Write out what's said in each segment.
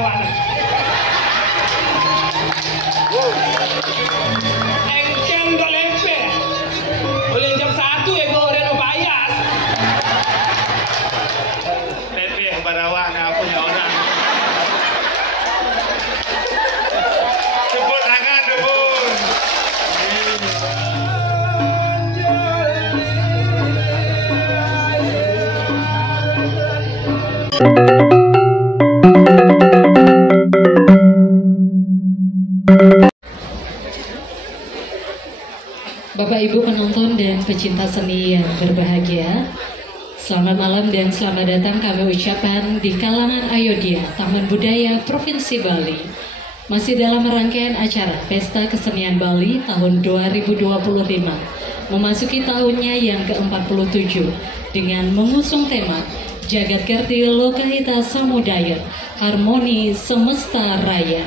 awak. Engken kok lempe. Boleh jam 1 ya gue udah payas. Lempe kepada awak nggak punya orang. Tepuk tangan debun. Bapak Ibu penonton dan pecinta seni yang berbahagia, selamat malam dan selamat datang kami ucapkan di kalangan Ayodhya Taman Budaya Provinsi Bali. Masih dalam rangkaian acara Pesta Kesenian Bali tahun 2025, memasuki tahunnya yang ke-47 dengan mengusung tema Jagat Kerti Lokahita Samudaya, Harmoni Semesta Raya.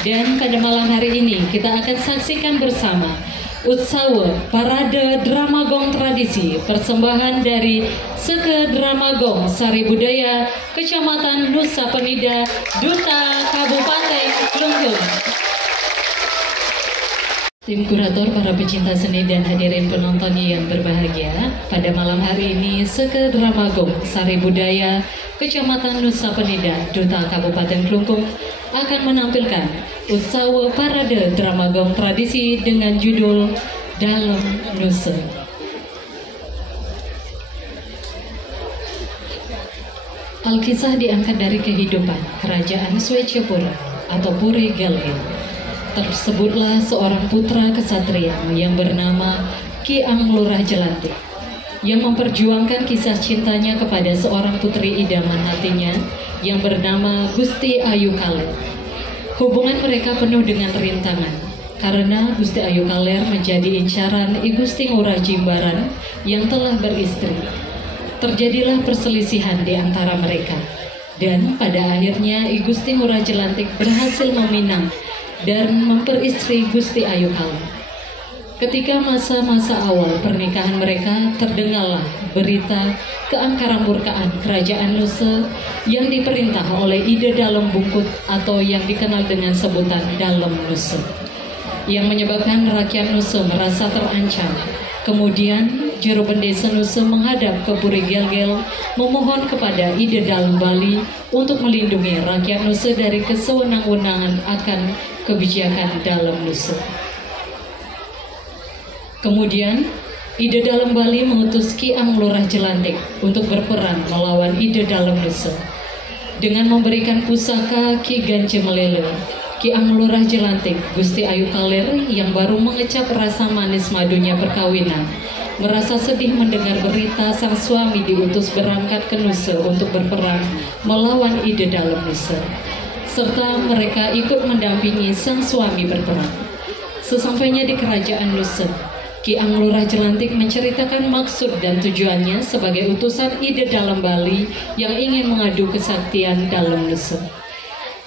Dan pada malam hari ini kita akan saksikan bersama Utsawa Parade Dramagong Tradisi, persembahan dari Seke Dramagong Sari Budaya Kecamatan Nusa Penida, Duta Kabupaten Klungkung. Tim kurator, para pecinta seni dan hadirin penonton yang berbahagia, pada malam hari ini Seke Dramagong Sari Budaya Kecamatan Nusa Penida, Duta Kabupaten Klungkung akan menampilkan Utsawa Parade Dramagong Tradisi dengan judul Dalam Nusa. Alkisah diangkat dari kehidupan Kerajaan Swecapura atau Puri Galil. Tersebutlah seorang putra kesatria yang bernama Ki Anglurah Jelantik yang memperjuangkan kisah cintanya kepada seorang putri idaman hatinya yang bernama Gusti Ayu Kaler. Hubungan mereka penuh dengan rintangan karena Gusti Ayu Kaler menjadi incaran I Gusti Ngurah Jimbaran yang telah beristri. Terjadilah perselisihan di antara mereka dan pada akhirnya I Gusti Ngurah Jelantik berhasil meminang dan memperistri Gusti Ayu Kaler. Ketika masa-masa awal pernikahan mereka, terdengarlah berita keangkara murkaan Kerajaan Nusa yang diperintah oleh Ide Dalem Bungkut atau yang dikenal dengan sebutan Dalem Nusa, yang menyebabkan rakyat Nusa merasa terancam. Kemudian juru pendesa Nusa menghadap ke Puri Gelgel memohon kepada Ide Dalem Bali untuk melindungi rakyat Nusa dari kesewenang-wenangan akan kebijakan Dalem Nusa. Kemudian Ide Dalem Bali mengutus Ki Anglurah Jelantik untuk berperang melawan Ide Dalem Nusa. Dengan memberikan pusaka Ki Gance Melele, Ki Anglurah Jelantik, Gusti Ayu Kaler yang baru mengecap rasa manis madunya perkawinan, merasa sedih mendengar berita sang suami diutus berangkat ke Nusa untuk berperang melawan Ide Dalem Nusa, serta mereka ikut mendampingi sang suami berperang. Sesampainya di Kerajaan Nusa, Ki Anglurah Jelantik menceritakan maksud dan tujuannya sebagai utusan Ide Dalem Bali yang ingin mengadu kesaktian Dalem Nusa.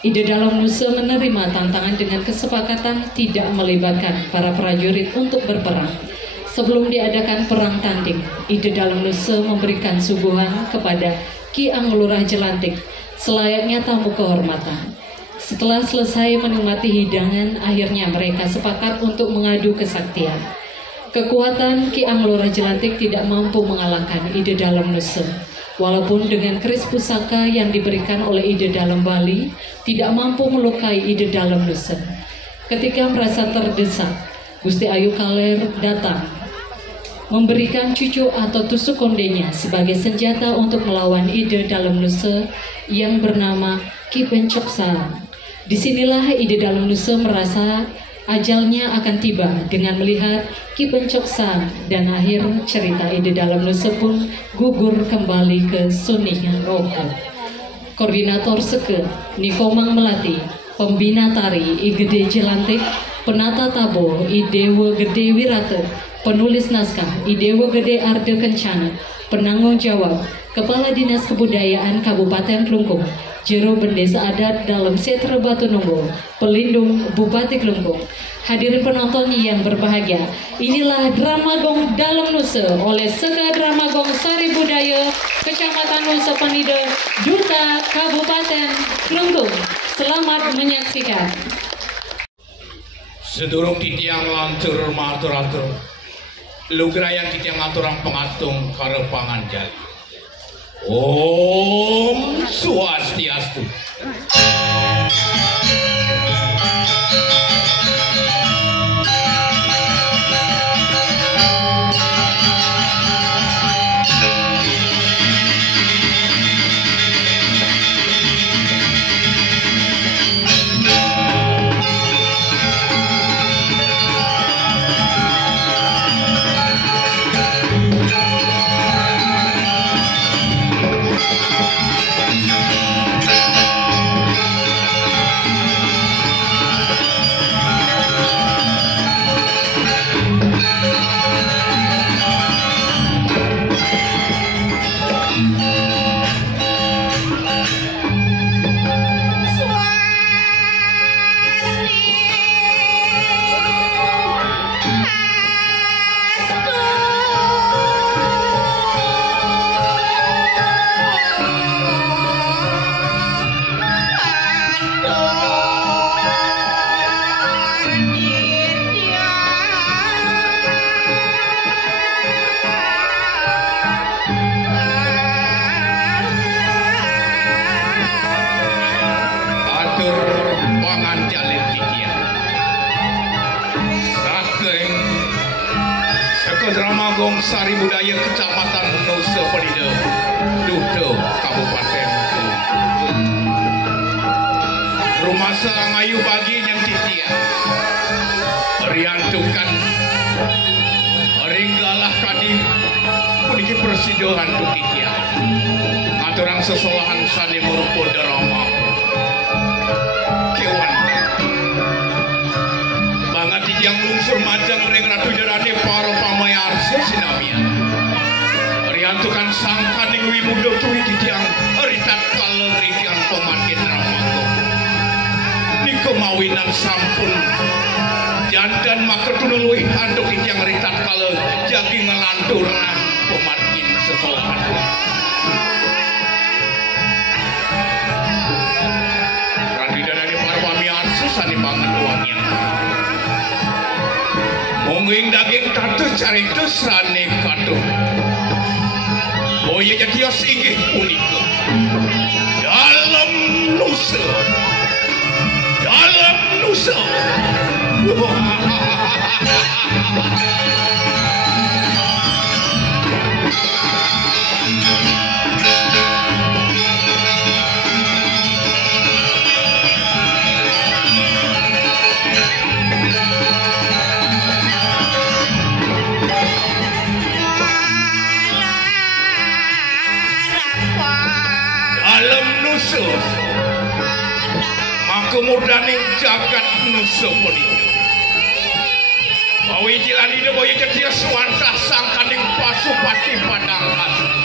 Ide Dalem Nusa menerima tantangan dengan kesepakatan tidak melibatkan para prajurit untuk berperang. Sebelum diadakan perang tanding, Ide Dalem Nusa memberikan suguhan kepada Ki Anglurah Jelantik selayaknya tamu kehormatan. Setelah selesai menikmati hidangan, akhirnya mereka sepakat untuk mengadu kesaktian. Kekuatan Ki Anglurah Jelantik tidak mampu mengalahkan Ide Dalem Nusa. Walaupun dengan keris pusaka yang diberikan oleh Ide Dalem Bali tidak mampu melukai Ide Dalem Nusa. Ketika merasa terdesak, Gusti Ayu Kaler datang memberikan cucu atau tusuk kondenya sebagai senjata untuk melawan Ide Dalem Nusa yang bernama Ki Pencoksa. Disinilah Ide Dalem Nusa merasa ajalnya akan tiba dengan melihat Ki Pencoksa, dan akhir cerita Ide Dalem Nusa pun gugur kembali ke Suning Roko. Koordinator Seke Nikomang Melati, pembina tari I Gede Jelantik, penata tabo I Dewa Gede Wirata, penulis naskah I Dewa Gede Arde Kencana, penanggung jawab Kepala Dinas Kebudayaan Kabupaten Klungkung, Jero Bendesa Adat dalam Setra Batu Nunggo, pelindung Bupati Klungkung. Hadirin penonton yang berbahagia, inilah Drama Gong Dalam Nusa oleh Seka Drama Gong Sari Budaya Kecamatan Nusa Penida, Duta Kabupaten Klungkung. Selamat menyaksikan. Sedurung titiang lantur matur-atur, lugrayang titiang aturang pengatung karepangan jali. Om Swastiastu. Drama Gong Sari Budaya Kecamatan Nusa Penida, Duta Kabupaten Klungkung. Rumah Sangayu bagi yang titia Riantukan Ringgalah kadi Puniki persidohan tu titia Aturang sesolahan sani merupo drama Kewan Bangat yang lungsur majang ring ratu jerane para pamayar sesinamian Riantukan sangkan ing wimudo turi titiang Ritat kaleri tiang pemargin ramago Kemawinan sampun jandan maka tunului anduk yang ritat kala jadi ngelanturan pemargin sekolahan Radida dari parwami arsusani banget uang yang munging daging tatu cari desrane kado boya jatios inggih punika dalam nusa dalam nusa. Dalam nusa kemudaning jagat nusa punika bawi jilan ide boya cetia swantah sangkaning pasupati padang asli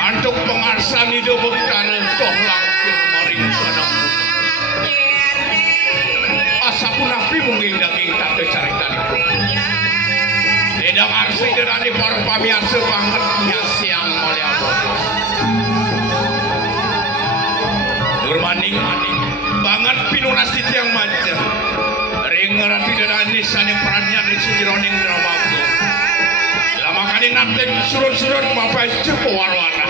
antuk pengarsan ide bekara toh langkir maring padang asapun api mungkin daging tak kecaritani dedang arsi derani para pamian sebanget nyasiang oleh abodos Durmaning banget pinunas yang macam ring rati derani sani perannya dari sejeroning dramaku lama kali naten surut-surut bapak cepo warwana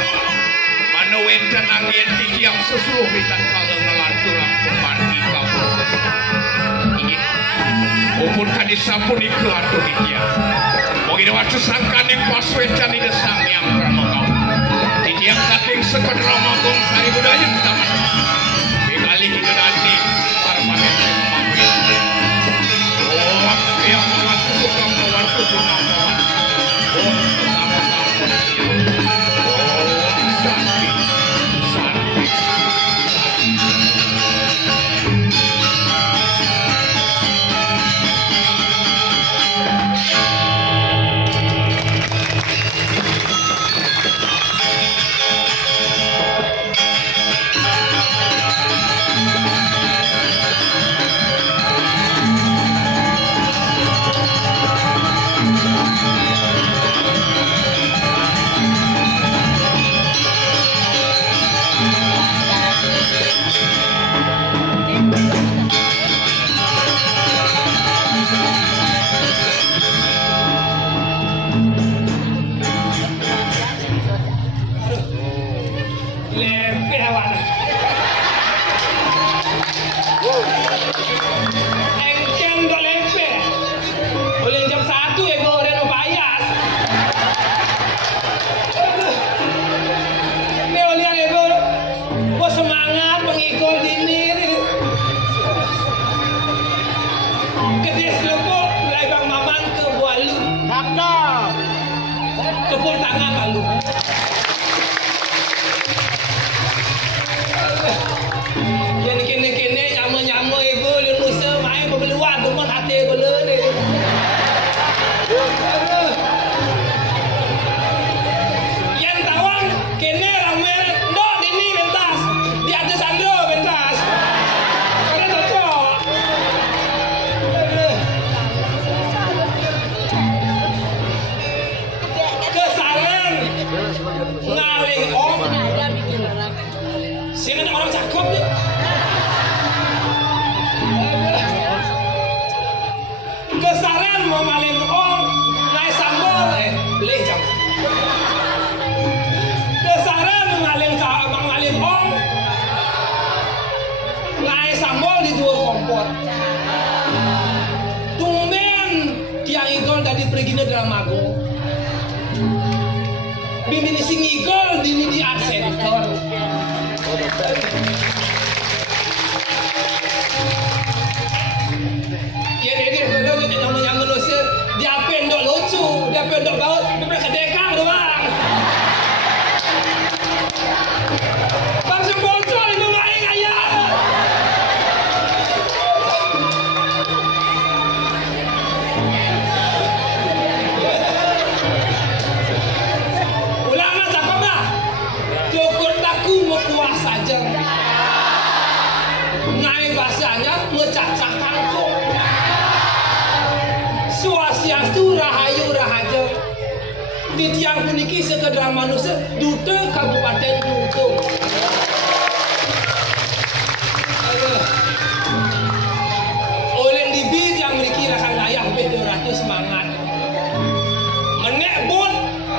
mana wedan angin tinggi yang sesuruh ritan kalau ngelanturang pemargi kamu ini upun kadisapun iku atu dia mungkin waktu sangkan yang pas wedan di desang yang pramakau tiang saking sekon Ramagong Sari Budaya Taman kali kita nanti para pemimpin memakai oh yang mengatur kamu waktu gunawan oh sama-sama oh santi tangan malu. Yang kene-kene nyama-nyama ibu lu musa main berbeluan teman hati bela ni. Yang tawang kene ramai ndok dini pentas. Di atas Sandro pentas. Ada cocok. Kesaran ngaling om. Siapa orang cakap ni? Kesaran mau maling om naik sambal boleh jam. Kesaran maling om naik sambal di dua kompor. Tumben tiang igol tadi pergi ke dramago. Bini sing igol di asentor. Ya dia kalau yang manusia dia pendok lucu, dia pendok baut, dia kedekang doang. Bangsa bocor itu main ayah. Ulama cakap dah, cukup taku mau puas saja. Ngai bahasanya ngecacah kangkung. Swastiastu rahayu rahaja. Di tiang puniki sekedar manusia duta Kabupaten Belitung. Oleh libir yang memiliki rakan ayah lebih 200 semangat. Menek bot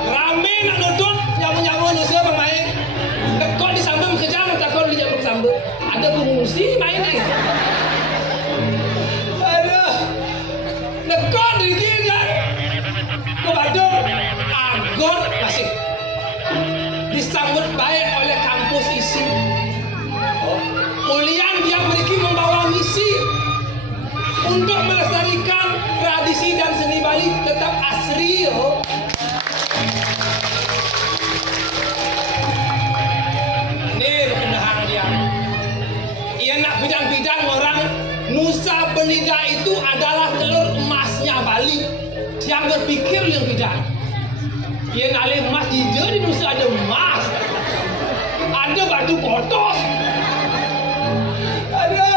rame nak nutut nyamu-nyamu manusia bermain. Kau disambung kejam tak kau dijambung sambung. Ada pengungsi main ni. Aduh. Nekot diri dia. Kepada agot masih disambut baik oleh kampus isi. Ulian dia memiliki membawa misi untuk melestarikan tradisi dan seni Bali tetap asri. Ini kendahan dia. Ia nak bidang-bidang orang Nusa Penida itu adalah telur emasnya Bali. Yang berpikir yang bidang. Ia nak lihat emas di Nusa ada emas. Ada batu kotos. Ada.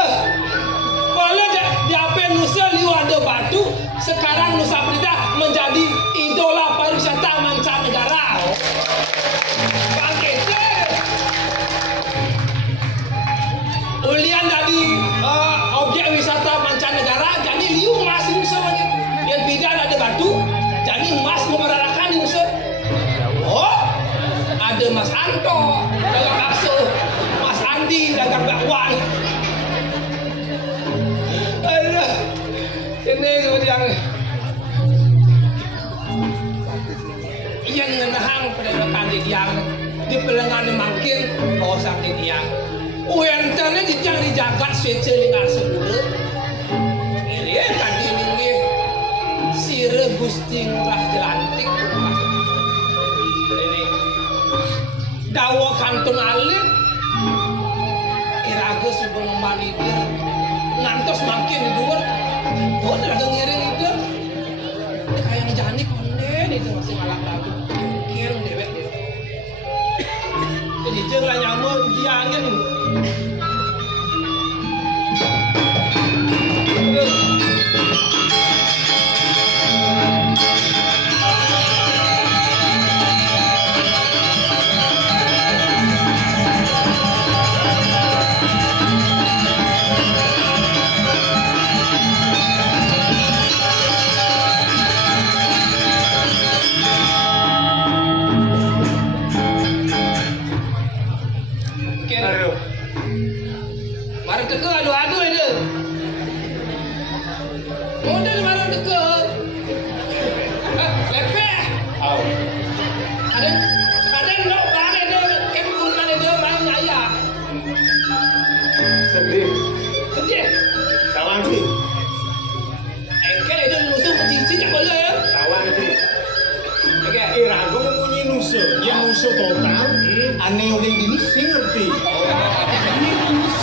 Kalau di apa Nusa liu ada batu, sekarang Nusa Penida menjadi idola pariwisata mancanegara. Bangkit. Ulian tadi objek wisata mancanegara jadi liu masih Nusa lagi. Yang bidang ada batu, jadi emas memerarakan di Nusa. Oh, ada Mas Anto dagang bakso, Mas Andi dagang bakwan. Aduh, ini kemudian yang ngenahang pendekan di tiang di pelengan makin kawasan di tiang. Uentane dijaga swece lingar sebule. Ini tadi ini sire Gusti Ngurah Jelantik. Ini dawa kantun alit iraga subeng mani dia ngantos makin di luar. Oh, lagi ngiring itu. Ini kayak ngejani konden itu masih malah tahu. Kira dewek dia. Jadi jangan nyamuk dia angin. Marah teka adu-adu ada. Model marah teka. Lepeh. Ada nak barang ada kempunan ada orang ayah. Sedih. Sedih. Kawan sih. Engkel ada musuh kecil tak boleh ya. Kawan sih. Okey. Ragu bunyi nusa. Yang nusa total, aneh udah ini sing ngerti.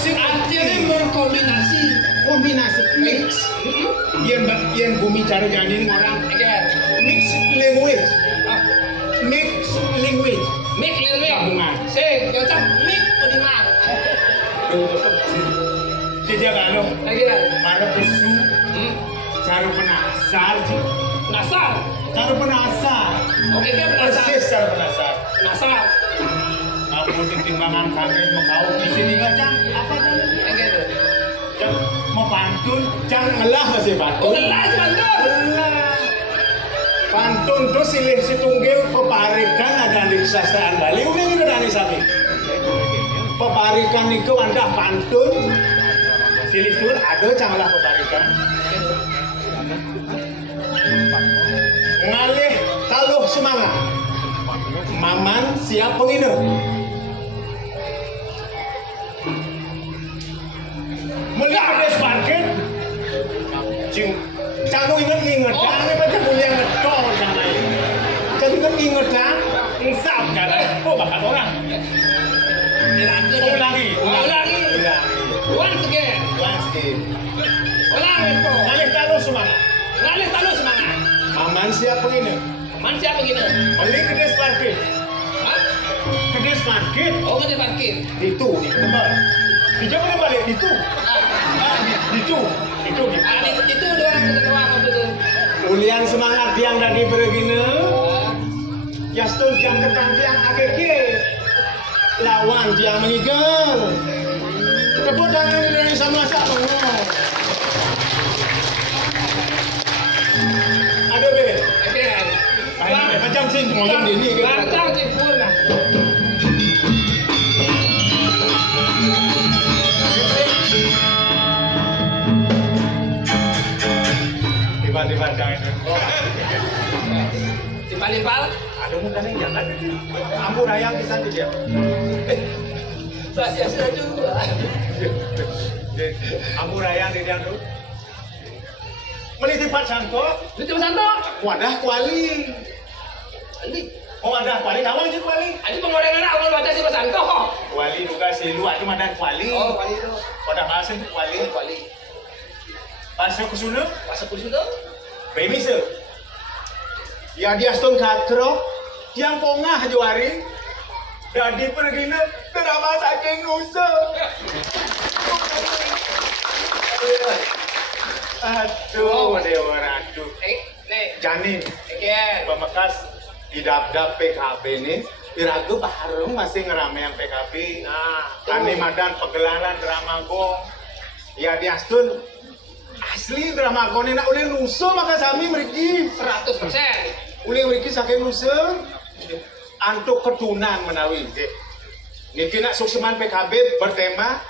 Sing artinya berkombinasi. Kombinasi mix. Yang bumi cara jadi orang mix language. Mix language. Mik lele. Gabungan. Sing, cocok mik penimang. Jadi kalau Lagi kan? para pesu, cara penasar, Nasar. cara penasar. Oke kan nasar. Persis cara penasar. Nasar. Aku timbangan kami mau kau di sini ngacang apa namanya? Lagi tu. Jang mau pantun, jangan ngelah masih Oh, pantun. lelah sebentar. Ngelah. Pantun tu silih situnggil peparikan ada di kesastraan Bali. Udah ini udah nih sapi. Peparikan itu anda pantun. Silih tur ada canglah peparikan. Ngalih taluh semangat. Maman siap penginep. Melihat des parkir. Cing, jangan inget-inget. Jangan baca mulia ngetol jangan. Jangan inget-inget dah. Insaf kan. Oh bakat orang. Ulangi. Once again. Once again. Ulang itu. Ngalih taluh semangat. Ngalih talu semangat. Maman siap penginep. Man siapa begini? Balik ke des parkir. Hah? Ke des parkir. Oh, dia parkir. Itu di tempat. Dijawabnya balik itu. Itu. Itu doang apa tu? Ulian semangat yang dari beregina. Yastun yang ketang tiang akeke. Lawan tiang mengigal. Tepuk tangan dari sama sama. Ada be. Again. Macam sih ngomong ini. Bantang sempurna. Tiba-tiba jangan. Timpal-timpal. Ada muka nih jangan. Ambu rayang di sana dia. Sia-sia juga. Ambu rayang di dia tuh. Meliti Pak Santo. Itu Santo. Wadah kuali. Ini. Oh wadah kuali. Nawang je kuali. Ini pengorengan awal baca si Santo. Kuali juga si lu itu madan kuali. Oh, kali itu. Wadah bahasa itu kuali. Kali. Bahasa kusuna. Masa kursi tu? Baby se. Ya dia stone katro. Tiang pongah juari. Jadi pergina terama saking nusa. Aduh, dewa ratu. Nih. Janin. Again. Pembekas di dap-dap PKB ini Iragu baharum masih ngeramean PKB. Nah, Kami madan pegelaran drama gong. Ya di Astun asli drama gong ini nak oleh nusa maka sami meriki 100%. oleh meriki saking nusa antuk ketunan menawi. Niki nak sukseman PKB bertema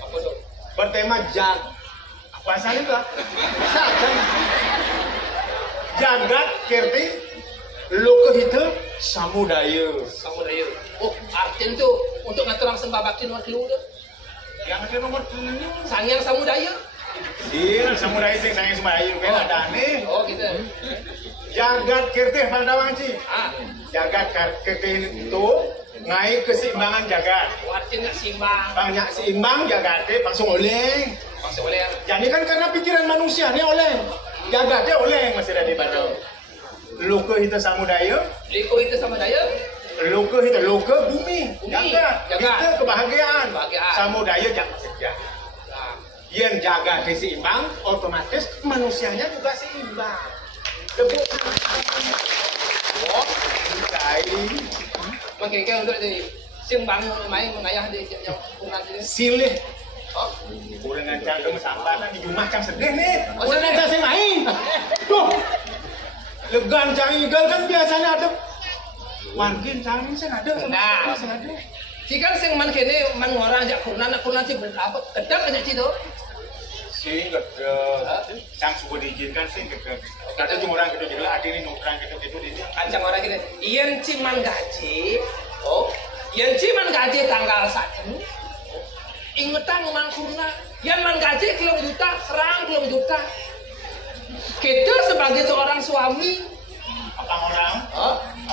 Apa tu? bahasanya apa? Jagat kirti lokahita samudaya. Samudaya. Oh, artinya tu untuk ngatur orang sembah bakti nomor kelu tu. Yang ada nomor 7. Sangyang samudaya. Iya, samudaya sing sange samudaya kan ada aneh. Oh, gitu. Jagat kirti pandawang ci. Ah, Jagat kirti itu ngai keseimbangan jagat. artinya simbang. Banyak seimbang jagatnya langsung oleh. Maksud boleh. Jadi kan karena pikiran manusia ini oleh. Jagatnya oleh masih ada di badan. Lokahita samudaya. Liko itu samudaya. Loka bumi. Jagat. Jagat. Kita kebahagiaan. Kebahagiaan. Samudaya jangan sejahtera. Ah, Yang jaga seimbang, otomatis manusianya juga seimbang. Tepuk oh, Makanya untuk di simbang main mengayah di yang pungan ini. silih. Oh, Boleh ngancang ke sambanan di rumah cang sedih nih. Oh, Boleh sedih. ngancang saya main. Tuh. Legan cang igal kan biasanya ada. Mungkin cang ini saya ada sama Nah. saya ada. jika sing man kene man ngorang jak kurna sih berapa? Kedang aja situ. Sing gede. Cang sudah diizinkan sing gede. Kata cuma orang gitu jadi hati ini orang gitu di. Kancang orang gini. Yen ciman gaji. Oh, yen ciman gaji tanggal 1. Ingetang man kurna. Yen man gaji kilo juta, serang kilo juta. Kita sebagai seorang suami, Apa orang?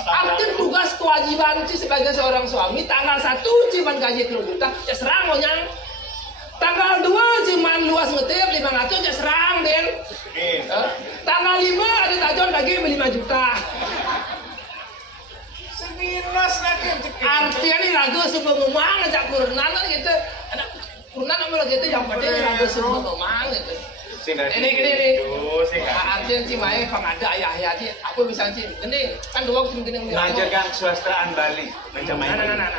arti tugas kewajiban Ci sebagai seorang suami tanggal 1 cuman gaji 10 juta ya serang monyang. Tanggal 2 cuman luas ngetip 500 ya serang Den. Tanggal 5 ada tajon bagi 5 juta. Segilas lagi. Artinya nih lagu semua memang ngajak kurunan kan gitu. Anak kurunan apa gitu yang penting lagu semua memang gitu. Ini gini. Artinya Ci Mae pangada ayah hati apa bisa Ci? Gini kan dua cuma gini. Ngajagang swastraan Bali. Nah.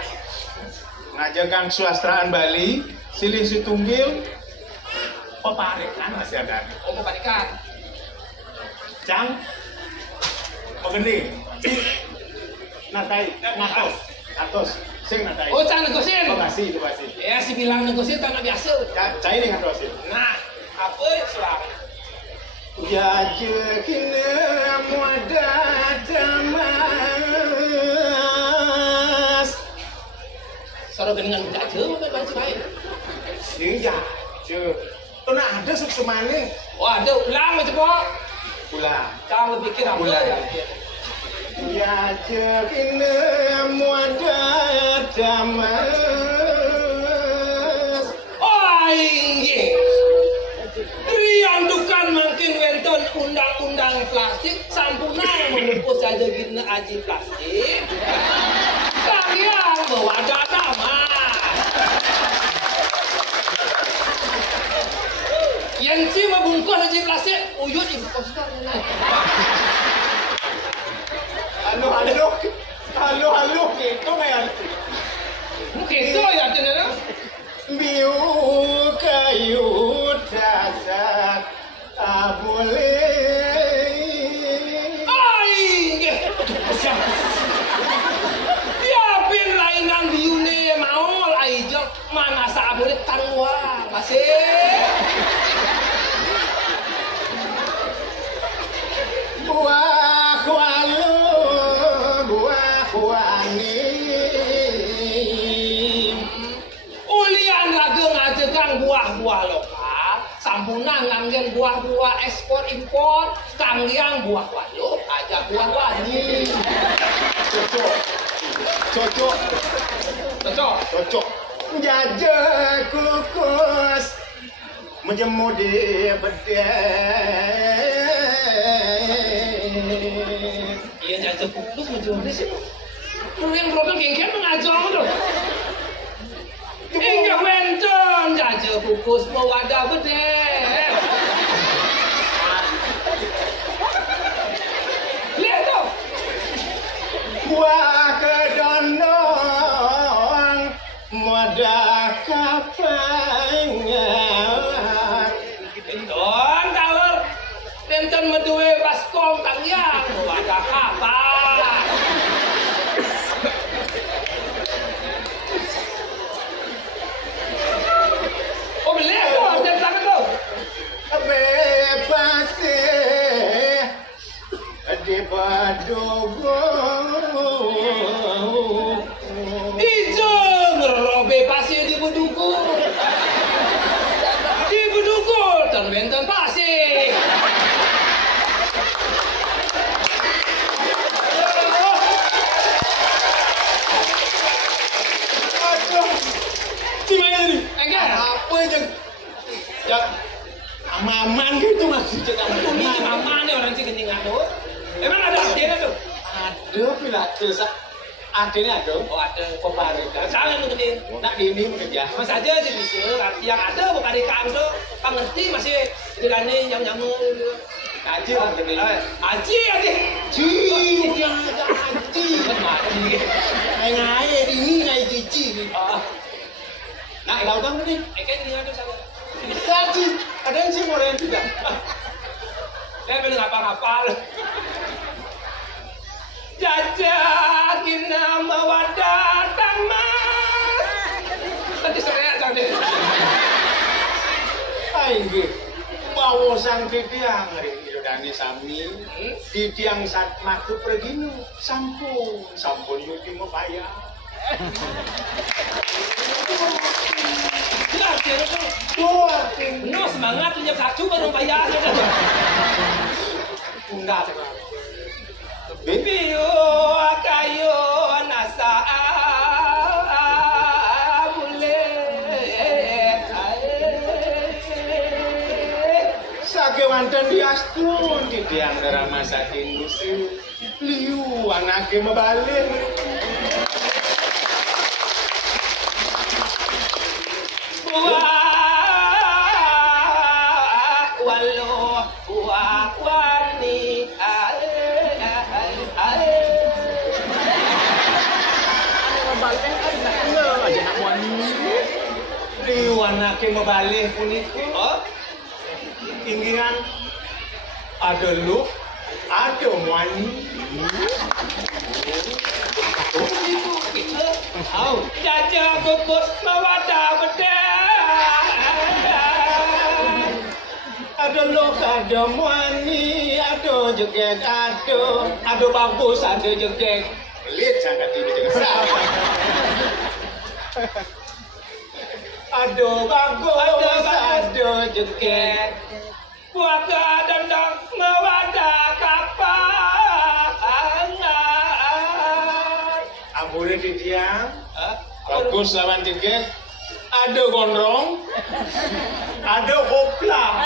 Ngajagang swastraan Bali, silih situnggil peparikan masih ada. Oh peparikan. Cang. Pegeni. Natai, ngatos. Sing natai. Oh cang negosin. Oh kasih. Ya si bilang negosin tanah biasa. Cai ini ngatosin. Nah, apa serang? Ya jekina muadadamas. Soro geningan budak je apa baca baik. Iya, je. Tuh ada sesemane. Oh ada ulang macam apa? Ulang. Kau pikir apa? Ya jekina muadadamas. Oh iya. Rian dukan makin wenten undang-undang plastik sampunang mengumpul saja gini aji plastik. Kalian bawa data mah. Yang si membungkus aji plastik uyut impostor nah. Halo, gitu kayak Mungkin itu ya tenang. biu kayu dasar boleh. Ai, biapin lainan biune mau aja mana sabule tangwa masih. Buah wani. Ulian lagi ngajegang buah-buah lokal, sampunan nganggen buah-buah ekspor impor, kangyang buah waduk, aja buah wani. Cocok. Jajah kukus menjemu di bedeng. Iya jajah kukus menjemu di sini. Yang problem genggen mengajong tuh. Enggak wenten jajah kukus mau wadah bedeng. Lihat tuh. Buah kedondong mudah kapangan. Don talur enten medue baskom kangyang wadah kapan. Oh beli tuh dan sana tuh. Bebas di badogo. Ijo ngerobe pasir di buduku. Di buduku terbenten pasir. Gimana nih? Enggak. Apa aja? Ya, amaman gitu masih cekak Ini aman ya orang Cigentingan tuh. Emang ada artinya tuh? Ada pilates. Adanya ada. Oh ada. Peparikan. Jangan lu gede. Nak ini mungkin ya. Mas aja sih bisa. Arti yang ada bukan di kampung. Pengerti masih istilahnya yang nyamuk. Aji orang gede. Aji. Kan mati. Ngai ini ngai cici. Nah, kau tahu nih? Kan ini ada sama. Tadi ada yang sih moren juga. Dia belum ngapa-ngapa. Jajakin nama wadah tamas. Tadi saya tadi. Aingge. Bawa sang tiang ring Yodani sami. Di tiang saat makhluk pergi sampun yuki mau payah. No semangat jam 1 baru bayar. Enggak. Biyo kayo wanten diastun di tiang darah masakin musuh liu anaknya mebalik walau wani liu anaknya mebalik punika inggihan ada lu ada wani jajah bebos mawadah bedah ada lu ada wani ada joget ada bagus ada joget lihat sangat ini joget ada bagus ada joget Puaka dandang mawadah kapan Ampure di tiang bagus lawan joget ada gondrong ada hopla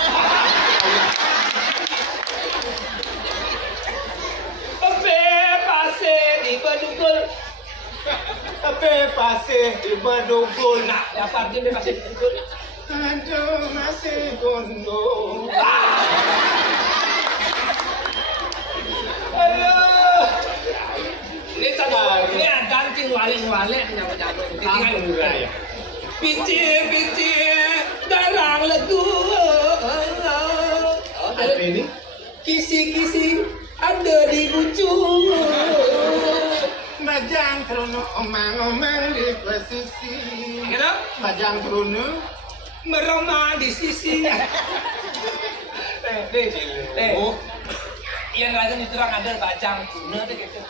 pasir di bedugul nah dapat dia pasir di bedugul aduh masih gondong aduh ini tadi ini dancing walik-walik nyampe-nyampe ya picir darang legu apa ini kisi-kisi ada di bucu Bajang krono omang-omang di posisi kenapa? Bajang krono meroma di sisi yang raga diterang ada bajang tuna deh gitu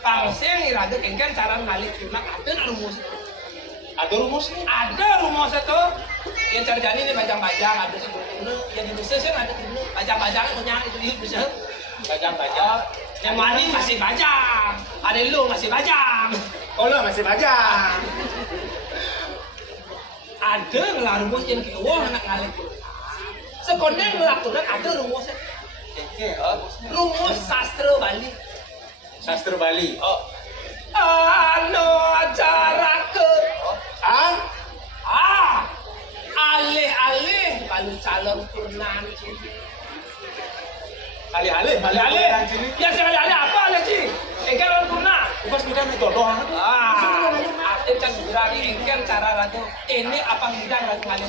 pangseng yang raga kengken cara ngalih tuna ada rumusnya tuh yang terjadi ini bajang-bajang ada sebelumnya yang di Indonesia sih ada tuna bajang-bajang punya itu di Indonesia bajang-bajang yang wani masih bajang ada lu masih bajang lo masih bajang ada ngelah rumus yang kayak wah anak ngalih sekolah ngelakukan ada rumusnya rumus sastra Bali anu acara ke alih-alih balu calon purnam alih-alih ya sekali-alih apa aja sih engkel purna bukan sudah ditodoh arti kan berani engkel cara lagu ini apa bidang lagu ngalih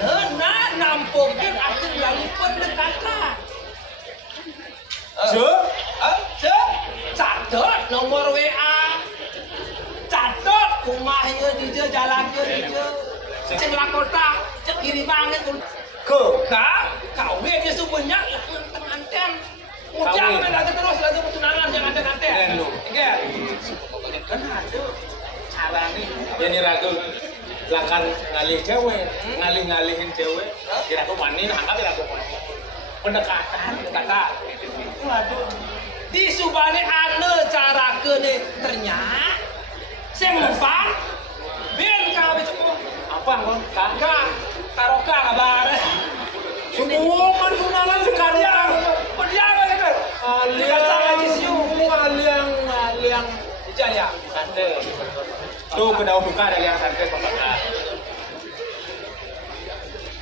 purna nampokin arti lalu pendekatan catat nomor WA catat rumahnya di jalannya di sing lakota cek kiri banget kawin ya sebenarnya nganten ujang lagi terus lagi pertunangan yang nganten iya kan ada cara nih yang diragu lakan ngalih cewek ngalihin cewek diragu wani angkat diragu wani pendekatan waduh di subane ane cara kene ternyata saya mempan ben kawin cepu apa kon kakak karoka kabar semua pertunangan sekarang pendiam kan aliang jaya santai tuh kedau buka ada yang santai pembakar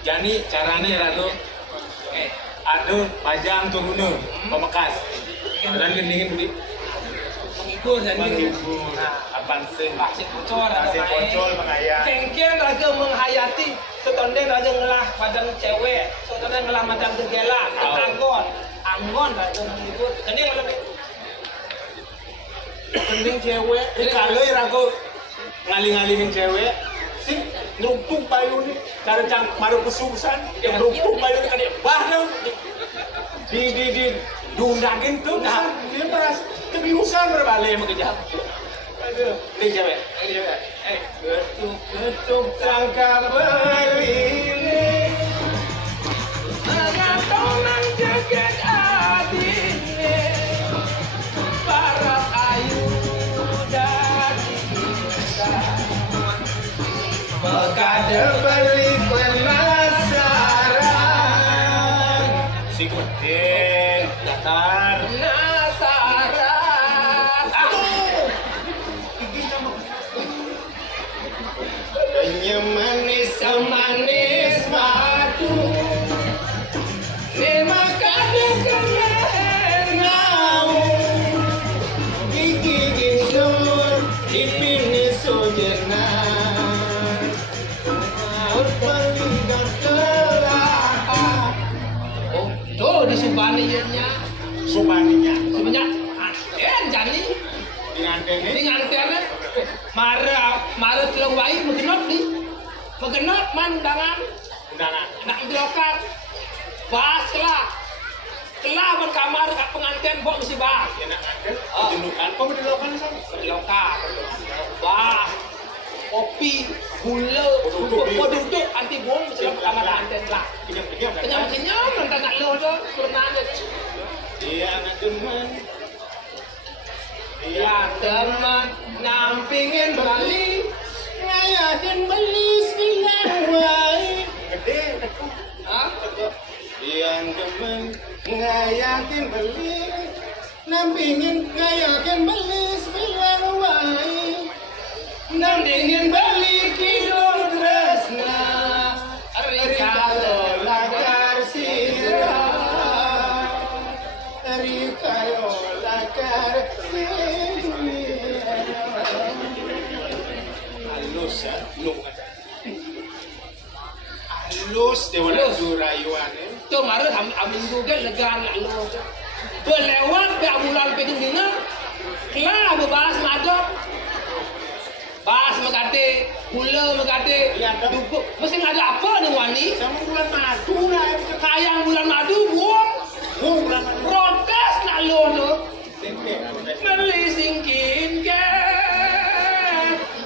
jadi caranya ratu ada pajang turunnya pemekas dan gendingin beli menghibur dan menghibur apaan sih pasir bocor mengayat kengken raga menghayati setondeng raga ngelah badan cewek setondeng ngelah badan gegela anggon raga menghibur gending cewek kalau raga ngalih-ngalihin cewek sih ngerupuk bayu nih cara cang maru kesusahan yang ngerupuk bayu nih kan bah dong di diundangin tuh dia merasa kebiusan berbalik mengejar aduh ini cewek ketuk sangka beliling mengantongan jagat adine para ayu dari kita Mekade beli penasaran datar. Penasaran. Gigi sama. Hanya manis Semanis batu Lima kadu kenau. Gigi gisur ipini sojenar. Berpaligat telah. Oh, tuh di Subaninya. Subaninya. Sebenarnya jani Ngantene. di nganternya Mara telung wai megenop man undangan Undangan. nak menjelokan bahas kelah berkamar kat pengantin bok mesti bahas Ya nak ngandel. Jenukan. Kok menjelokan sama? menjelokan bahas kopi gula duduk anti bom mesti kamar pengantin lah Kenyam-kenyam kan? kenyam nanti nak lo tu pernah aja Iya anak teman. ya teman nampingin bali Ngayakin beli sembilan wae. Gede tekuk. Hah? Yang temen ngayakin beli, nampingin ngayakin beli sembilan wae. Nampingin beli kidul tresna, rikalo lakar sirah, rikalo lakar sirah. Halus ya, halus dewa rayuan ya. Tu mara amin juga lega nak lo. Berlewat be bulan pe dina. Kelah berbahas madop. Bahas megate, gula megate. Iya, Dok. Dukuk. Mesti ada apa nih wani? Sama bulan madu lah. Kayang bulan madu buang. Bulan madu. Protes nak lo tu. Tempe. Beli singkin ke.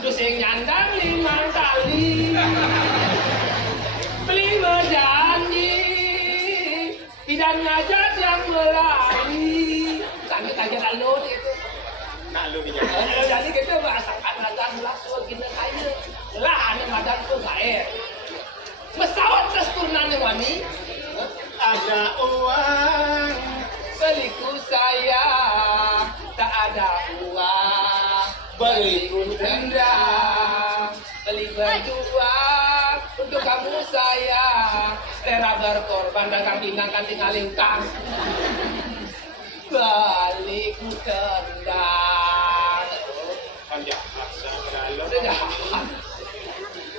Tu sing nyandang 5 kali. Beli berjanji tidak ngajak yang berani. Kami kaget nak lo itu. Nak lu bijak. Jadi kita merasakan madan belah suara gila kaya. Lah ane madan pun kaya. Pesawat terus turunan yang wani. Ada uang. Beliku saya tak ada uang. Beliku Rendang. Beli berjuang untuk kamu saya. Rela berkorban dagang pinggang kan tinggal lintang. Baliku tendang. Panjang paksa beralur. Udah jahat.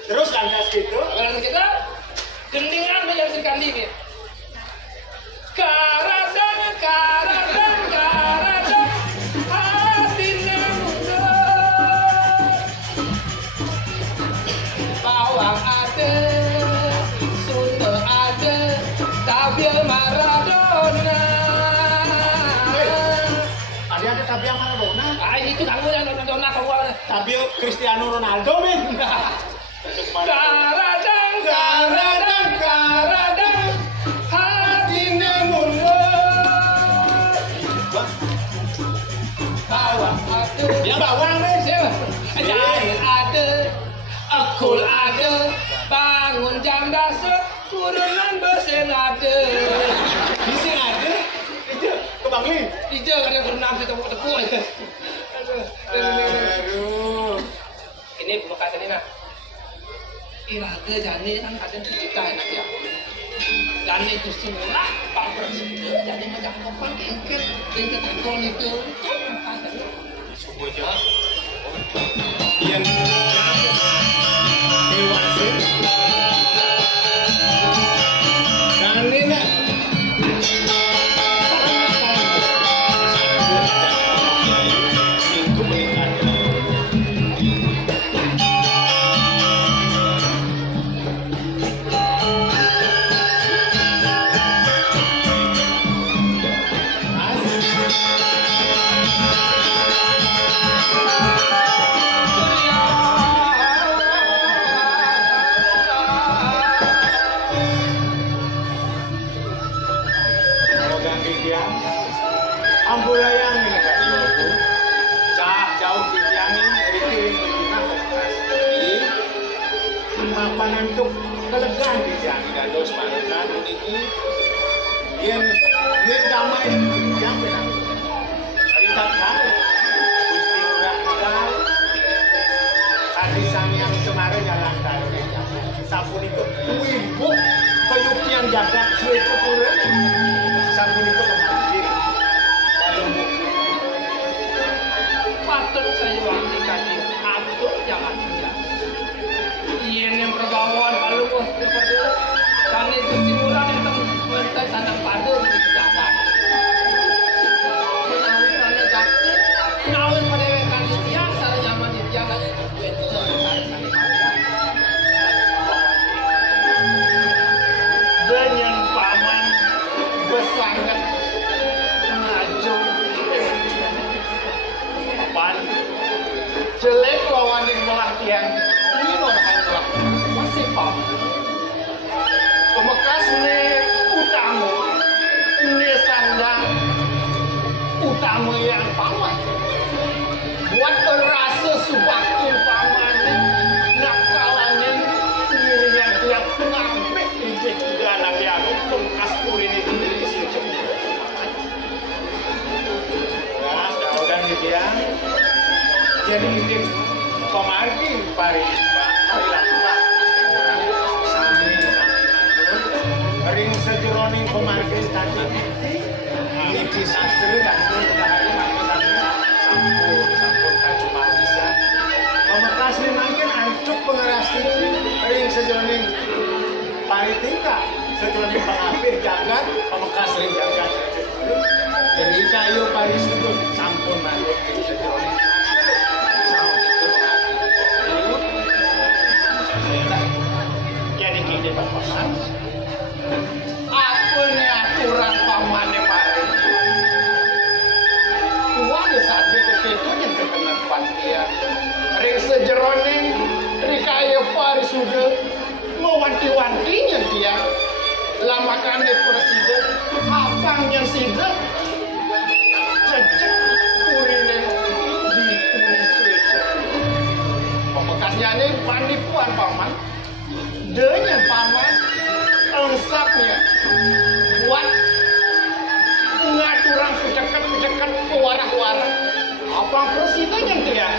Terus lantas gitu. Kalau kita gendingan menyaksikan bibit. Karadang, karadang, karadang, hatinya mundur. Bawang ada, soto ada, tabir Maradona. Tadi ada Tabia Maradona. Ah itu kamu yang Maradona kamu. Tabia Cristiano Ronaldo men. Karadang, karadang, karadang, hatinya mundur. Bawang ada. Ya bawang men. Jangan ada, akul ada, bangun jam dasar, turunan besen ada. Di sini ada. Itu ke Bangli. Ija ada berenang di tepuk-tepuk. Aduh. Ini perkataan ini nak. Iraga jani kan kadang kita enak ya. Jani itu semurah, Pak Presiden jadi macam kopang kengket, kengket angkon itu. Subuh jauh. Yang dewasa. Dan ini nak. Minggu meningkat. Ambulayang ini kan itu cah jauh dijangi dikirim begina tapi mapanan untuk kelegaan dijangi dan dos manukan ini yen damai sapunika wibuh kayukian jagat suwe cukuren sapunika kemanggih walemu patut saya wangi kaji atur jangan dia yen yang pergaulan kalau bos seperti itu kan itu simulan itu mentai tanah pada di jagat menawi karena jagat nawan pada kan tiang sareng nyaman di jagat itu dengan paman besangat maju papan jelek lawan yang melatihan ini normal masih pam pemekas ne utamu ne sandang utamu yang paman buat rasa subakin paman nak kalanin sendiri yang tiap nampik ijek juga nabi aku pemekas kurin itu nah udah gitu ya jadi ini pemargi pari pak pak sami ring sejeroning pemargi tadi ini di sastra dan hari sampun cuma bisa pemekas ini makin ancuk pengeras ring sejeroning pari tingkat sejeroning pengapir jagat pemekas ring jagat jadi kayu pari sudut sampun manut ring sejeroning jadi gini pemekas apa nih aturan pamannya pari uang saat itu yang terkena pantian ring sejeroning rikayo pari sudah mewanti-wantinya dia lamakannya presiden apangnya sidak cecek urine di uniswece pemekasnya ini panipuan paman dengan paman engsapnya buat ngaturang pejakat pewarah-warah apang presidennya dia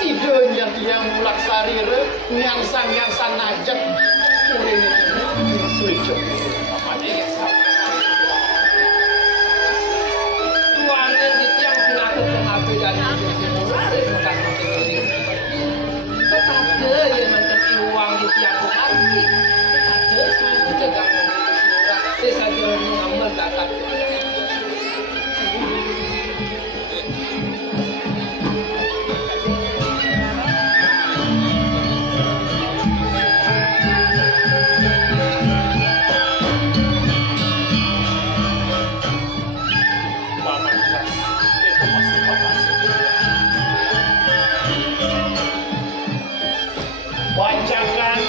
sidenya dia mulak sarire nyangsan najak urine suico apanya uangnya di tiang pengatur pengatur dan simulare bekas ini ada yang mencetak uang di tiang pengatur ada semua jaga desa jalan mengamal zakat bacakan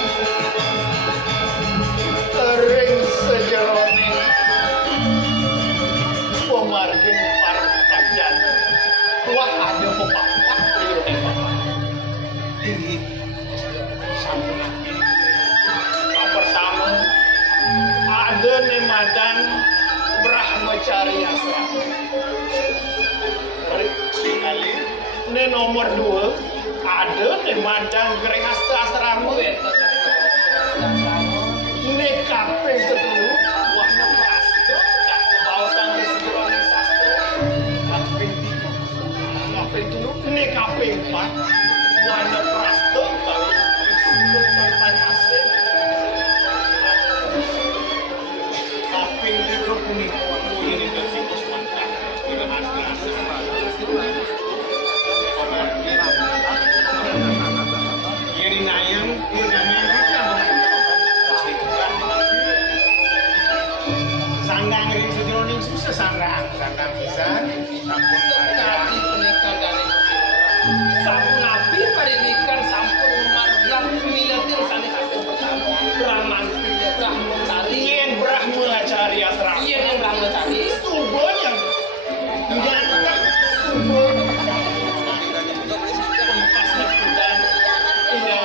ring sejeroning pemargin para pajana wah ada pepapak lirik ini sampun bersama ada nemadan Brahmacari Asram sekali ini nomor 2 ada nemadan Grehasta Asramu ini kapeng ketelu warna prasto tak kebawasan di sejeroning sastra kapeng 3 kapeng 3 ini kapeng 4 warna prasto kalau disebut bangsan asing kapeng 3 punika ini versi Kusmanta tidak astra jadi nayang sandang ring sejeroning susah sandang pisan sampun sekali pernikahan dari sampun nabi pernikahan sampun marjam miliatir sani satu pertama Brahmacari yen Brahmacari Asram iya yang Brahmacari subanya ganteng subur pempasnya kudan tinggal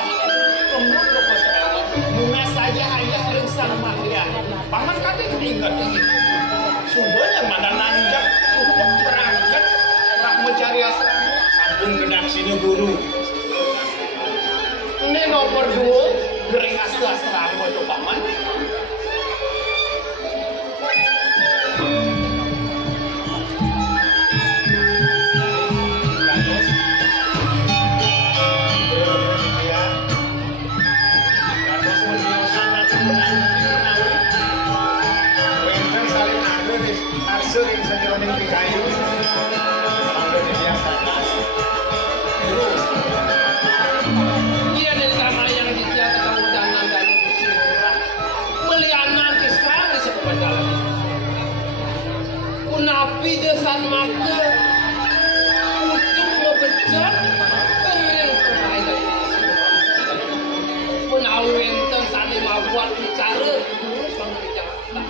kemur kepesan bunga saja hanya ring sang mahlian paman kate ingat ini subanya mana nanjak untuk berangkat Brahmacari Asram sampun gedak sini guru ini nomor 2 Geringas serang itu paman. Iya dari sama yang dia ketemu danang dan kursi murah meliana kisah di sebuah jalan. Kunapi desan maka pucuk ngebecek kering pemain dari punawin teng sani mabuat bicara terus bang bicara.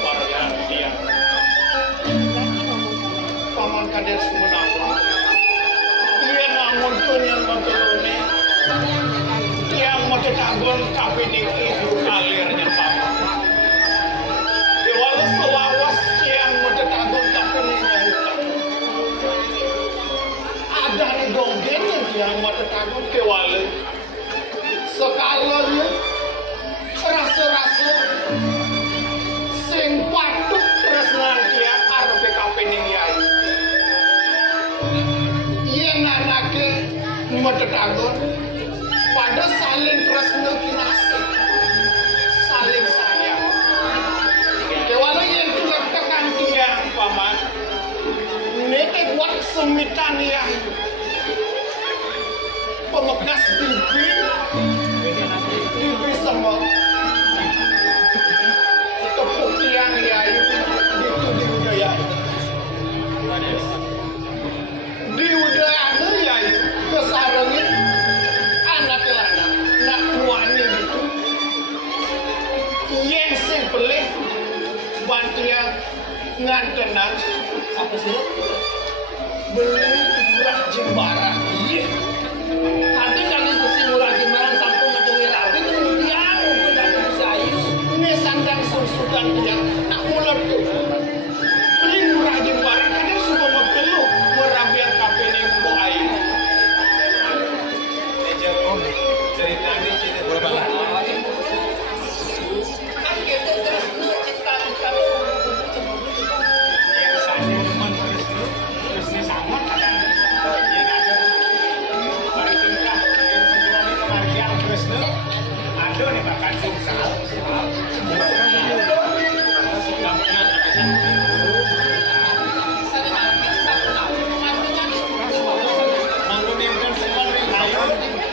Suaranya dia. Paman kader sebenarnya. Dia namun pun yang berkelune, yang mau ketagon kabinet itu alirnya paman. Walau selawas yang mau ketagon kabinetnya itu. Ada nih dongeng yang mau ketagon kewale. Sekalanya rasa-rasa sing patut terus nantia arep kabinet yai. Yang anaknya metetanggon pada saling tresno kinasih saling sayang kewalau yang tidak tekan dia paman netek wak semitan ya pemekas bibi sama tepuk tiang ya itu ya di udara ya kesarangin anak lana nak tuani gitu yang sebelih bantian ngantenan apa sih beli murah jembaran iya tadi kan itu si murah jembaran sampai ngedewi rabi kemudian udah sayu ini sandang susukan dia nak mulut tuh beli murah jembaran kadang suka menggeluh merabian kapening bu air cerita ini cerita berapa lah? kan kita terus cinta Yang saya teman terus ini sama kadang yang ada bari tingkah yang sebenarnya kemargian terus nih ada nih bahkan sungsal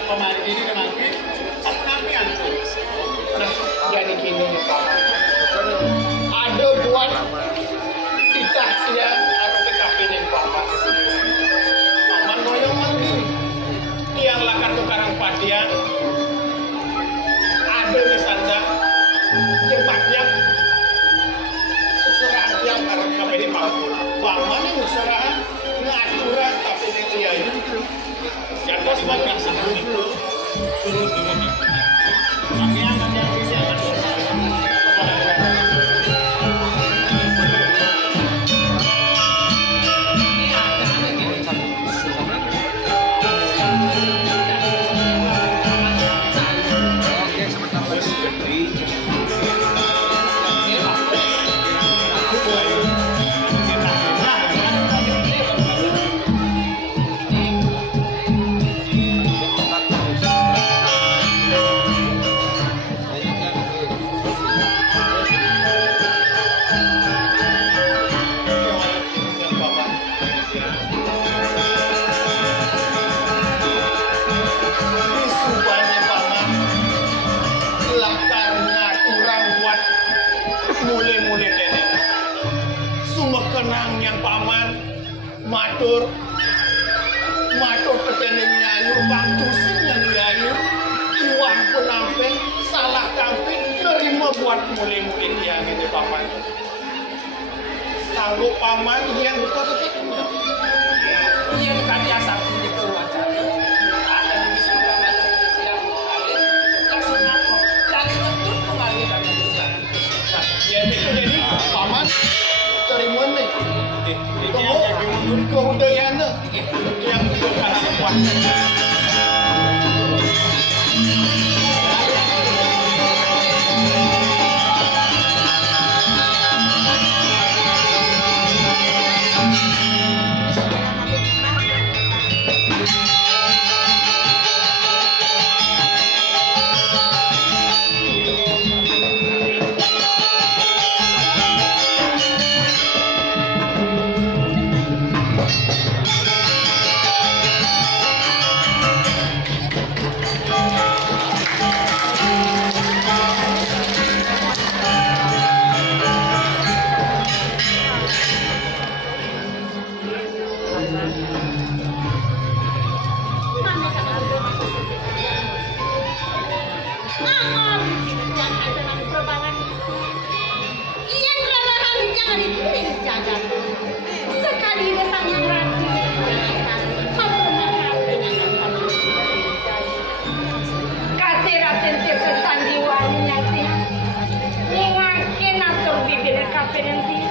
pemain ini nanti tapi antum jadi gini nih Pak ada buat kita dia harus dikapinin Paman Paman goyong mandiri yang lakar tukarang padian ada misalnya jempatnya seserahan yang karena kapinin Paman yang seserahan ngaturan kapinin dia jatuh sebagai sebelum itu turun tapi yang ada di kenang yang paman matur ketening nyayu bantu sing nyayu iwang penamping salah kamping nerima buat mulai-mulai dia gitu paman sanggup paman yang betul-betul yang tadi asal di keluarga ada di surga yang mengalir kasih apa dari betul kembali dari sana ya itu jadi paman terima nih kebudayaan yang bukan kuat bibir kapinan dia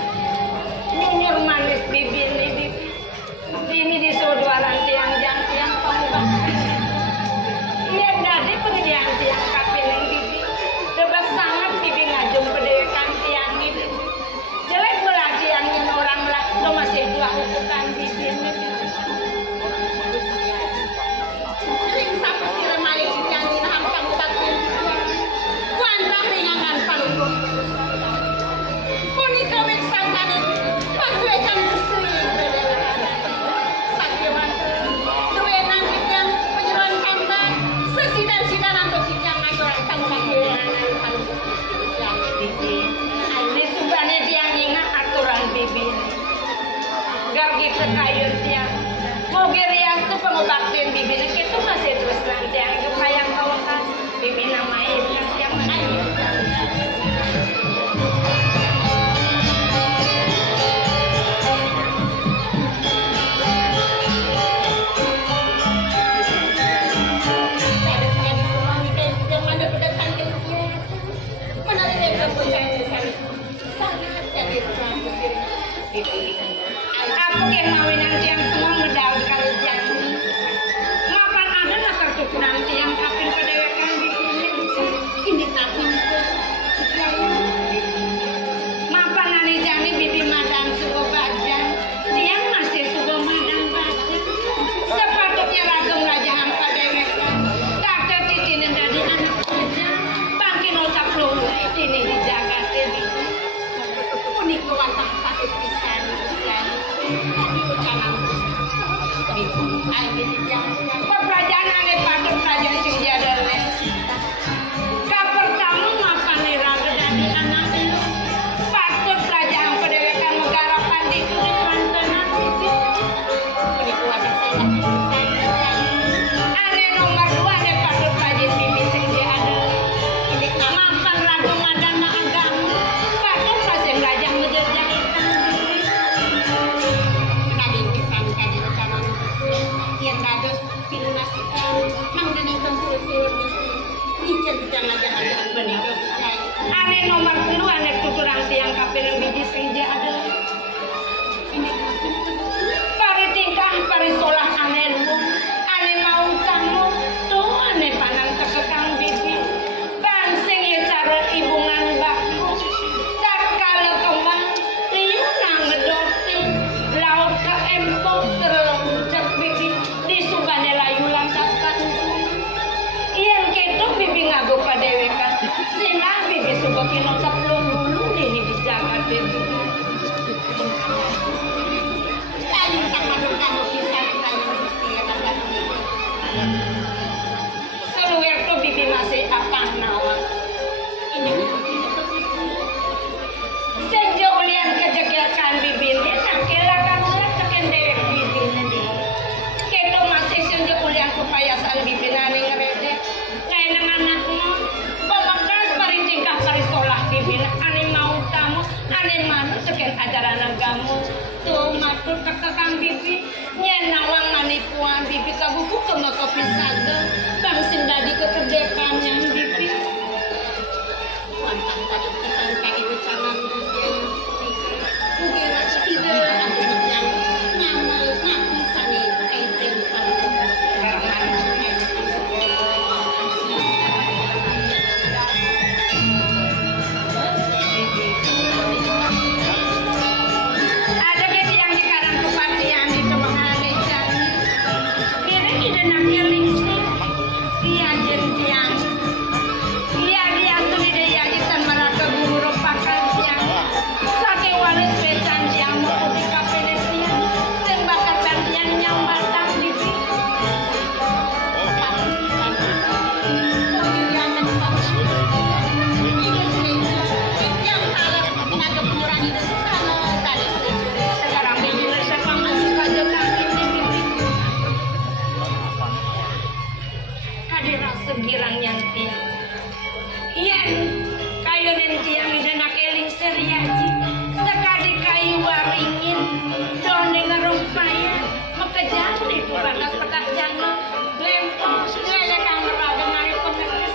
nyunyur manis bibir ini di saudaran tiang pembangunan iya dari tiang kapinan bibir tebas sangat bibir ngajung pendekan tiang ini jelek belaki yang orang lah itu masih dua hukuman bibir ring sampai si remali yang hampang batin wanda ringangan paluku punika wek sangkane paswekan mesti sakyawan duwenan ikang penyeruan kambang sesidan-sidan untuk kijang ayoran kambang kehilangan paluku yang bibi ini subane tiang ingat aturan bibi gagi sekayun tiang moge rias tu pengobatan bibi itu masih terus nanti yang kayang kawakan bibi namanya yang ayo aku yang mawinan tiang semua medal kali tiang mapan ada lah kartu kurang tiang kapin kedewekan ini kapin mapan hari jani bibi madang suku bajan tiang masih suku madang bajan sepatutnya ragam rajahan kedewekan kakek titinin dari anak bajan bangkin otak lulu ini di Jakarta unik wantah sakit pisan Perajaan ane patut kerajaan sing diadane. Kapertama mapan niraga dari anak itu patut kerajaan pendewekan negara pandi itu dimantenan itu. Ini kuasa saya. Ane nomor 2 ane patut kerajaan bibi sing diadane. Ini mapan ragu ngadana agama patut kasih kerajaan menjejak yang dados pinunasikan mangdanipun susul diceritakan aja benih ane nomor 2 ane tuturang tiang kapil biji sing dia adalah ini pari tingkah pari solah ane lu ane mau kamu tuh ane panang tekekang bibi bansing ya cara ibungan baku tak kala kembang tiunang ngedoti laut ke empok terlunjak bibi subane layu lantas kan yang ketu bibi ngago padewekan sina bibi subakin nocap dulu ini di Jakarta bibi saling sama kamu bisa kayu mesti ya kata seluwer tu bibi masih apa nawang ini sejauh ulian kejegakan bibi ini nak kelakan ulat teken dewek bibi ini kedo masih senja ulian kepayasan bibi nani ngerede lain anakmu pemakas pari tingkah pari solah bibi ane mau tamu ane mana teken ajaran agamu tuh matur kekekang bibi nyenawang ane puan bibi kabuku kema kopi saga bang sindadi kekedekan yang bibi wantang tadi pesan kaki ucapan mungkin masih tidak aku yang nyamal ngapi sani enten ada ke yang di kadang kepatian di kemahane jani kira ide namanya lingsi dia jentian dia tuh ide ya jitan meraka buru pakan siang sake walis becan yang mau di kapelesian tembakar bantian yang batang di girang yang tiang iya kayu dan tiang dan akeling seriaji sekali kayu waringin doni ngerumpaya mekejar itu batas petak jangan lempong lelekan meraga nari pengeres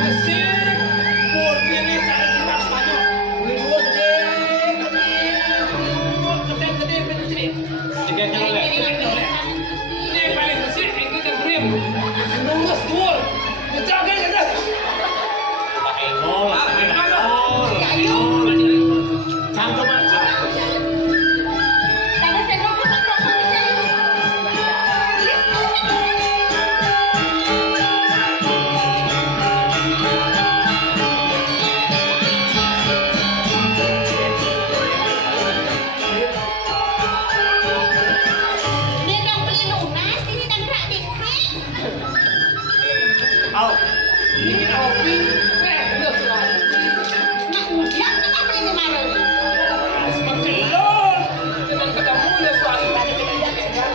Mesir, Putri ini cara kita Spanyol. Berdua gede, gede. Jeganya oleh. Ini paling Mesir, ini kan brim. Lulus duel. Betul kan? Cantum aja. Tapi saya mau kita ini dong beli lunas, ini dan rak dikrik. Au. Ini kopi, udah selalu. Nak ujian kita beli di mana nih? Seperti lo, dengan ketemu ya suatu tadi kita lihat ya kan.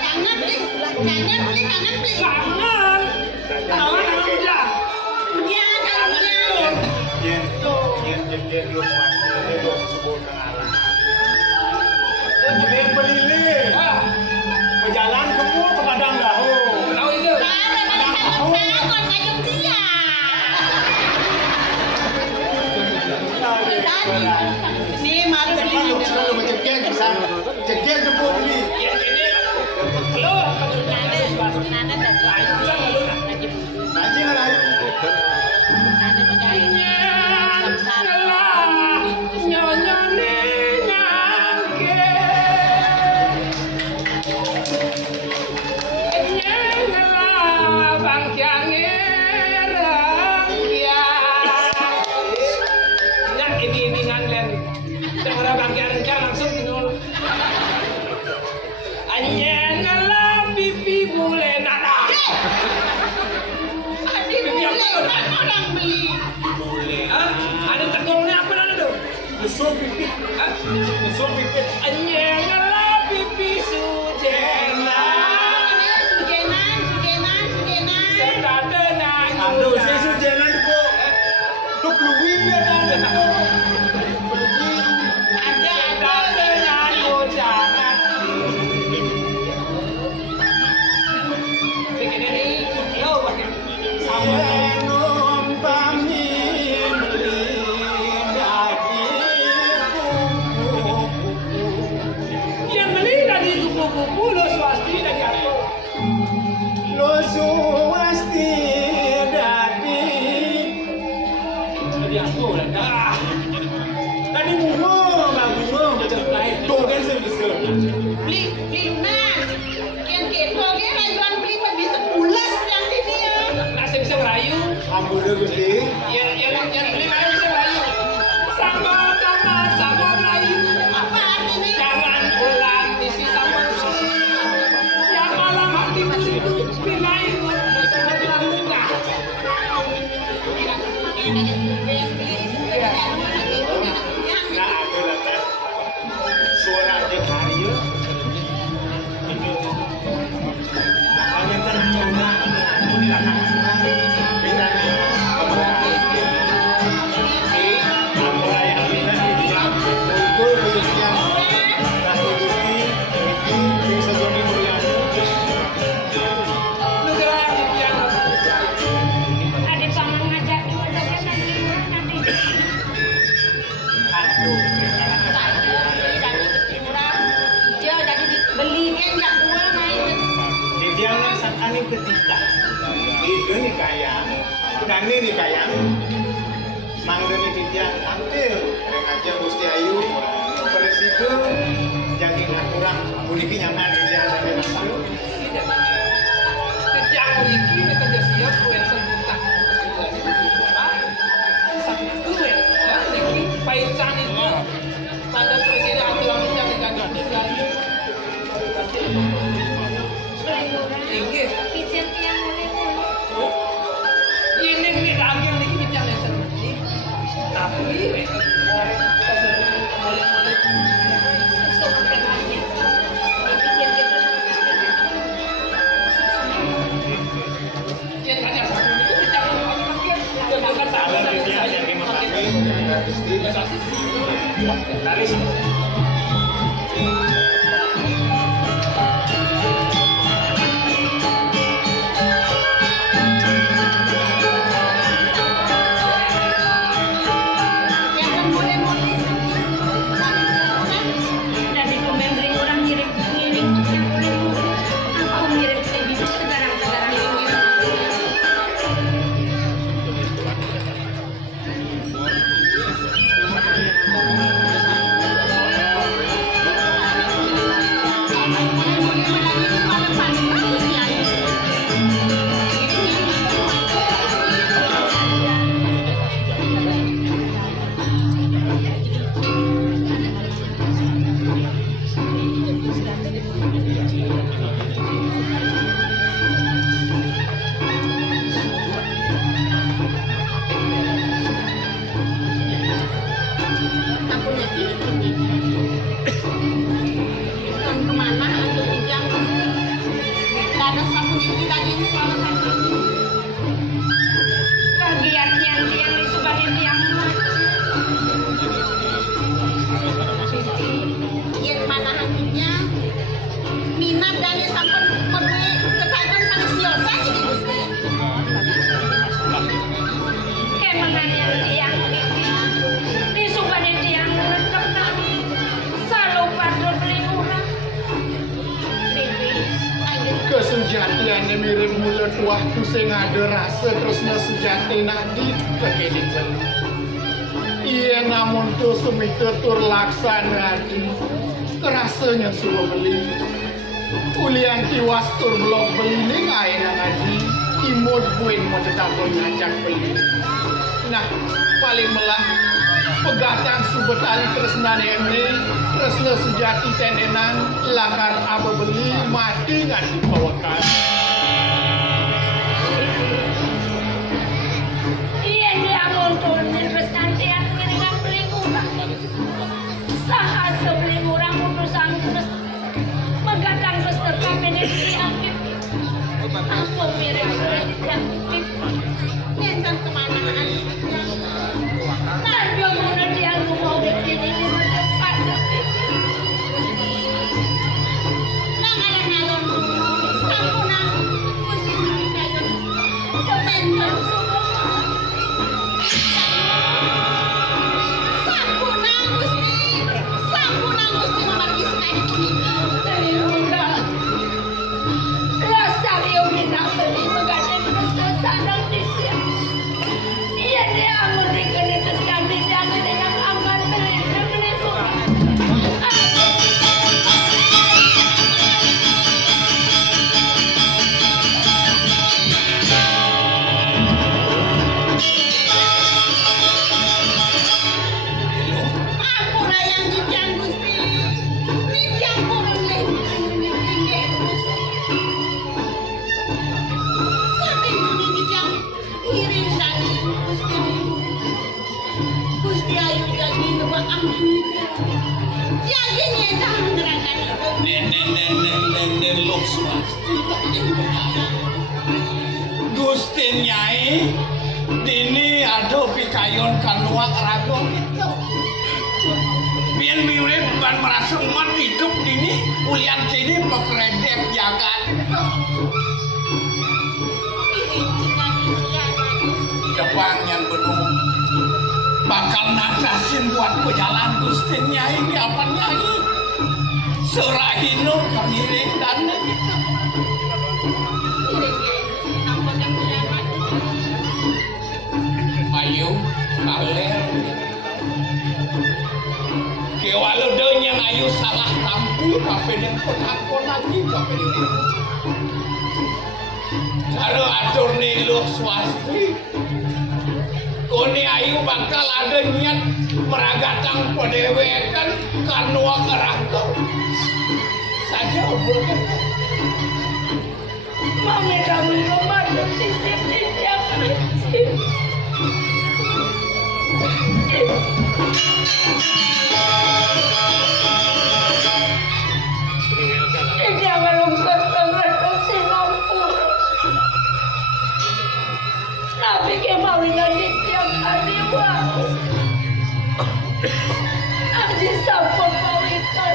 Jangan beli, jangan beli. Tangan, tangan udah. Ujian, ujian. Yen lu pasti itu sebut arah. Yang pelilih. Ah, Berjalan kamu ke padang dahulu. tahu itu. Baru pada sabun kayung dia. Ini malu beli Kalau selalu mencegah di sana, cegah ke putri. Ya ini lo nada dan lain bilang lo lah. Nanti nggak nada begini. Telah nyonya nangke. Nyelah bangkiange rengkian. Ya ini nganglen. Orang bangkian rengkian langsung dinul. Nyelah pipi bule nada. Adik boleh orang beli. Hah? Ada tegongnya apa nana tuh? besok pipit, Hah? besok pipit. Nyelah pipi sujena. Sujenan. Sekadenang Aduh, saya sujenan bu. Tuh peluin dia ada. Ada. Sekadenang ujangan. Bikin ini lo pakai sama. Enom pamin Yang beli dari kupu-kupu lo swasti dari aku. lo suwasti dadi. Dari aku lah dah. Tadi bungo macam lain. Tuh kan saya bisa. Beli lunas. Yang kepo dia rayuan beli kok bisa pulas yang ini ya. Nah, saya bisa ngerayu. Ampun deh gusti. Yang beli mana bisa ngerayu. Sama ngerayu. Apa artinya? Jangan pulang isi sama yang malam hatiku itu pinai bersama bunga. Nah ada lah teh. Suara dia karya. Itu. Makanya tenang rumah, tenang di lapangan. Kita nih. Ada paman ngajak juga jadi nanti. Jadi beli kan nggak dua main. Jangan sang aneh ketika itu nih kaya, dan ini kaya, mangga nih dia tampil dengan aja Gusti Ayu, presiden, jadi aturan, bunyi nyaman dia sampai masuk. Yang memiliki kita siap kuen sejuta. Satu kuen, ya, ini paisan itu pada presiden aturan kita diganti sekali. Tinggi. Pijet yang mulai. Ini lagi yang ini bicara sendiri. Tapi yang tanya satu itu bicara dengan salah dan saya Taris. waktu sing ada rasa tresna sejati nadi kegedipan. Iya namun tu sumita tur laksana di rasanya suruh beli. Ulian tiwas tur blok beli ning aina ngadi imut buin mau tetap ngajak beli. Nah paling melah pegatan subetali tresna ini tresna sejati tenenan lakar apa beli mati ngan dibawakan. Iya dia muncul terus nanti aku dengan beli murah. Sahasa beli murah urusan terus megatang terus terkami di sini. Aku mirip yang nentang kemana nah dia mana dia mau bikin ini cepat nah ngalon sampuna musim kayu kepengen sampuna gusti memarkis kayu enggak rasa dia minta beli megadang terus sadang di sini iya dia amun dikene kesandi jangan dengan aman beli aku yang dijang gusti dijang kurang lebih sampai ini dijang iring tadi gusti ayu jadi lupa amin jadi nyetang gerakan Nenek lu Gusti Nyai dini aduh pikayon kanuak rago gitu biar mirip bukan merasa umat hidup dini ulian sini pekredep jaga depan yang penuh bakal nadasin buat pejalan Gusti Nyai ini apa Nyai serahino kamiring dan gitu ayo kaler kewalo yang ayo salah tampu kape yang penakon lagi kape yang cara atur nih lo swasti kone ayu bakal ada niat meragatang padewe kan kanua kerangkau saja obrolkan mami kami membantu sistem dijang jangan lupa dengan Singapura tapi kemawinan di tiap hari waktu aji sampun pawikan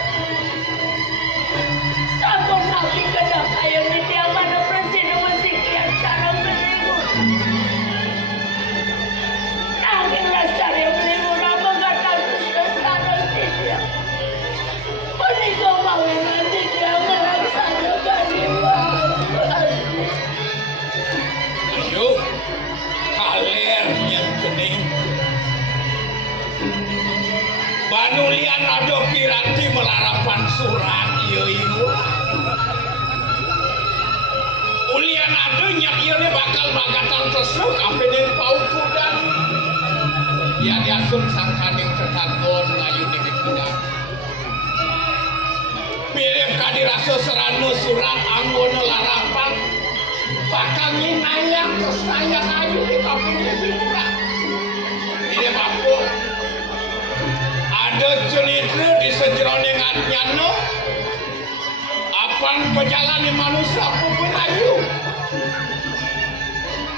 sampun nabi kedap ayo di tiap mana presiden masih kian cara beribu akhirlah cari beribu nama kata kesana tidak menikah pawinan di tiap melaksanakan ayo kaler yang kening banulian ado piranti melarapan surat iyo ibu ulian ado nyak iyo bakal bagatan tesuk apa den pau kudan ya diasun sangkaning tetagon layu ning kudan mirip kadirasa serana surat anggono larapan bakal nyinayang terus sayang ayu di kampung hiburan ini mampu ada cerita di sejeroning nyano apang pejalani manusia pun ayu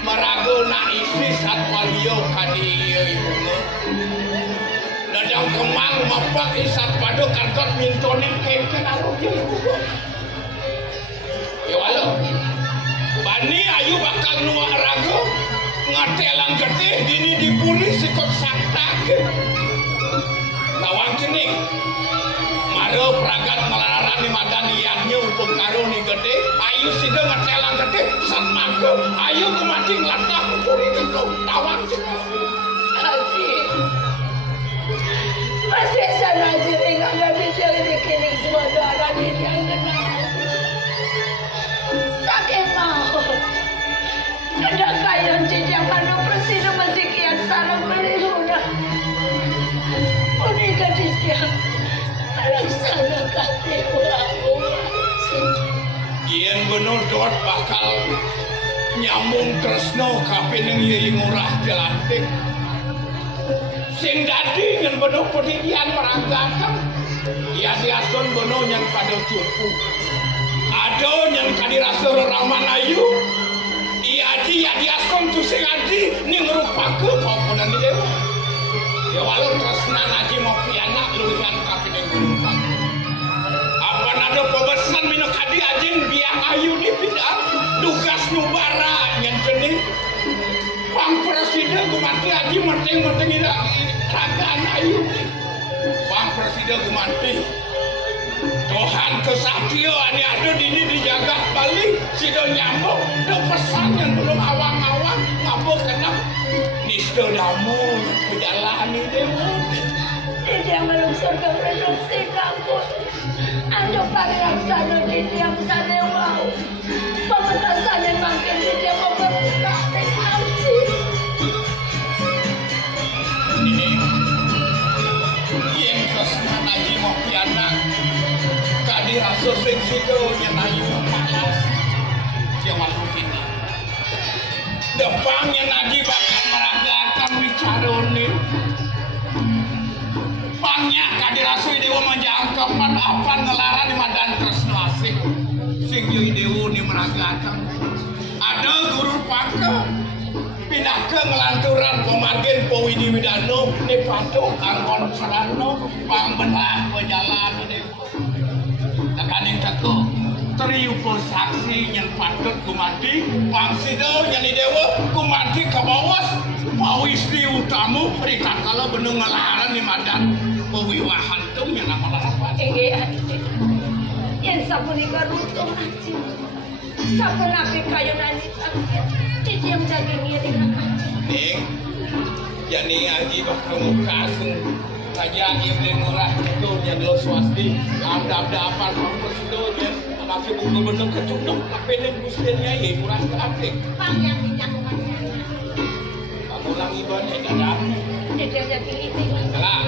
meragu na isi satwa liyo kadiyo ibunya dadang kemang mapak isat padu kantor mintonin kengken arugi ibu ya walau bani ayu bakal nuang ragu ngatelang getih dini dipuli sikot saktak lawang cening maro pragat melarang di madaniannya pengkaruni gede ayu sida ngatelang gede san mangke ayu kemating latah kuri itu tawang masih sana sini nggak bisa bikin semua darah di yang kenal sakit mau ada kayak cincang mana presiden masih kian sana beli udah gadis yang melaksanakan dewa yen bener dot bakal nyambung tresno kapeneng Yai Ngurah Jelantik sing dadi ngen bener pedidian meranggakan ya diason bener yang pada cupu ado yang kadirasur Raman Ayu iya di ya diason tu sing adi ning rupake paupunan di dewa ya walau tresna ngaji mau pianak luwihan kapeneng gurupang apa nado pebesan minok hadi ajing biang ayu dipindah tugas nubara yang jenis Bang Presiden gumanti aji meteng-meteng ragaan ayu Bang Presiden gumanti Tuhan kesatio ani ada dini dijaga balik sido nyambung do pesan yang belum awang-awang ngabuk kena nisdo damu berjalan dewa dia belum surga produksi kampus ando parilaksana di tiap sana mau pementasan yang makin di dia memperbaiki hati ini yang kesana lagi mau pianak tadi rasul seksido yang ayu panas yang malu ini depannya lagi bakal meragakan bicarone pangnya kadirasu dewa menjangkapan apa ngelaran di madan tresno asik sing Yai Dewa ni meragakan ada guru pake pindah ke ngelanturan pemargin Powidi Widano ni patung angkon serano pangbenah pejalan dewa tekaning teko teriupo saksi yang patut kumati pangsido yang dewa kumati kebawas pawistri utamu rita kalau benung ngelaran di madan pewiwahan tuh yang nama lapan yang sapunika rutung aja sapun api kayu nani tangkir jadi yang jadi ngiring aja ning jadi aji bakal muka sung saja Yai Ngurah itu yang lo swasti ada apa kamu sudonya pakai buku benung kecunduk tapi ini gustinya Yai Ngurah Jelantik bang yang tidak kemana aku ulangi banyak dadah jadi yang jadi ini lah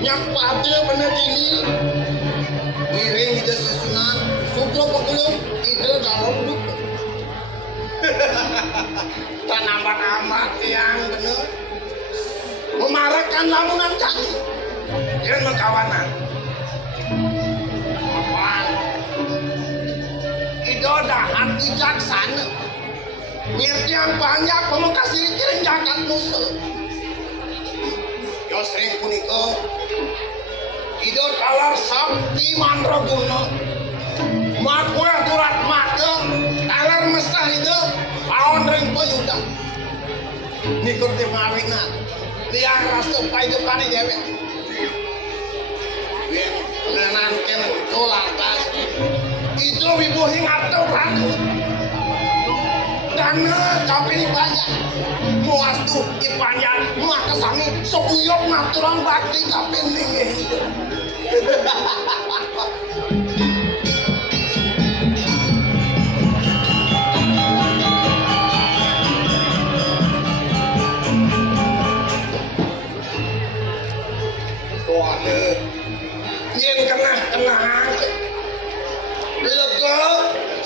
Nyapatnya bener ini miring ide susunan sugro pekulung ide dalam duk tanaman amat yang bener memarakan lamunan kaki yang mengkawanan apaan ide dahan bijaksana mirti yang banyak pemengkas diri kirim jagat musuh Yosring puniko Ido kalar sabti mandraguna makwe turat maka kalar mestah itu awan ring payuda nikur di mawingan liang rastu payuda dewe menanken tolatas itu wibuhing atau ragu karena tapi banyak muastu ipanyan maka sami sepuyok natural bakti kapin nih Waduh, yen kena lega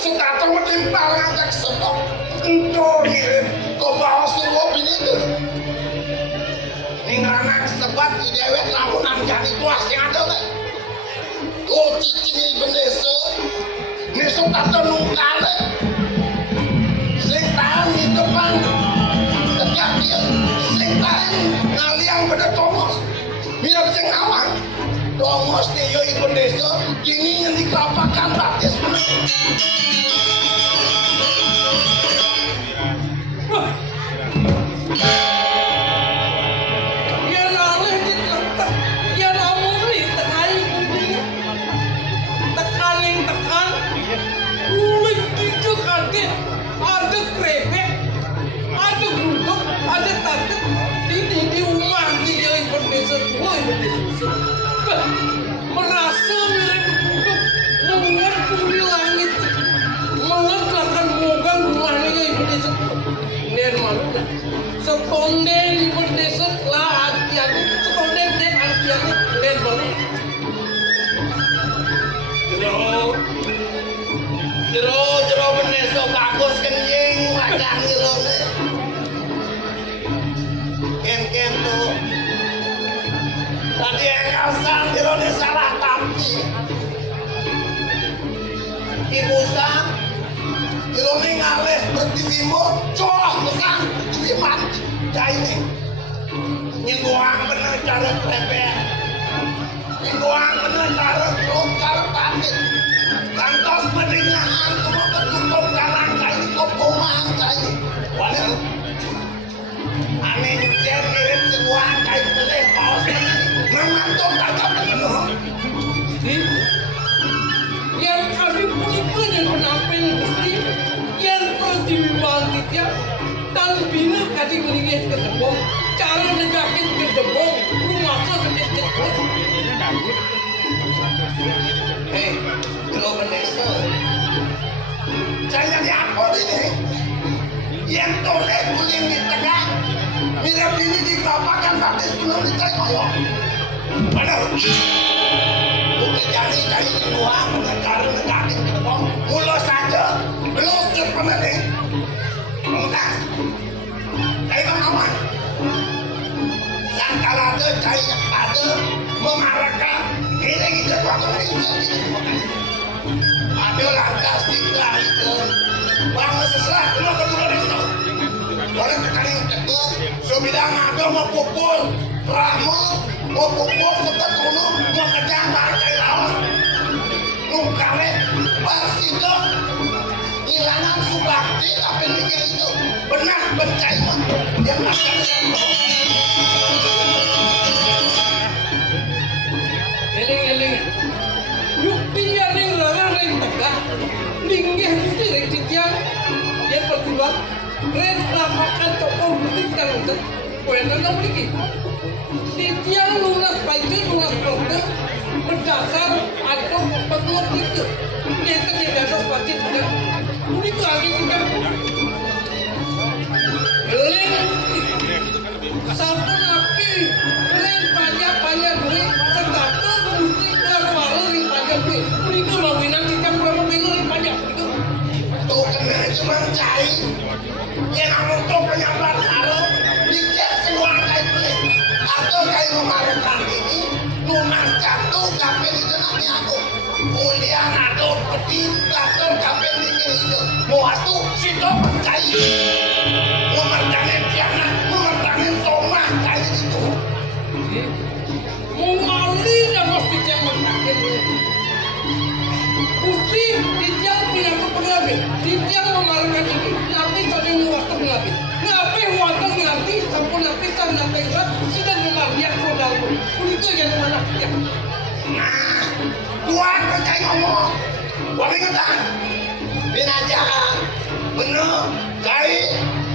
Sutarto metimpal ngajak sebab entuh ngirim kok bawa suruh bini itu ning ranak sebat di dewek lamunan jadi tuas yang ada kan kok cicing bendesa ini Sutarto nungkale sing tahan di depan tegak dia sing tahan ngaliang pada Thomas mirip sing awang Thomas nih yo ibu desa kini yang dikelapakan baptis ya nalih ditetek ya namun ditekan kumpulnya tekan ulit itu kaget ada krebek ada gudeg ada tatet di rumah dia ibu desa tua ibu desa merasa mirip duduk mengat kuli langit mengatlakan mogang rumahnya ibu desa nen malu seponden ibu desa lah hatiannya seponden nen hatiannya nen malu jero beneso bagus kencing wajah jero ken tuh tadi yang kasar jero ini salah tapi ibu sang jero ini ngalih berdirimu coah besar berdiriman jai ini nyegoang bener cara krebek nyegoang bener cara longkar patit kantos berdinyahan semua ketutup karang jai kopungan jai waduh aneh jen mirip sebuah jai pelih paus mengantuk kakak penuh yang kami pun yang penampil bukti yang perdiwiban tiap dan bina kasih ngelingit ke debong cara negakin ke debong lu masa sedikit lo bendesa saya jadi apa ini yang toleh kuning di tengah mirip ini dikelapakan baptis belum diterima padahal bukti jari dari luar cara negakin ke debong mulut saja belum terpenuhi enggak dari pengawan yang kalau ada cari yang ada memarahkan ini kita waktu ini ada lantas tinggal itu bangun seserah dulu kedua itu boleh tekanin kedua sebidang ada mau pukul ramu mau pukul setelah mau kejang barang dari lawan nungkale persido hilangan subakti tapi mikir itu benar percaya yang akan eling bukti yang larang yang tegak linggih bukti yang titian yang berjuang ren lapakan tokoh bukti kita kuentan kamu lagi titian lunas baiknya lunas prote berdasar atau penuh itu yang terjadi pasti tidak ini lagi juga eling satu napi eling banyak duit setato mesti keluar di pajak duit itu lawinan kita berapa kilo di pajak itu tuh kena cuma cari yang kamu tuh penyabar taruh dikit semua kayak beli atau kayak memarukan ini lunas jatuh kapan itu nanti aku kuliah atau peti atau kapan ini itu mau atuh situ percaya memerdanin piana memerdanin somah kayak gitu mengali dan mesti yang mengakhir bukti ditiang pindah ke pengabil ditiang memarahkan ini nabi tadi waktu pengabil nabi waktu mengabil sampun nabi tak nabi tak sudah memarahkan produk itu yang mana dia nah Tuhan percaya ngomong boleh ngetan binajahan bener kali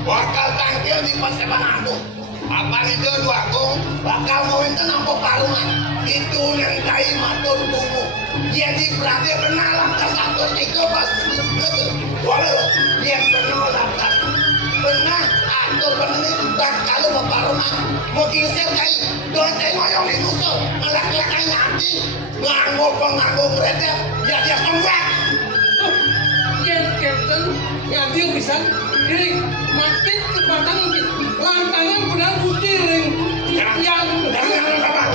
bakal tangkil di paseban aku apa itu dua aku bakal ngawin nampak parungan itu yang kai matur buku jadi berarti benar lantas satu tiga pas boleh loh dia benar lantas benar atur benar ini dan kalau bapak rumah mau kisir kai doang saya ngoyong di nusul malah mati nganggo kredit ya dia tonggak. Yen kenten ngadi pisan ring makin ke batang lantangan benar putih ring yang apa?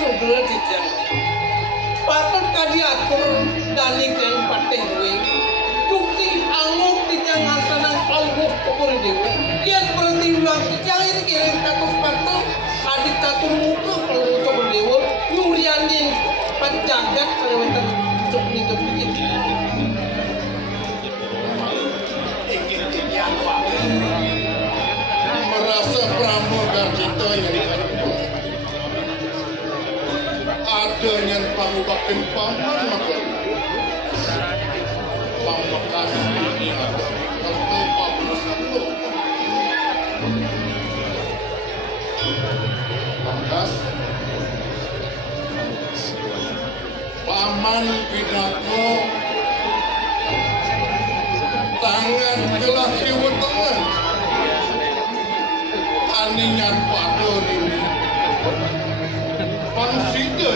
Sugra dijang patut kadiatur daling yang pateng gue bukti anguk dijang ngantanang alguk kepuri dewa yang berhenti ulang dijang ini kirim katus patut adik tatur muka kalau coba dewa nyurianin panjagat kelewatan sepenuh kepikir merasa pramuka kita yang ada yang pangubatin paman maka pangbekas ini ada atau pangbekas pangbekas paman pidato tangan gelas siwetengan aningan pada ini pansida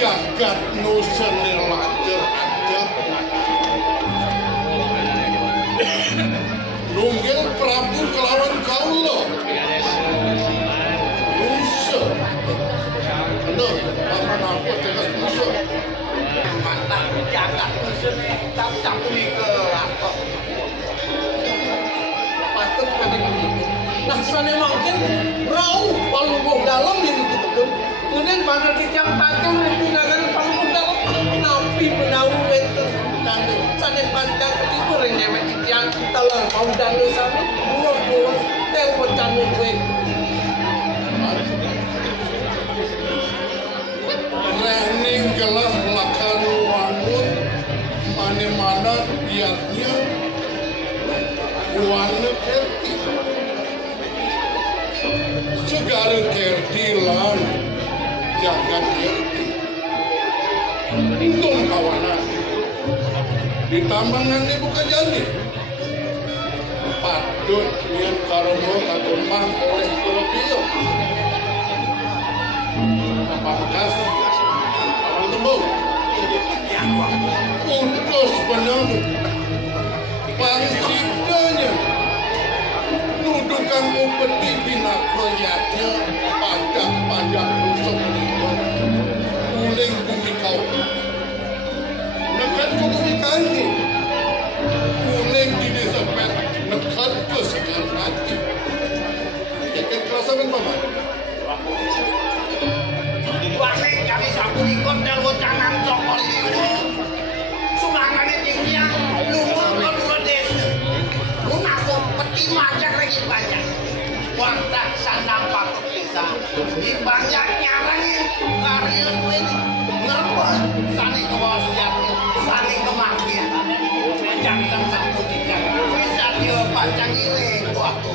jagat nusenir lancar aja nunggil Prabu kelawan kaula nusa bener paman apa jelas nusa mantap jagat nusenir tak campuri ke apa patut pada begitu nah sana mungkin rauh palungguh dalam diri kita kemudian pada dijang tajam digunakan palungguh dalam napi menawu wetu tanda sana panjang itu yang dewek dijang telah mau dana sama buruk tewo canu gue rening gelas lakan wangun mana-mana biatnya warna kerti segala kertilan jangan kerti untung kawanan di tambangan ini bukan jadi patut yang karena kagumang oleh Kolopio pangkas awal tembok putus benar pangsidanya nudukan upeti bina koyatnya pajak rusuk meninggal uling bumi kau nekat bumi kani uling di desa pet nekat ke segar hati yakin kerasa kan paman walik kami sapu ikut dan wocanan cokol ini sumangkanya tinggian lumur kedua desa lunasuk peti macam lagi banyak wartah sandang patok bisa di banyak nyarangnya karir gue ini ngerebut saling ke bawah sejati saling kematian jantan satu tiga bisa dia panjang ini waktu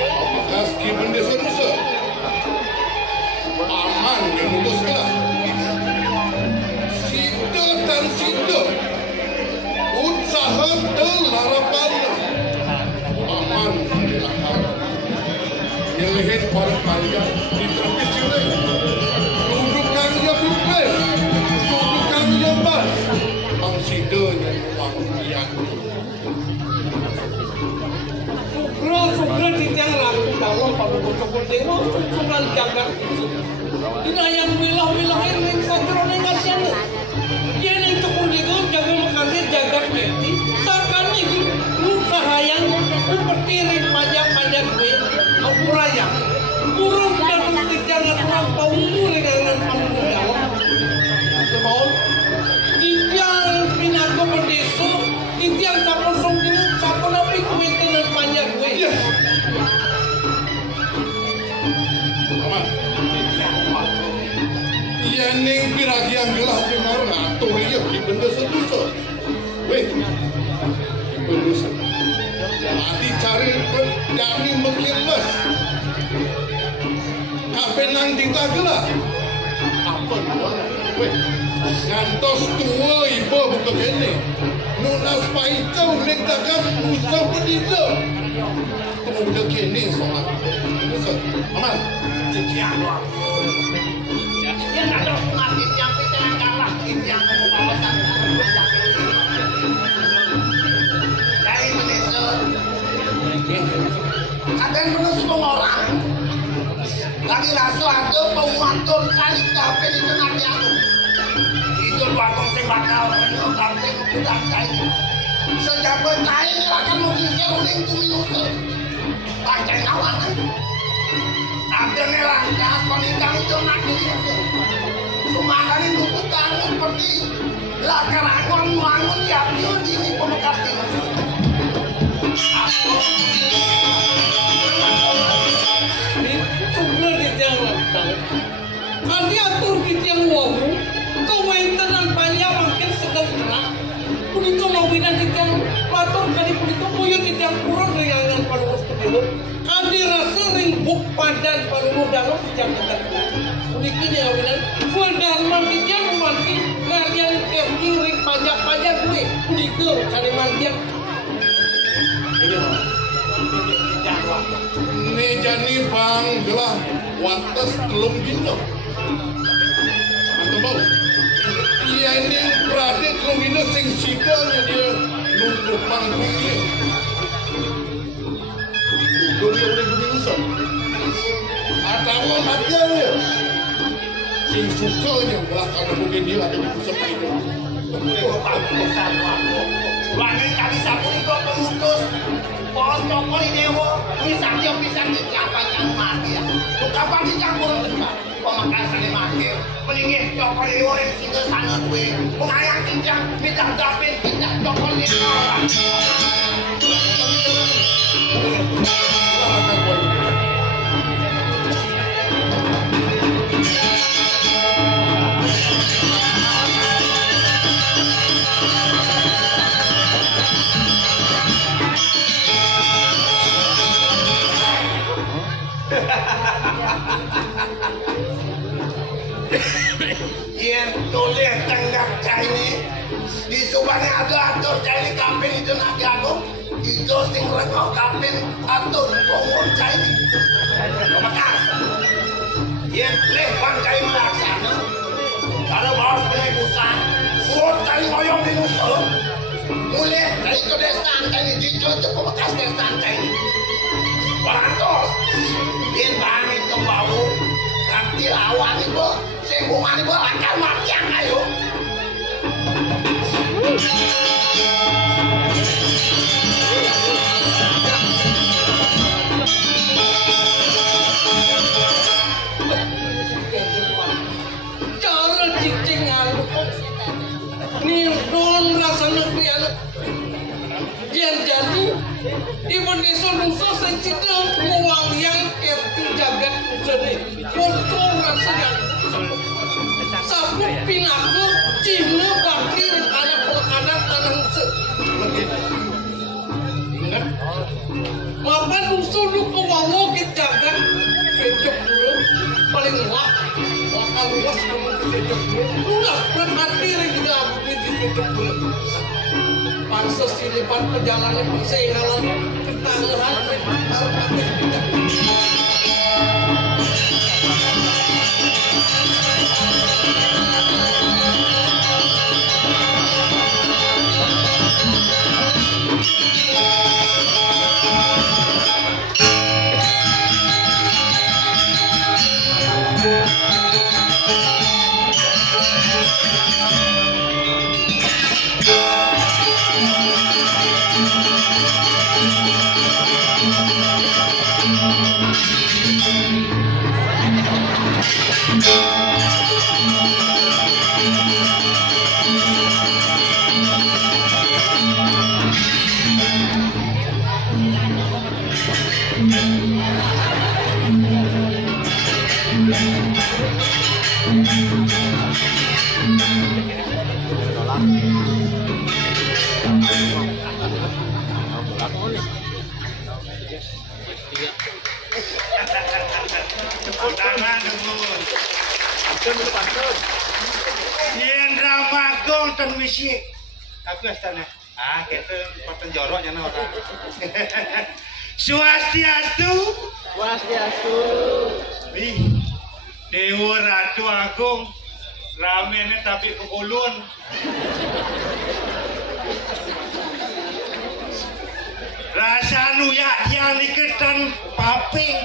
apakah skimen desa rusa aman yang memutuskan Sida dan para kalian di tepi cilik. Tunjukkan dia bukti, tunjukkan dia pas. Ang sidenya panggian. Sugro di tiang laku dalam pabukul dewa sugro jagat. Dinayan wilah ini sugro negasian. Jadi cukul dewa jaga makasih jagat keti. Takkan ini sahayang upetirin pajak gue aku raya. Kurang dan tiang kurang paumur dengan pabukul dalam. Sebab di tiang pinato pendeso di tiang sapon ini sapon api kuitenan panjang gue. Iya neng piragi yang gelah di marga atau iya di benda sedusa. Weh, berdosa. Mati cari dami mengkilas. Kapenang kita gelah. Apa nuana? Weh, ngantos tua ibu buka kene. Nunas paitau neng takam usah berdida. Kamu buka kene soal. Berdosa. Aman. Sekian doang. Dia nak ada pengasih yang kita kalah yang kawasan dari Indonesia. Kadang menurut semua orang lagi rasa ada penguatur kali kafe itu nanti aku itu waktu sing bakal penuh kafe udah cair sejak bercair ini akan mungkin seruling itu minus pakai awan ada nerangkas penitang itu nanti Sumakan itu tangan seperti lakar angon yakin ini pemekat ini. Aku sudah di jalan kali atur di tiang wawu kewentenan panjang makin sedang gerak begitu mau bidan di tiang patung kali begitu puyuh di tiang kurang dengan palu seperti kali rasa ringbuk padan palu dalam di tiang dekat begitu dia bilang dan mandinya mandi ngarian camping ring pajak gue begitu cari mandian ini jadi bang gelah wates kelum gitu mantap bau iya ini berarti kelum gitu sing sidanya dia nunggu panggungnya udah dia udah kebinusan atau matnya dia sing sukanya gelah karena mungkin dia ada di pusat itu wangi kali sapu itu pemutus pos toko di dewa bisa di siapa yang mati ya kapan dicampur dekat pemakasan di mati meninggi toko di dewa yang singgah sana gue mengayang tinjang minta dapin tinjang toko di dewa yang tulis tenggak caini di subane ada atur caini kapin itu nanti aku itu sing rengok kapin atur pengurus caini pemakas yang lewat caini melaksana kalau bawa pengurusan urut caini moyong di musuh mulai dari kedesaan caini dicucuk pemakas desaan caini beratus bintang itu bau nanti lawan itu singgungan itu akan mati yang ayo cara cicingan nirgon rasanya krian yang jadi ibu desa sencita uang yang kerti jagat jadi untuk rasanya sapu pinaku cina bakti anak pelakanan tanah musuh ingat mapan musuh lu ke wawo kejagat kecok dulu paling lak bakal luas kamu kecok dulu udah berhati yang tidak habis dikecok dulu pansos dilipat perjalanan persaingan ketanggahan kalau pakai Tepuk tangan dulu. Yen Ramakong ten misik. Aku astana. Kita paten joroknya ora. Swastiastu. Swastiastu. Ih. Dewa Ratu Agung. Ramene tapi kekulun. Rasa nuyak yang diketan paping.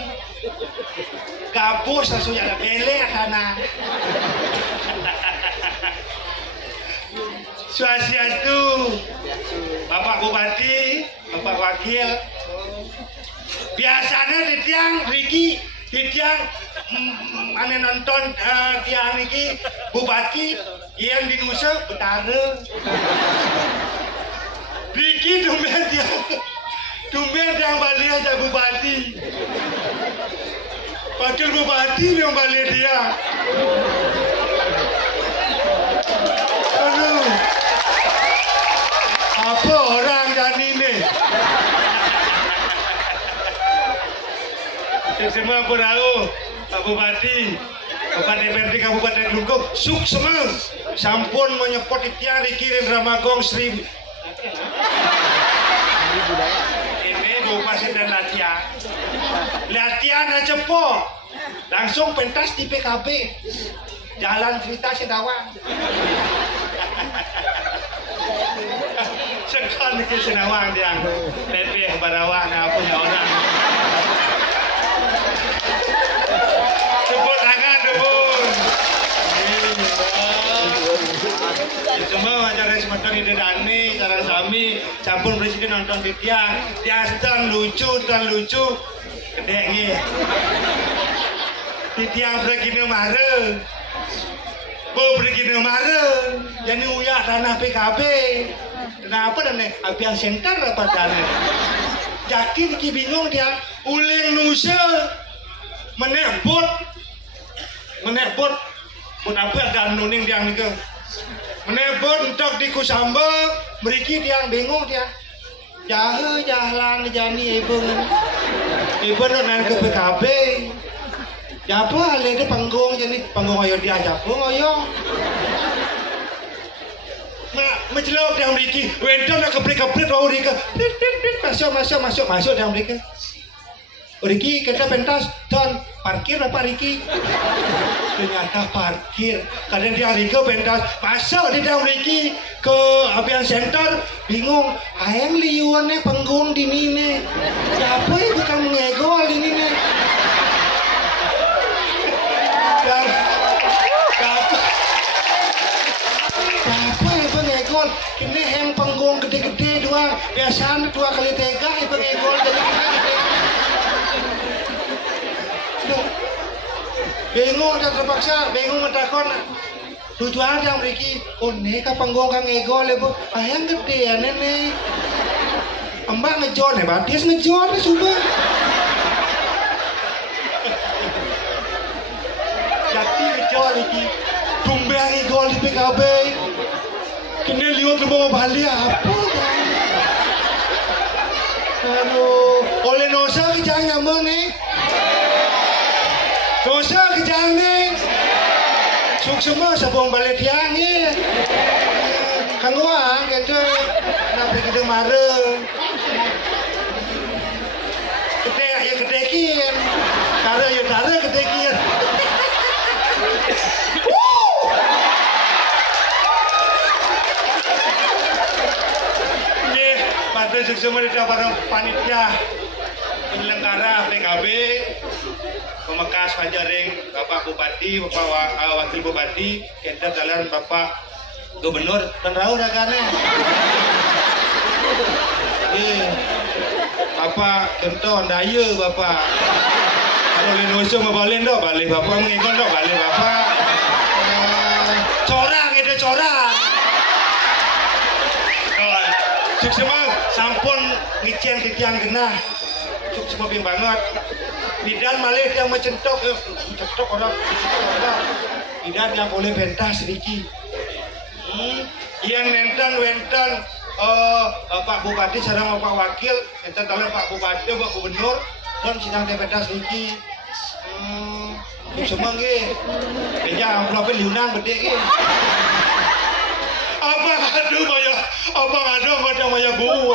Gabus asunya ada belek sana. Swastiastu. Bapak Bupati, Bapak Wakil. Biasanya di tiang Riki, di tiang ane nonton tiang Riki Bupati yang di Nusa Utara. Riki tumben yang balik aja Bupati. Wakil Bupati yang balik dia. Aduh. Apa orang dan ini? Semua aku tahu, Pak Bupati, Bapak DPRD Kabupaten Lungkung, suk semua, sampun menyepot tiang Riki Ramakong 1000. Ini Bupati dan latihan aja po, langsung pentas di PKB, Jalan Cerita Sendawang. Sekali ke Sendawang dia, PP Barawang, punya orang. Tepuk tangan debun. Semua acara semacam ini Dani, cara Sami, campur presiden nonton di tiang tan lucu, gede ni. Di tiang begini mare, begini mare, jadi uyak tanah PKB. Kenapa dan apian center apa tanah? Yakin ki bingung dia, uling Nusa. Menebut pun apa dan nuning dia ni ke menebut untuk di Kusamba meriki dia bingung dia jalan jani ibu nak ke PKB siapa hal itu panggung jadi panggung ayo dia pun ayo menjelok dia meriki wentor nak keprik bau dia masuk dia meriki Riki kita pentas dan parkir apa Riki? Ternyata parkir. Kadang dia Riki pentas masuk di dalam Riki ke Apian Center bingung. Ayang liuannya panggung di ni. Siapa yang bukan mengegol di ni? Dan siapa yang mengegol? Ini yang panggung gede-gede dua. Biasanya 2 kali 3 yang mengegol jadi gede. Bingung dan terpaksa, bingung mentakon. Tujuan yang Riki, oh neka panggung kang ego lebu, ayang gede ya nenek. Ambak ngejor nih, batis ngejor nih sumpah. Jati ngejor Riki, tumbang ego di PKB. Kini lihat lu mau balik apa kan? Aduh, oleh Nusa kejang nyaman nih. Nusa kejang nih. Suk semua sabung balik tiang ni. Kang Wang kata nak pergi ke mara. Kedek ya kedekin. Karena ya tentara ketekian. Nggih, matur suksema para panitia penyelenggara PKB Pemekas Panjaring, Bapak Bupati, Bapak Wakil Bupati, Kenter Dalan Bapak Gubernur dan Rau rakannya. Bapak contoh daya Bapak. Kalau Indonesia mau balik dok, balik Bapak mengikut dok, balik Bapak. Corang itu corang. Suksema sampun ngicen titian genah. Suksema ping banget. Bidan malih yang mencentok orang. Bidan yang boleh pentas sedikit. Yang wenten Pak Bupati sareng Pak Wakil, enten dalam Pak Bupati, Pak Gubernur, dan sidang pentas sedikit. Semua nggih. Beja amplopnya liunan gede nggih. Apa aduh maya buat.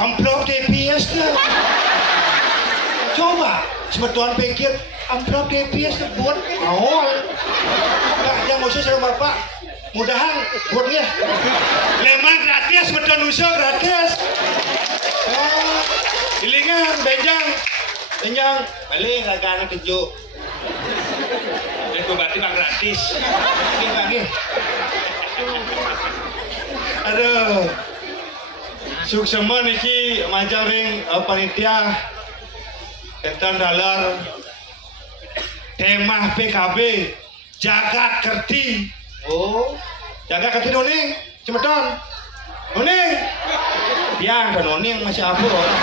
Amplop TPS tuh. Coba semetuan pikir amplop TPS tuh buat awal. Pak yang usul sama Bapak mudahan buatnya leman gratis semetuan usul gratis. Ilingan benjang balik agak kejuk. Itu berarti bang gratis. Oke. Aduh. Suksema niki majaring panitia enten dalar tema PKB jagat kerti. Oh, jagat kerti noning, cemeton. Noning. Yang dan noning masih apa orang.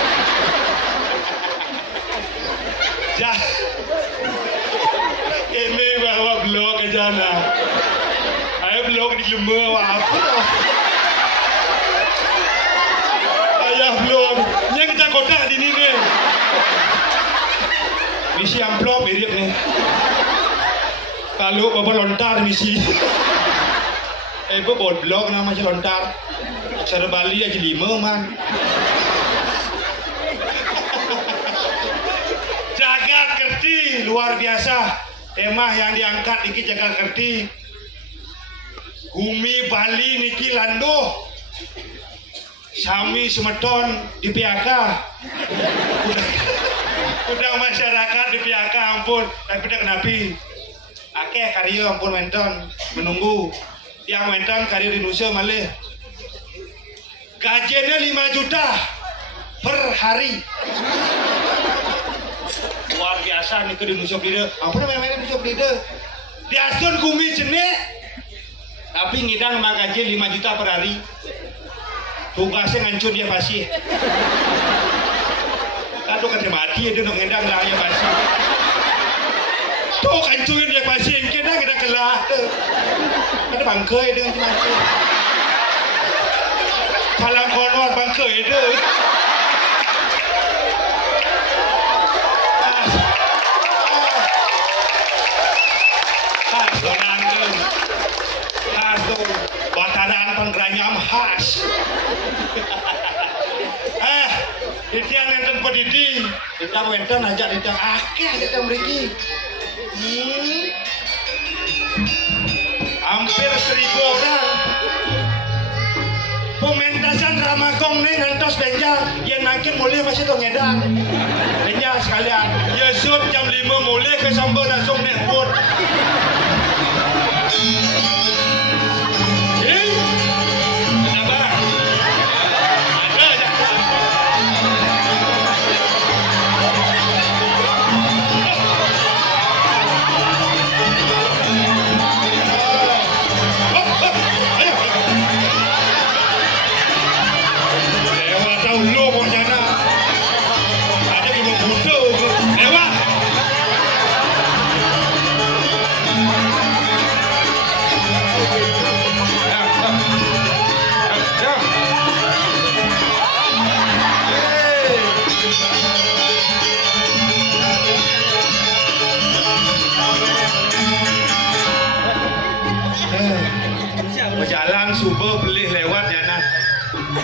Ini bawa blog ke sana. Ayo blog di lemah apa? Belum, yang kita kodak di sini nih. Misi amplop mirip nih. Kalau bapak lontar misi. Bapak blog nama si lontar. Aksara Bali aja 5 man. Jagat kerti luar biasa. Tema yang diangkat niki jagat kerti. Gumi Bali niki landuh. Sami semeton di PHK. Udah masyarakat di PHK ampun, tapi udah kenapi. Akeh karya ampun menton menunggu. Yang menton karya di Indonesia malih. Gajinya 5 juta per hari. Luar biasa nih ke Indonesia beli. Ampun main-main Indonesia beli. Diasun gumi jenek. Tapi ngidang mah gaji 5 juta per hari. Tugasnya ngancur dia pasti. Kan tuh kan mati dia dong ngendang lah ya pasti. Tuh kancurin dia pasti kita kelah. Ada bangkai dengan cuman tu. Palang konor bangkai itu. Khas orang tu. Khas tu. Bataran penggeranyam khas. Itu yang enten pedidi, kita enten ajak kita akeh kita meriki. Hampir 1000 orang. Pementasan Ramakong nih ngantos benjang, yang makin mulai masih tuh ngedang. Benjang sekalian. Yesud jam 5 mulai ke Sambal langsung nekbut.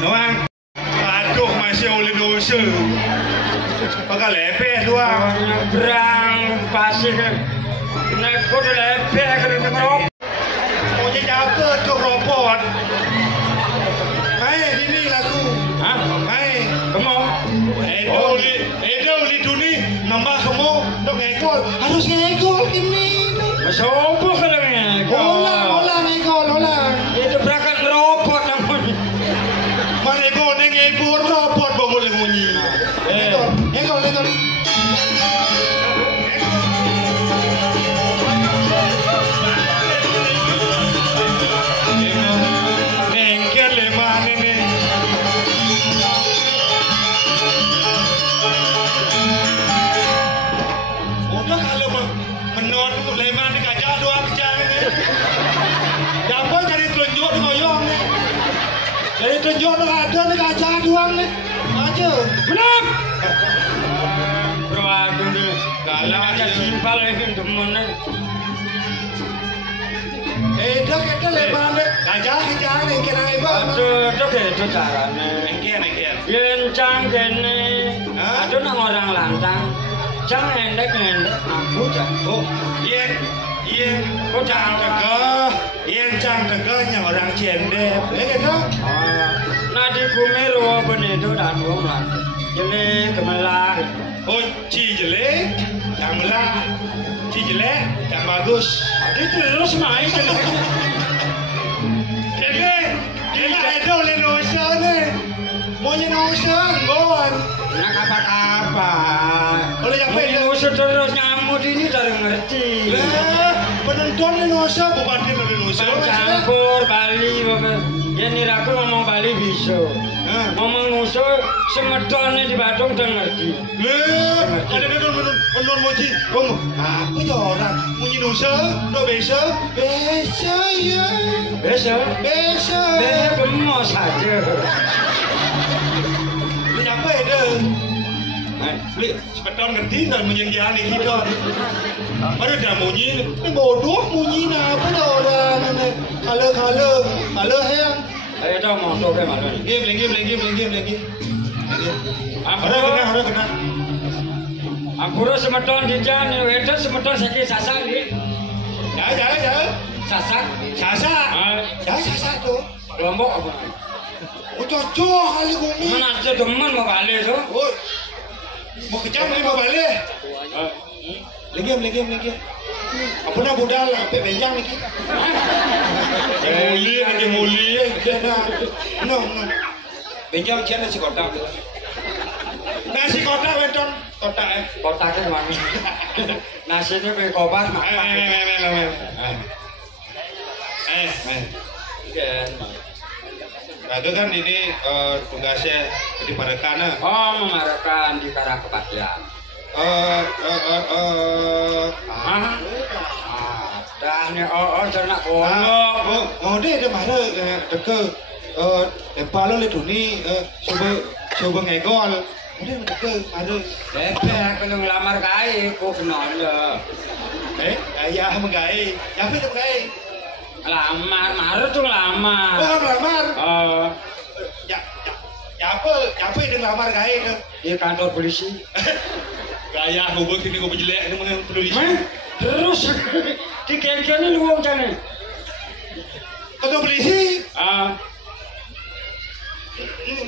Noang. Aduh masih oleh dosa. Pakai lepeh doang. Nyebrang pasir. Neko lepeh kena ngerop. Mau jaga tuh robot. Hai, ini lagu. Hah? Hai, Kamu? Edo li duni nambah kamu dok ngekol. Harus ngekol ini. Sopo kena ngekol. Olah ngekol, olah. Itu berangkat ngerobot namun. Mana ego neng ibu robot bawa boleh bunyi. Ngekol. Nengkel lemah ini. Udah kalau menon lemah ni gajah dua kecang ini. Dapat jadi tunjuk ngoyong nih. Jadi tunjuk ada nih gajah doang nih. Aja. Menang. Bro aduh ni. Kalau aja simpel lagi temen ni. Dah kita lemah nih. Gajah kecang nih kena ibu. Aduh itu caranya. Engkian. Lencang kene. Aduh nang orang lantang. Jangan endek aku jah. Oh, iya. Kau jangan tegah. Iya jangan tegahnya orang cendep. Gitu. Nah di kumero benedo dan dua melat. Jele kemelah. Oh, jelek, yang melah. Jelek, yang bagus. Itu terus main jelek. Jelek ada oleh dosa nih. Maunya dosa, gon. Nak apa-apa. Oleh yang Ini beda. usut terus nyamuk ini dari ngerti. Penonton ini dosa, bukan dia oleh dosa. Campur Bali, ya niraku ngomong Bali bisa. Ngomong nusa, semedonnya di Badung dan ngerti. Ada menurut moji, kamu apa ya orang munyi dosa, do bisa ya. Besok gemuk saja. Ini apa ya? Beli sepedon ngerti dan menyengiani kita. Ada dah munyi, ini bodoh munyi apa dah orang ini. Halo yang. Ayo dah motor ke mana ni? Lagi. Ada kena. Ampura semedon di jalan, wedon semedon sakit sasak ni. Ya. Sasak. Sasak tu. Lombok apa? Oh cocok kali kuni. Mana ada teman mau balik tu? Oh, mau kejam lagi mau balik. Lagi. Apa nak budal? Apa benjang lagi? Muli. No. Benjang macam nasi kotak. Nasi kotak betul. Kotak ke mana? Nasi ni beri kobar mak. Raga kan ini tugasnya di Parekana. Oh, memarahkan di Karang Kepatian. Dah ni cernak kono. Oh dia ada mana deket Epalo le tuni coba ngegol. Dia deket ada. Lepeh kalau ngelamar kai ku kenal le. Ayah menggai. Siapa itu menggai? Lamar tu lamar. Oh lamar. Ya apa itu lamar gai tu? Di kantor polisi. Gaya gubuk ini gubuk jelek ini mengenai polisi. Terus di kengkeng ni luang macam Kantor polisi?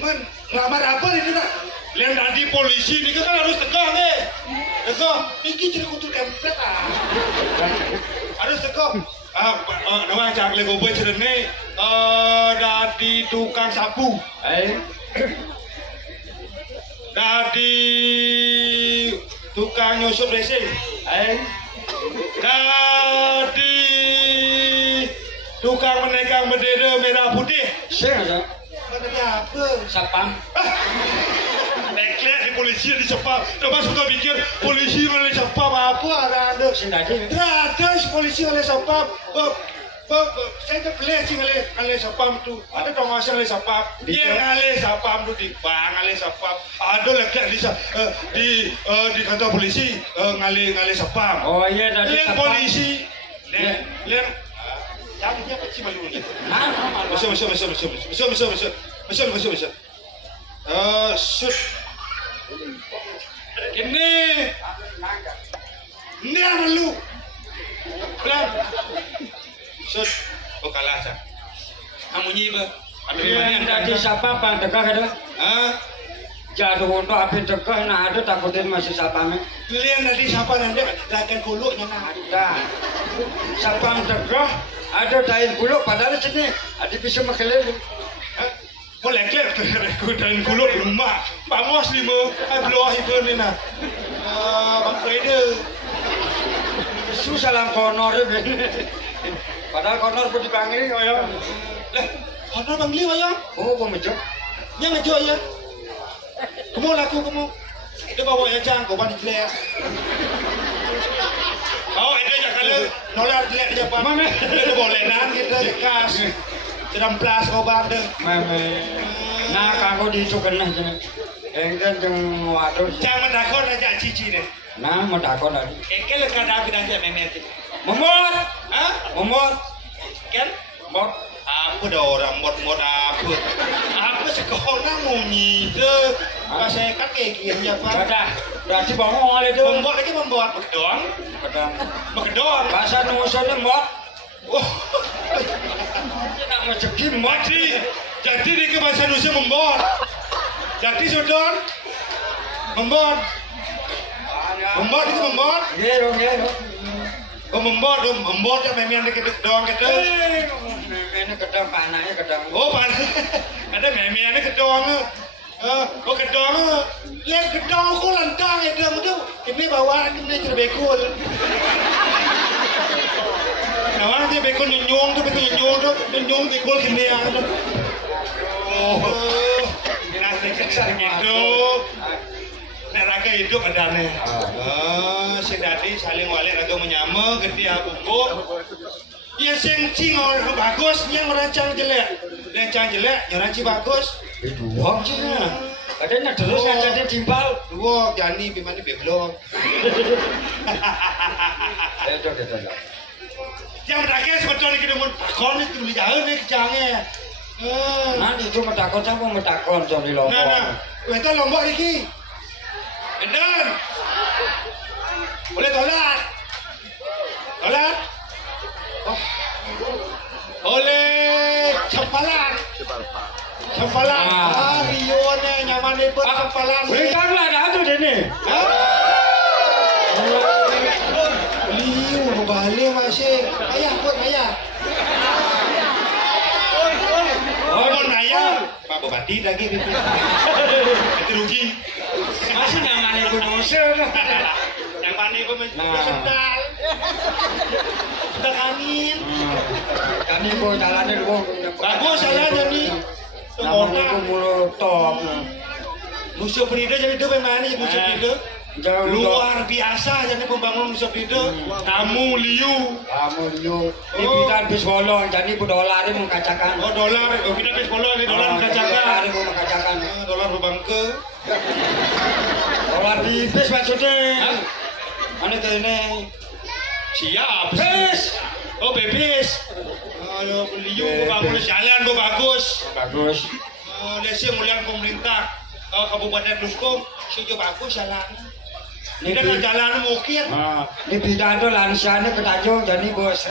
Man, lamar apa ini nak? Lihat nanti polisi ni kan harus tegak ni. Tegak. Ini jadi kutu kampret Harus tegak. Nama cak le gubuk cerita ni. Dari tukang sapu. Dari tukang nyusup racing. Dari tukang menegang bendera merah putih. Saya Katanya apa? Sapam. Neklet di polisi di Sepam. Coba suka pikir polisi oleh Sepam apa ada? Sendiri. Ada polisi oleh Sepam. Saya terpelik sih oleh Sepam tu. Ada pengawasan oleh Sepam. Dia oleh Sepam tu di bang oleh Sepam. Ada neklet di kantor polisi oleh Sepam. Oh iya dari Lihat polisi. Lihat. Jangan dia kecil malu ni. Masuk. Besul. Shoot. Ini yang lu. Pelan. Shoot. Oh kalah sah. Kamu nyiba. Yang tadi siapa bang dekah ada? Jatuh untuk api dekah, nah ada takutin masih siapa nih? Kalian tadi siapa nanti? Lakukan kuluknya ada. Siapa dekah? Ada dain kuluk padahal sini ada bisa makelin. Boleh klep aku dain kuluk rumah. Bangos lima. Beluah itu ni nah. Bang Trader. Susah lah konor padahal konor pun dipanggil ya. Lah, konor bangli ya? Oh, pemejo. Yang ngejo ya. Kamu laku kamu. Dia bawa yang jang kau bani jelek. Oh, itu aja kalau nolar jelek aja pak. Mana? Dia boleh nan kita kas. Sedang plas kau bang deh. Nah, kamu dicukan aja. Enggan jeng waduh. Jangan takut aja cici deh. Nah, mau takut lagi. Ekel kada aja memet. Momot, momot, Kan? mot. Aku dah orang mod aku. Aku sekolah mau nyide. Pas saya kan kayak gini apa? Ada. Berarti bangol itu. Membuat lagi membuat bekedong. Bekedong. Bahasa nusulnya mot. Oh. Nak macam mot. Jadi di ke bahasa Indonesia membuat. Jadi sudah membuat. Membuat itu membuat. Gero. Oh membuat yang memang dekat doang kita. Ini kedang panahnya kedang. Oh panah. Ada memang kedong. Oh kedong. Lihat kedong aku lantang itu. Ini bawa ini cerbekul. Kawan dia bekul nyung tu bekul kini yang tu. Oh. Nanti kecil gitu. Raga hidup ada nih. Si tadi saling walik raga menyama ketika bumbu. Ya sing orang bagus yang merancang jelek. Yang rancang bagus. Dua sih. Katanya terus aja dia timbal. Dua jani bimani beblok. Ayo coba. Yang raga sebetulnya kita mau kon itu beli jauh nih kecangnya. Nah itu metakon siapa metakon di Lombok. Nah, itu Lombok lagi. Edan. Boleh tolak. Oh. Oleh cempalan. Rio ni nyaman ni pun cempalan. Berikan lah dah tu dia ni. Rio balik masih. Ayah. Oh, naya. Pak Bupati lagi itu. Itu rugi. Masih nyaman itu musuh. Yang mana pun sedal. Sedal angin. Kami pun jalannya dulu. Bagus jalannya ni. Namanya itu mulut top. Musuh Perida jadi tu memang ni musuh Perida. Luar biasa jadi pembangun musuh Perida. Kamu Liu. Di bidang bis bolong jadi dolar ini mengkacakan. Oh dolar, kita bis bolong ni dolar Dolar mengkacakan. ini mengkacakan. Dolar berbangke. Dolar di bis maksudnya. Mana tu ini? Siap. Bis. Oh bebis. Ayo Liu bangun jalan bagus. Bagus. Desa mulian pemerintah Kabupaten Lukung sudah bagus jalan. Ini kan jalan mukir. Di bidang tu langsanya ke Tanjung jadi bos.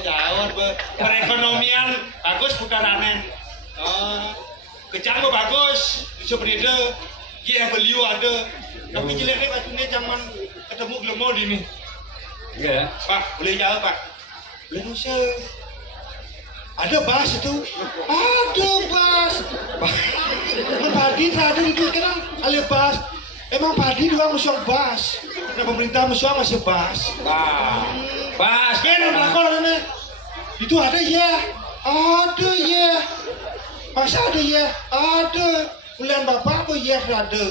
Jauh perekonomian bagus putarannya. Kecang bagus seperti itu. Ya beliau ada. Tapi jelek ni batunya zaman ketemu gelemo di ni. Ya. Pak boleh jauh pak. Boleh usah. Ada bas itu. Ada bas. Padi tadi itu kan ada bas. Emang padi juga musuh bas. Nah pemerintah musuh masih bas. Bas. Kan belakang ni. Itu ada ya. Ada ya. Masa ada ya. Ada. Bulan bapak pun ya ada.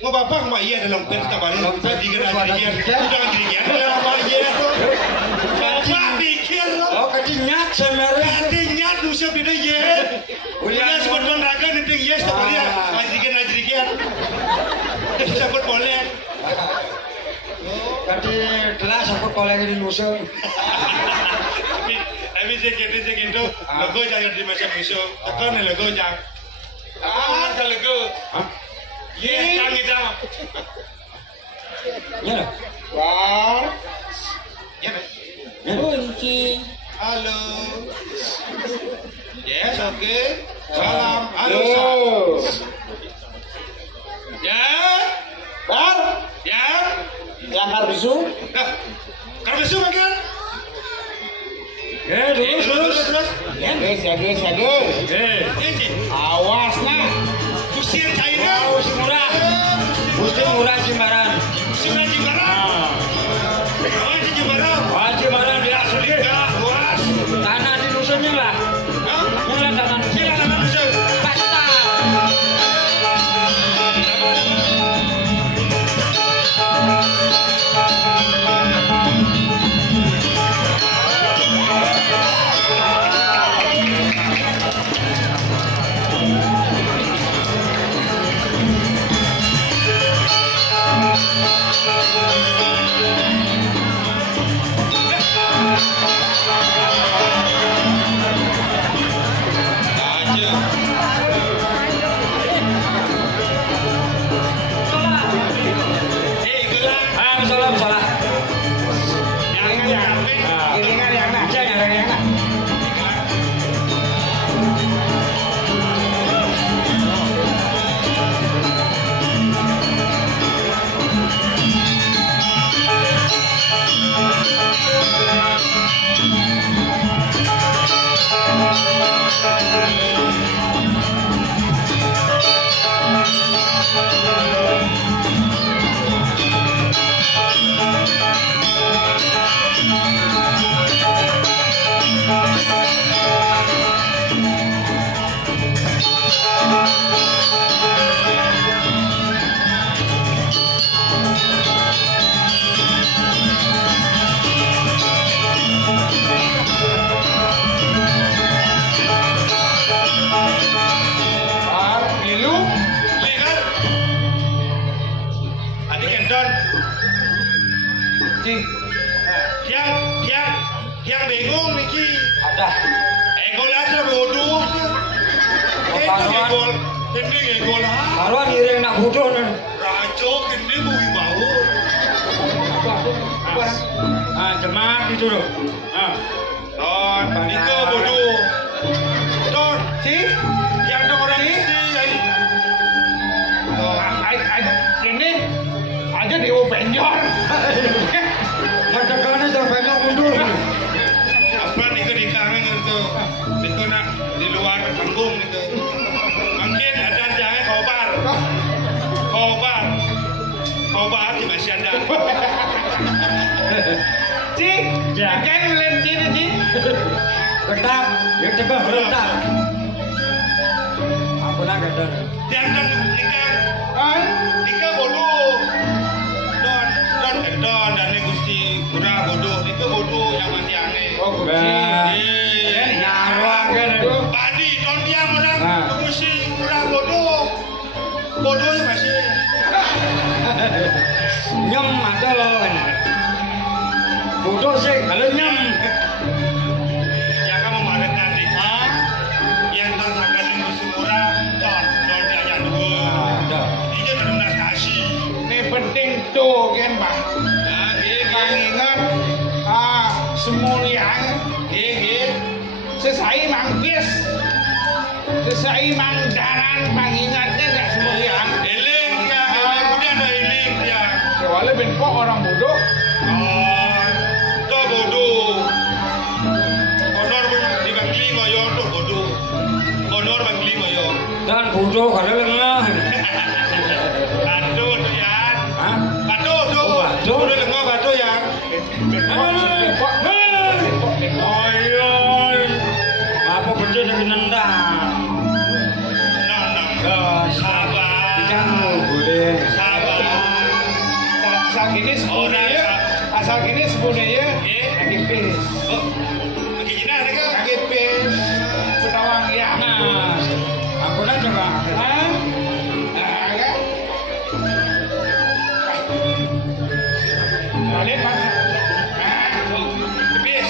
Mau bapak mak ya dalam pen kabar ini. Tadi kan ada ya. Sudah gini dalam mak ya tu. Bapak pikir. Oh kadinyat sebenarnya. Kadinyat musuh beda ya. Bulan sebetulnya raga nanti ya. Seperti ajrikan. Sebut boleh. Kadi kelas aku koleng di musuh. Tapi tapi saya gitu. Lego jangan di masa musuh. Tekan lego jangan. Tekan lego. Ye, jangan kita. Ya. War. Ya. Kunci. Halo. Yes, oke. Salam. Halo. Ya. Bar, Ya. yang karbisu. Karbisu makan. Terus. Ya guys. Ini. Awas nah. Kusir China. Oh, si murah. Gusti murah Jimbaran. Sudah Jimbaran. Ah. Oh, di Jimbaran. Wah, Jimbaran dia sulit. Luas. Tanah di dusunnya lah. Nyela tanah. Gila tanah musuh. Pasta. Salah. Yang bingung niki. Ada. Egol aja bodoh. Egol. Ini egol. Karuan iring nak bodoh nih. Rajo ini bui bau. Jemaah gitu loh. Don, itu bodoh. Don, yang ada orang ini. Ini aja dewa penjor. Katakannya terpengar mundur. Apa nih di kangen itu nak di luar panggung itu. Mungkin ada jangan kobar masih ada. Kan ulen Ci. Ketap, yang cegah berentak. Ampun gadon. Dan Ika bodoh. Don dan Gusti Pura bodoh. Itu bodoh yang mati aneh. Oh, Nyarwang kan. Badi, don dia orang Gusti Pura bodoh. Bodohnya masih. Nyem ada loh. Bodoh sih, kalau nyem. Yang kamu marahkan Ika, yang tersakan di Gusti Pura, don diajak dua. Ini udah lunas kasih. Ini penting tuh kan Pak. Pangingat semulian sesai mangkis sesai mangdaran pangingatnya tak semulian Eling ya, kemudian ada eling ya. walaupun benpok orang bodoh Itu bodoh. Honor di Bangli ngoyo tuh bodoh. Honor Bangli ngoyo. Dan bodoh karena lengah. Batu tuh ya. Hah? Batu tuh. Batu? Udah lengah batu ya. benpok Apa betul dari nendang? Sabar. Ikan boleh. Sabar. asal gini sebenarnya lagi pis Oh, lagi gina nih kan? lagi pis Putawang ya Nah, aku aja bang. kan balik Pak Bebas.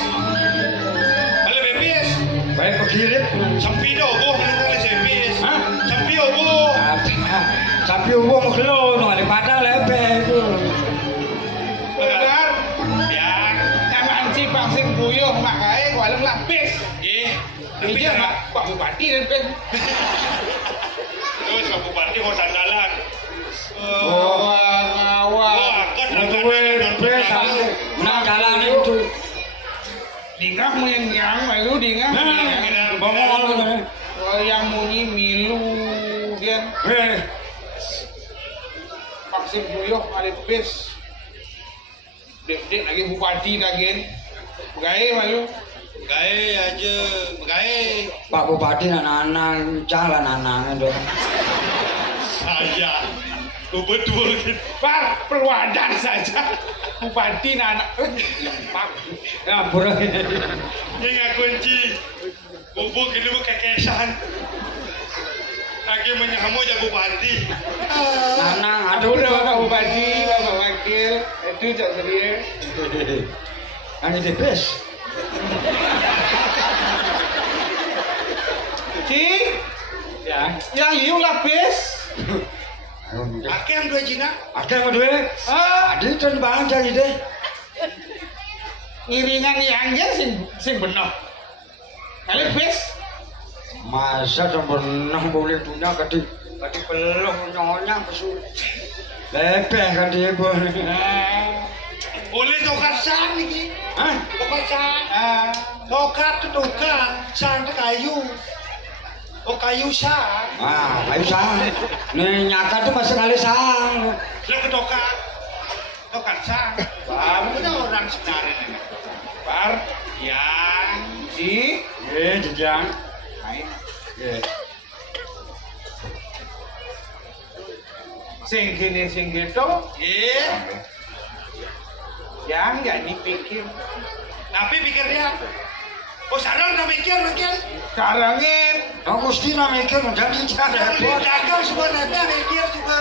Halo bebas. kirip. Sampi do obo nang sepis. Hah? Sampi obo. Sapi uwo mekelo no ale padang lepe itu. Benar. Ya. Yang anci bang sing buyuh makae walem lapis. Nggih. Iya mak Pak Bupati dan pen. Terus Pak Bupati mau sandalan. Oh, ngawal. Nang jalan itu. Dingah menyang malu dingah. Bongol. Yang munyi milu gen. Vaksin buyuh kali pes. Dek lagi bupati lagi. Gawe malu. Gawe aja, gawe. Pak Bupati anak-anak jalan anak dong. Saya. Betul. Pak perwadan saja. Bupati anak. Pak. Ngapur. Ini nggak kunci. Bubuk ini bukan kekesan. Lagi menyamu ya Bupati. Nanang Aduh udah Bapak Bupati, Bapak Wakil. Itu cak sedia. Ini the best. Cik. Ya. Yang liu lapis. Akeh yang dua Cina. Ada yang kedua. Adi dan bang jadi deh. Ngiringan yang sing bener. Kali pes. Masa berenang boleh punya kadi peluh nyonya kesu. Lepeh kan dia boleh. Boleh tokat sang nih. Hah? Tokat sang. Tokat itu tokat. Sang itu kayu. Oh kayu sang. Kayu sang. Nih nyata tuh masih kali sang. Saya ke tokat. Tokat sang. Punya orang sebenarnya. Par. Yang. Si. Jejang. Main. Sing gitu. Yang nggak dipikir. Tapi pikir dia. Oh sarang tak mikir. Karangin. Mesti nak mikir jadi cara. Dagang sebenarnya mikir juga.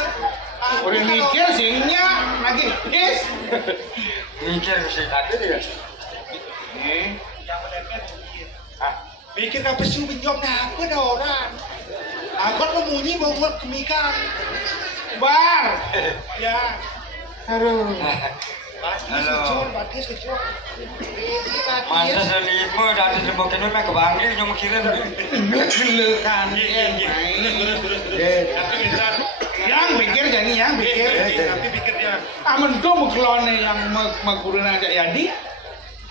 Udah mikir singnya lagi pes. Mikir sih tadi dia. Mikir apa sih menjawab apa dah orang. Aku mau bunyi mau buat kemikan. Bar. Ya. Aduh. Batis kecil. Masa selima dari sebuah mak kebangi cuma kirim. Gelekan. Tapi misal Yang pikir jadi yang pikir. tapi pikir dia. Amun tu muklone yang magurun aja jadi.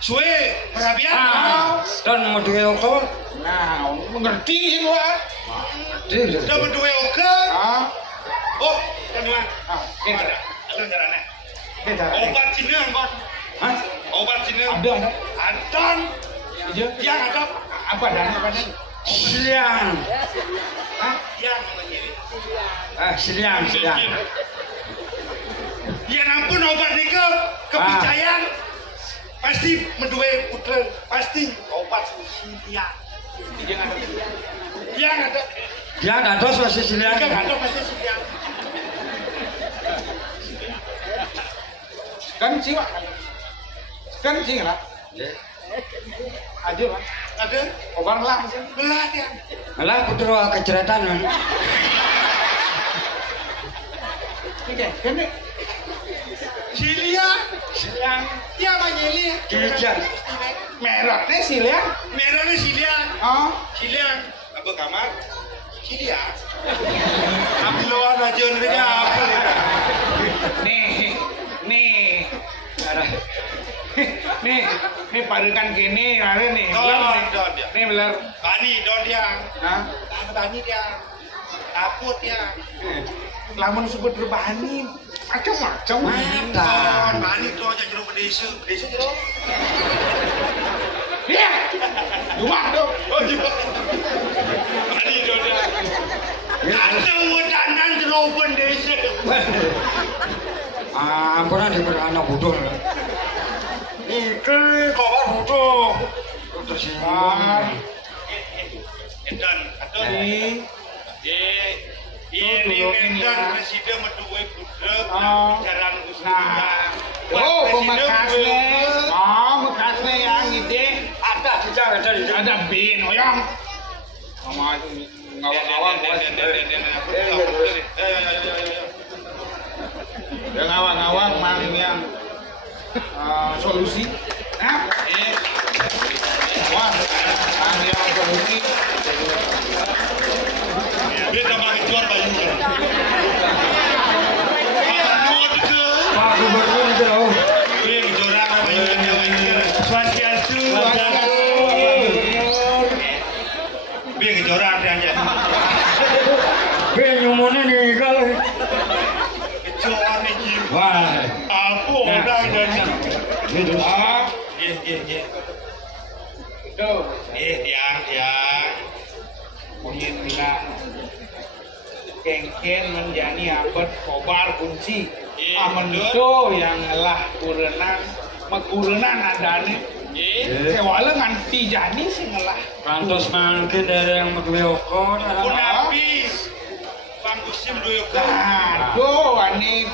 Suwe perabian. Dan mau duit okor. Nah, mengerti itu ah. Sudah berdua oke. Oh, teman. Kita. Ada caranya. Kita. Obat Cina kon. Hah? Obat Cina. Ada. Anton. Yang ada. Apa dan apa dan? Siliang. Yang menjadi. Siliang. Ya ampun obat ni kepercayaan. Pasti menduwe putra. Pasti obat Siliang. Yang ada. Dia ada dos masih siliang. Yang ada pasti Siliang. Kan sih, Pak. Kan sih lah. Ada, Pak. Ada. Obar lah sih. Belah dia. Alah putra keceretan. Oke, kene. Siliang. Ya Manyeli. Siliang. Merahnya sih ya. Merahnya Siliang. Oh, Siliang. Apa kamar? Siliang. Apa luar aja mereka apa? Nih padukan gini, ada nih. Don dia. Nih beler. Bani don dia. Hah? Bani dia. Takut dia. Lamun sebut berbani, macam-macam. Don bani don yang jeruk pedesa. Pedesa jeruk. Iya. Rumah tuh. Oh iya. Bani don dia. Ada wadanan jeruk pedesa. Ampunan di anak bodoh. Iki kok bodoh. Tersinggung. Edan, atau Ini. ini edan presiden menduwe budek jalan Nah. Oh, pemekasnya. Oh, bekasnya yang ide. Ada di jalan tadi. Ada bin, oyong. Sama ngawang-ngawang. Ya ngawang-ngawang mang yang solusi. Nah, wah, mang yang solusi. Beda pakai jual baju kan. Pak Gubernur itu. Ini jorang apa ini? Swastiastu. Bing jorang dia aja. Bing nyumone nih kalau. Kecoan ini. Wah. Apa udah jadi. Itu. Ye. Itu. Tiang. Mungkin bila kengken menjadi abad kobar kunci. Aman itu yang lah kurenan adane. Sewala nganti jadi sih ngelah. Pantos mangke dari yang megweoko. Kunapi pangkusim duyuk. Aduh, ani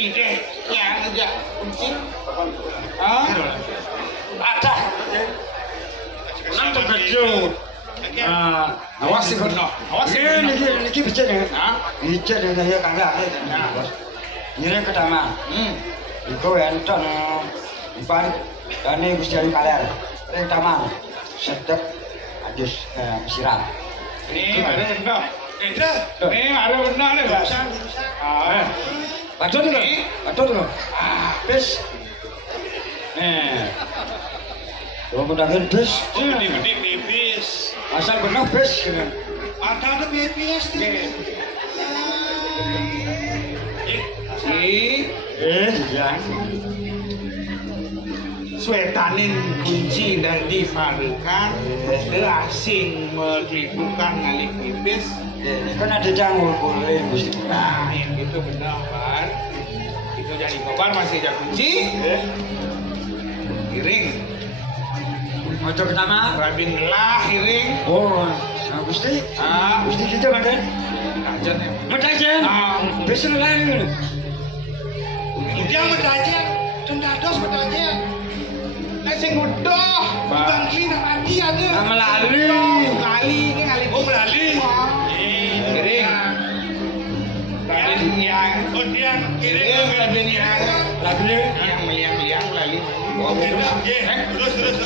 ide yang aja kunci. Ada. Nang terkejut. Awas sih benar. Ini bisa nih. Bisa nih saya kagak. Ini kedama. Iku enten ipan dan ini Gusti Ali Kaler. Kedama. Sedek adus siram. Ini ada benar. Ini ada benar nih, Pak. Bacot dulu. Bis. Kalau mendakin bis. Gede bis. Asal benar bis. Ada bis. Ya. Swetanin kunci dan difarukan asing melibukan ngalik pipis. Ini kan ada canggur boleh Gusti. Nah, yang itu benar kan. Itu jadi kobar masih ada kunci. Iring. Motor pertama. Rabin ngelah iring. Oh, Gusti. Gusti kita makan. Kajen ya. Metajen. Besok lagi. Dia metajen. Tundados metajen. Sing udah bangli nang mati aja. Melali. Ini ngali. Oh, melali. Kiring. Rabin yang. Oh, dia kiring rabin yang. Rabin yang meliang-liang lali. Oh, terus.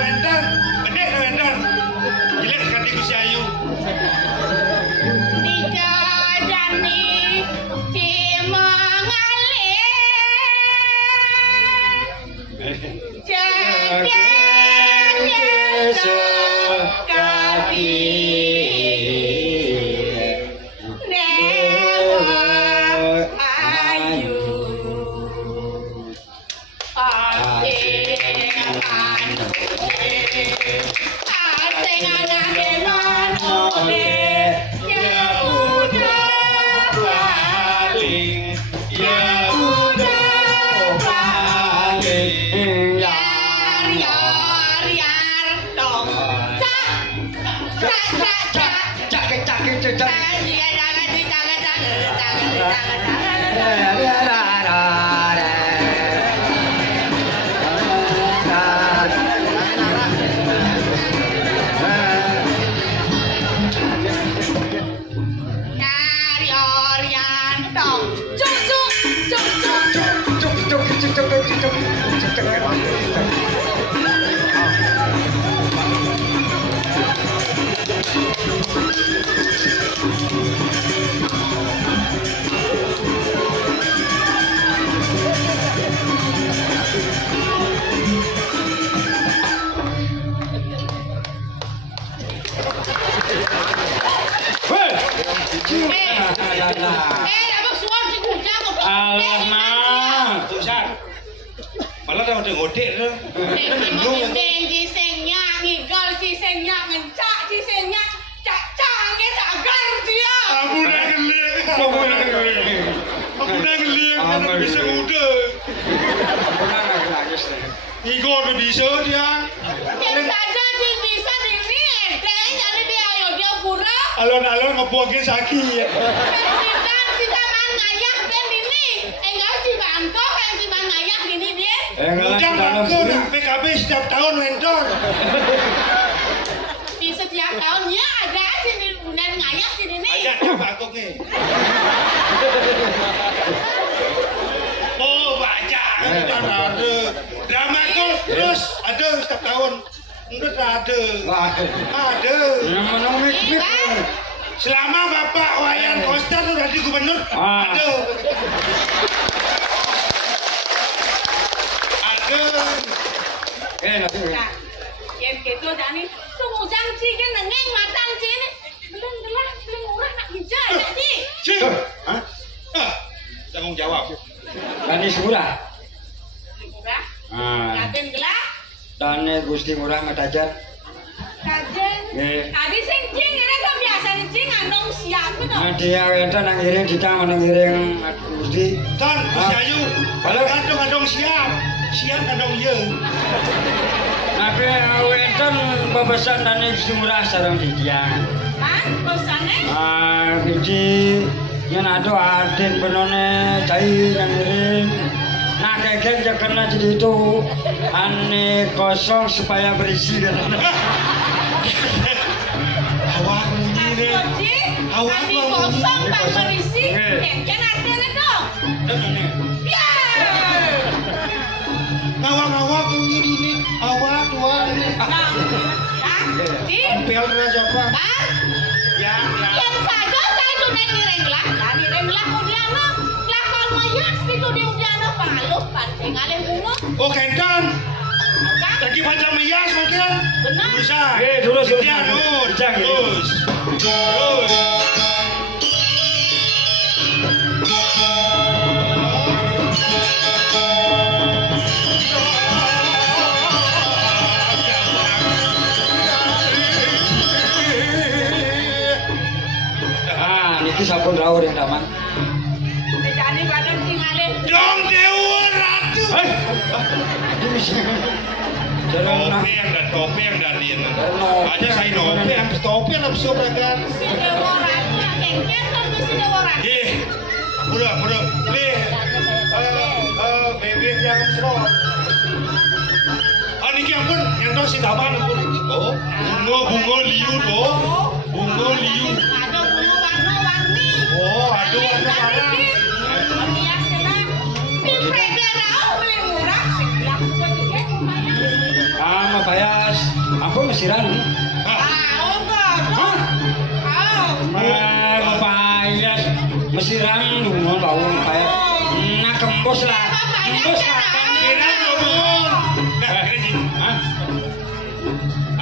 enten, gede enten. Jelek ganti Gusti Ayu. Dijajani cimengalih. Jadinya sekali. Malah dah udah ngodek tu. Tinggi sengnya, ngigol si sengnya, ngencak si sengnya, cak-cak ke cagar dia. Aku dah gelik. Aku dah gelik. Aku bisa muda. Ngigol tu bisa dia. Yang saja dia bisa ini, jadi dia ayo dia kurang. Alon-alon ngebuangin sakit. Ujang aku PKB setiap tahun mentor. Di setiap tahunnya ada sini bulan ngayak sini nih. Ajak siapa aku nih? Oh baca, ada drama itu terus ada setiap tahun. Enggak ada. Ada. Selama Bapak Wayan Koster sudah di gubernur, ada. Yang gitu Dani, sumujang cikin nengeng matang cini, belum murah nak bijak ya ci. Tanggung jawab. Dani Murah. Murah. Ah. Yakin gelap. Dani Gusti Murah ngatajat. Kajen. Tadi sing cing ini kan biasa nih cing andong siapa dong? Nah dia enten nang ngiring kita menang ngiring Gusti. Ton, Gusti Ayu. Kalau kandung siap kandung ye. Tapi enten bebesan Dani Gusti Murah sareng didiang. Man, bosane? Biji yang ada aden benone cai yang ngiring. Nah keken jangan jadi itu aneh kosong supaya berisi kan. Awak ini. Awak kosong tak berisi. Keken artinya dong. Ya. Awak ini awak tuan. Di. Pel raja pak. Ya. Yang saja saya tu ngiring lah. Dari ngiring kemudian lah kalau mayat itu di ujian paluh pancing alih bunga. Oh kentan. Lagi baca meyas mungkin. Benar. Bisa. Terus. Niki sampun rawuh yang taman. Bejane badan singale. Dong Dewa Ratu. Topeng dan dia. Aja saya topeng apa sih mereka? Si Dewa Ratu yang kengken kan si Dewa Ratu. Udah. Bebek yang serot. Niki ampun, yang tahu si taman ampun. Oh, bunga liu toh. Bunga liu. Ada bunga warna-warni. Oh, ada warna-warna. Biasa lah. Di Preda beli murah. Sebelah juga lumayan. Bayar Mesiran. Tahu kok. Hah? Tahu. Payas Mesiran lunga tau kae. Nah kembos lah. Kembos kapan Kira ngomong. Hah?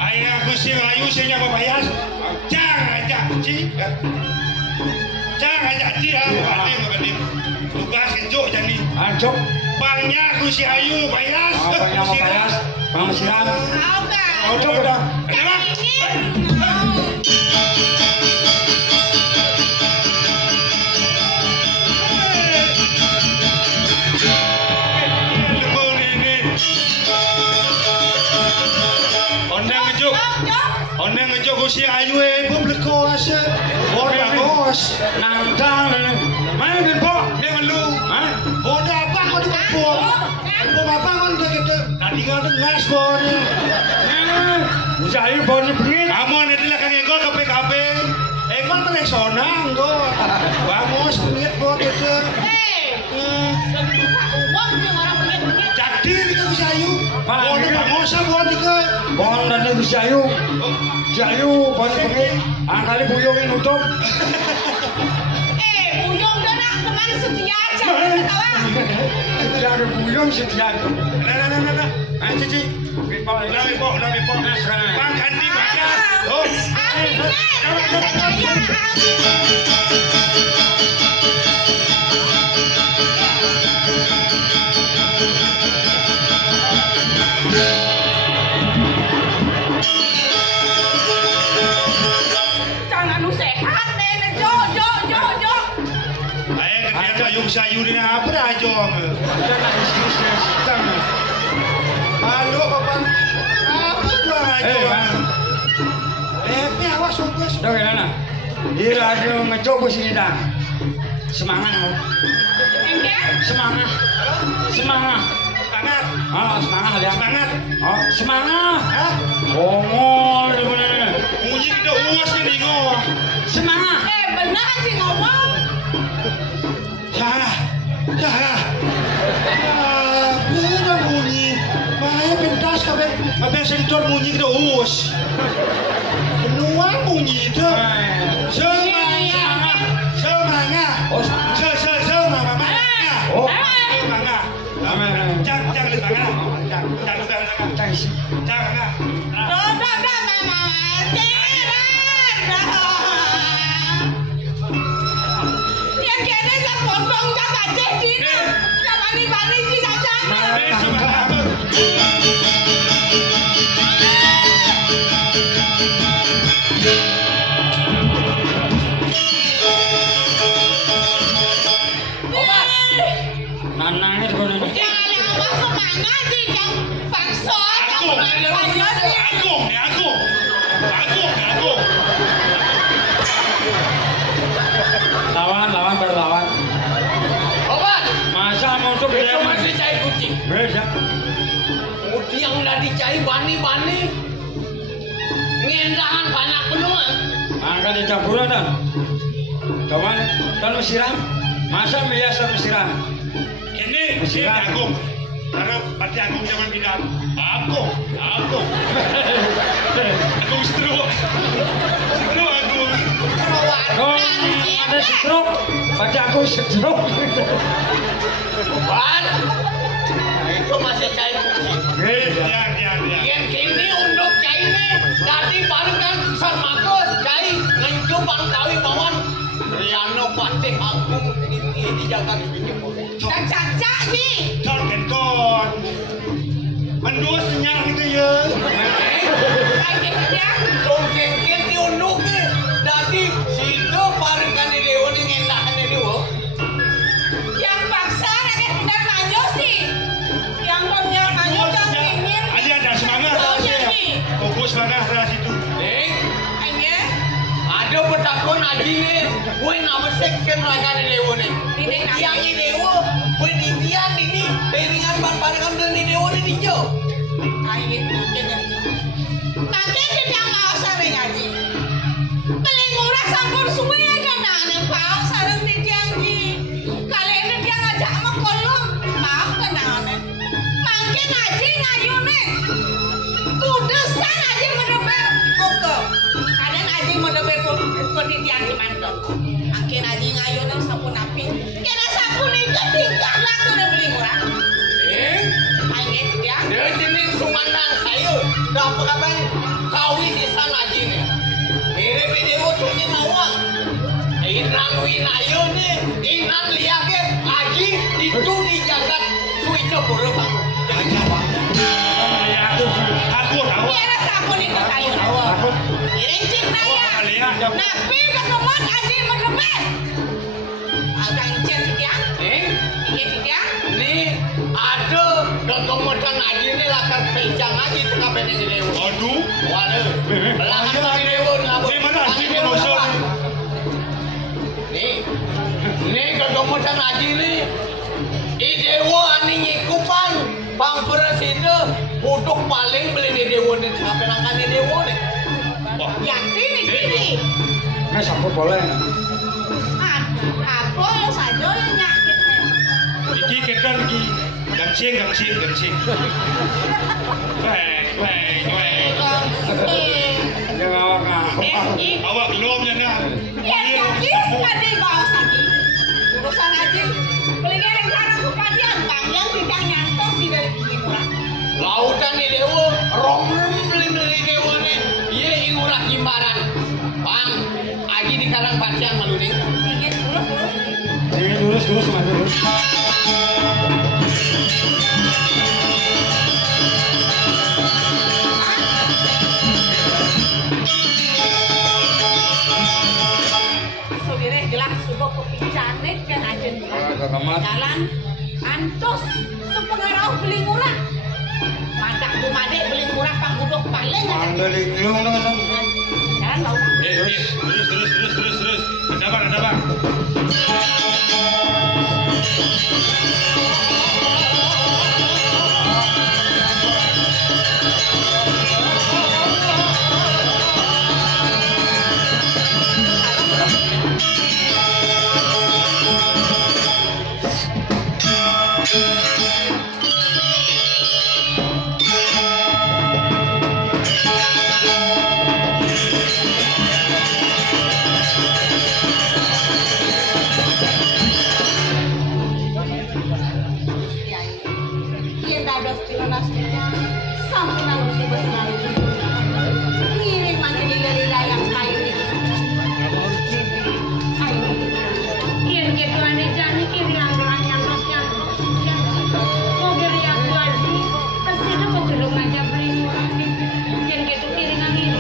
Ayah Gusti Rayu sing nyapa payas. Jangan ajak Ci. Jangan ajak Ci ya. Badim. Tugas kejuk jadi. Ajok. Bangnya Gusti Ayu payas. Apa nama payas? Bang Mesiran. Tahu kan. Ajok udah. Kenapa? Onde ngejuk Gusti Ayu pun lekos. Bos. Nangdang. Mana bin po? Dia melu. Hah? Bodoh apa kau di kampung? Kampung apa kau di kita? Tadi kau dengar bon. Gusti Ayu bon bengit. Kamu ada di belakang ekor ke PKB. Ekor paling sonang kau. Vamos lihat bon itu. Uang sih orang punya. Jadi kita Gusti Ayu. Bon vamos bon itu. Bon dan Gusti Ayu. Gusti Ayu bon bengit. Angkali buyungin nutup. Buyung dah nak kemana setia aja. Tahu? Tidak ada buyung setia. Nah. Cici. Bipok. Makan di makan. Oh. Jangan lu sehat nenek Jo. Ayah kayung sayu ni apa dah jong. Ada nak istri. Halo papan. Apa dah jong? Ni awas fokus. Dah ke mana? Dia lagi ngecoba sini dah. Semangat. Semangat. Semangat. Semangat dia. Semangat. Oh, semangat. Hah? Ngomong di mana ni? Bunyi kita uas ni ngomong. Semangat. Benar sih ngomong. Salah. Apa dah bunyi? Bahaya pentas kabe. Abang sentor bunyi kita uas. Benua bunyi itu. Semangat. Oh, Semangat. oh. Semangat. Jangan lupa jangan lupa. Jangan. Yang kene sak potong sak aja Cina. Sak bani-bani Cina sak. Nanangnya di mana ni? Jangan awak kemana sih yang paksa. Aku. Lawan berlawan. Obat. Masa mau tu Besok dia masih cai kucing. Besok. Yang dah dicai bani-bani. Ngendahan banyak penuh. Angkat di campuran dah. Kawan, kan Mesiran. Masa biasa Mesiran. Ini Agung. Karena Parti Agung zaman bidang. Agung. Agung seteru Agung. Kau ada stroke. Baca aku stroke. Obat. Itu masih cai kucing. Ya. Yang kini untuk cai ni. Tadi baru kan sarmakot cai. Ngencupang kawi bawan. Riano Patih Agung ini dijaga kucing. Cak ni. Con kenton. Mendua senyap gitu ya. Baik dia. Tongkeng kenti unduk ni. Tadi situ baru kan ni dewa ni ngendahan ni dewa. Yang paksa rakyat tidak maju sih. Yang punya maju jangan ingin. Aja ada semangat. Fokus semangat dah situ. Hanya Ada petakon aji ni. Gue nama section raga ni dewa ni. Yang ni dewa. Gue di tiang ini. Peringan pan-pangan dan ni dewa ni hijau. air mungkin makin tidak mau sering ngaji. Paling murah sampur suwe kan nang pau sareng di janji. Kali ini dia ngajak mekolong, mau kenane. Makin ngaji ngayune. Kudusan aja bener di tiang Cimanten. Angkin aji ngayun sampun api. Kena sampun itu tingkah lah udah beli murah. Aing ya. Dia sini sumandang sayur. Dapat apa? Kawi sisa aji nih. Mirip video tuh ni nawa. Inan winayo nih. Inan liake aji itu dijagat suico pura bang. Jangan. Aku tahu. Kena sampun itu sayur. Irencik naya. Napi berkemot aji berkemot. Agang cen tiang. Iya tiang. Nih ada kekomodan aji ini lakar pejang aji itu kapan yang dilewu. Aduh. Waduh. Belahan lagi dilewu. Di mana sih maksud? Nih kekomodan aji ini. Idewo ani nyikupan. Bang Presiden butuh paling beli di dewo nih. Kapan angkat di dewo nih. Yakin ini. Nggak sampai boleh. Aku saja yang nyakit. Iki kekan iki. Gancing. Weng. Ya nggak. Awak belum ya nah. Ya yakin sekali bawa lagi. Urusan aja. Beli gereng sana kepadian bang yang tidak nyantos di dari murah. Lautan di dewo, romrem beli dari dewo nih. Iya ingurah Jimbaran. Bang, aji di Karang Panjang malu nih. Ingin lurus. Ini lurus mas lurus. Sobire gelas subuh kopi canek kan aja. Jalan antos sepengaruh beli murah. Madak dumadek beli murah pang budok paling ada. Mandeli ngelung dong. Jalan bau. Terus. Ada bang. Iya dados pilonas sampun harus dibesarkan. Ngiring makin dari layang kayu itu. Ayo. Iya gitu ane jani kiri langgaran yang terusnya. Mau beri aku lagi. Kesini mau jeruk aja beli murah. Yang gitu kiri nangir.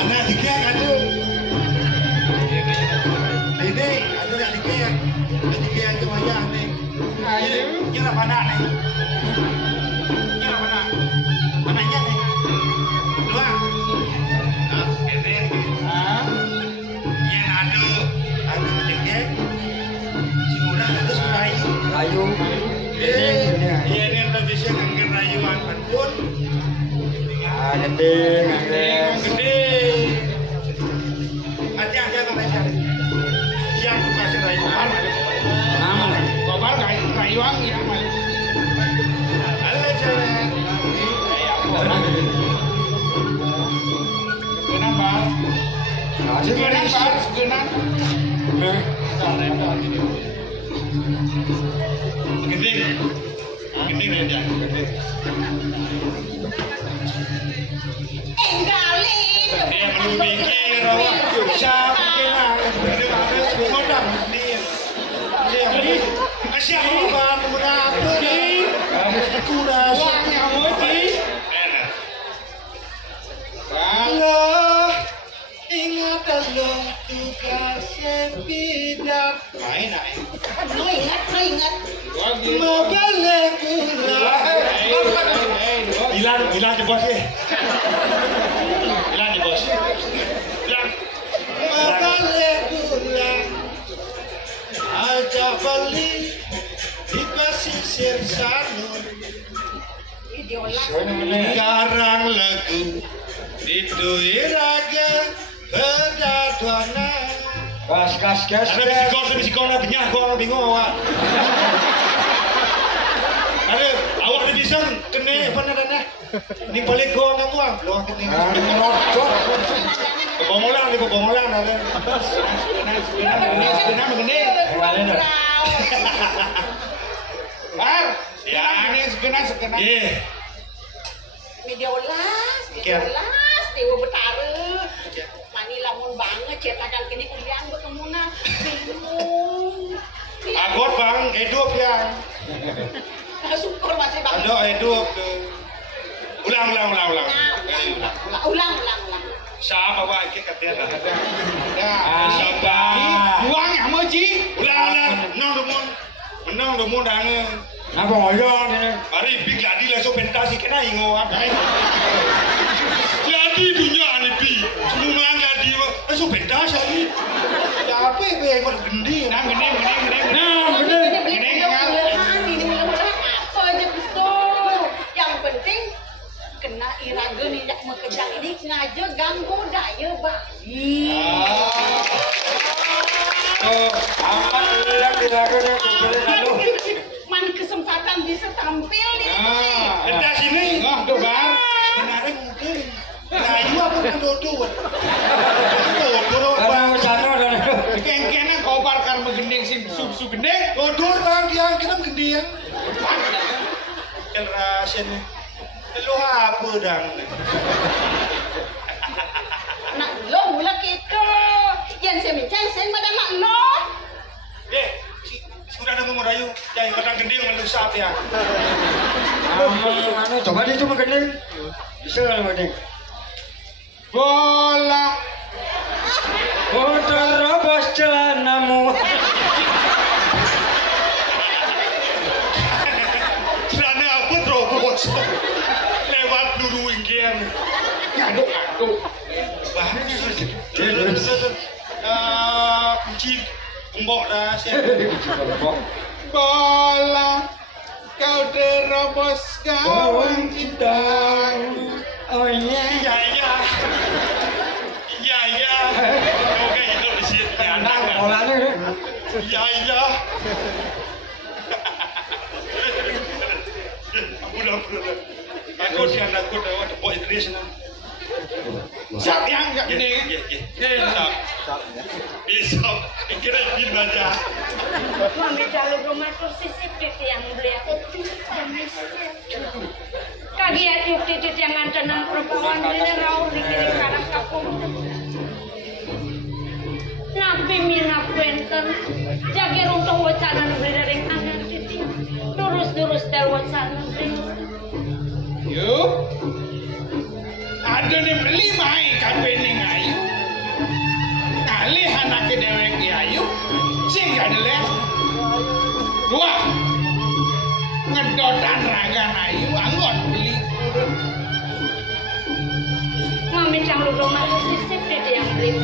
Anak tiga kado. Dede, ada nak tiga. Tiga itu aja nih. Ayo, nyerap anak nih. Nyerap anak. Anaknya nih. Dua. Ini. Yang ada tiga. Si murah ada serai. Ayu. Iya, ini tadi saya nganggur rayuan pun. Gede. Gede. Hati-hati kalau cari. Siap kasih rayuan. Aman. Kobar rayuan ya aman. Halo cewek. Kenapa? Kenapa? Gede aja. Enggalin. Dia perlu pikir awak. Siapa kena? Dia modal nih. Dia beli. Siapa bang? Berapa nih? Kuda. Uangnya mesti. Allah ingatan lo tugas tidak main. Lo ingat. Mau balik pulang. Hilang je bos eh. Hilang je bos. Hilang. Mau balik pulang. Aja balik. pesisir sanur Idiola. karang lagu itu iraga pedadona. Gas. Ada bisikon na benyah gua bingung awak. Ada awak ada bisa kene apa nadana? Ni balik gua kamu ah, luang kene. Nodot. Bongolan ada. Kena begini. Kembali dah. Bar, ya ini sekena. Iya. Mediolas, Dewa Betara. Mani lamun banget cetakan kini kuliah berkemuna. Bingung. Agot bang, hidup ya. Syukur masih bang. Ada hidup tuh. Ulang. Ulang. Siapa wah iki katanya ada. Siapa? Buang ya mau Ci. Ulang. Menang rumun dange. Napa ngoyo ini? Mari big ladi langsung pentasi kena ingo apa. Ladi dunia ani bi. Semua ladi langsung pentas lagi. Ya apa yang bergendi? Nah, gede. Apa aja betul. Yang penting kena iraga nih yak mekejang ini sengaja ganggu daya Bali. Alhamdulillah dilakukan lalu. Man kesempatan bisa tampil di sini. Ada sini. Tuh bang. Sebenarnya mungkin. Kayu apa kan dodo? Karena sana dan Kengkena kau parkar megendeng sing sup gendeng. Dodo bang dia kita gendeng. Generasinya. Lu apa dang? Nak lo mula kita. Yang saya minta saya pada mak lo. Sudah ada merayu. Jangan pedang gendeng melusap ya. mana coba dia cuma gendeng. Bisa nggak gendeng? Bola. Terobos celanamu. Celana apa terobos? Lewat dulu ingkian. Ngaduk. Kunci gembok dah bola kau terobos kawan cinta. Oh iya. Oke itu di sini anak. Polanya ini. Iya. Udah. Aku dia takut ada boy Krishna. Siap yang enggak gini. Iya. Bisa. Kira aja. Mami jalur rumah itu sisip yang beliau. Kagiat yuk titit yang ancanan perempuan ini raur dikirim karang kapung. Nabi mina penten jagi runtuh wacanan berdering angan titik. Durus del wacanan Yuk. Ada nih beli mai kapening ayu. Kali anak dewek ayu. Sing gadele. Dua. Ngedotan ragan ayu anggot beli. Mami jalur rumah itu sisip yang beli.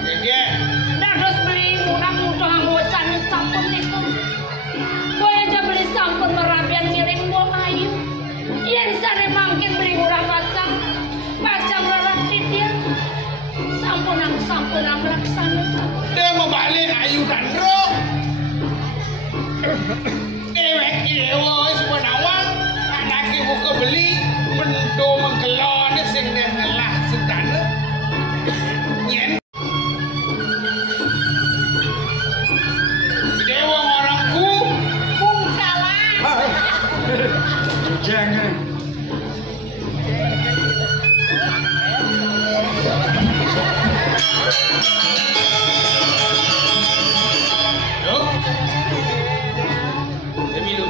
Oke. Terus beli mudah-mudah wacan sampun itu. Gue aja beli sampun merabian ngiring buah ayu. Yang sana mungkin beli murah macam larat dia. Sampunang laksana. Dia mau balik ayu dan roh. Dewek dewa semua nawang. Anak ibu kebeli. Bendo mengkelon sing ngelah sedana. Nyen. Dewa orangku. Bungkalan. Jangan. Milu.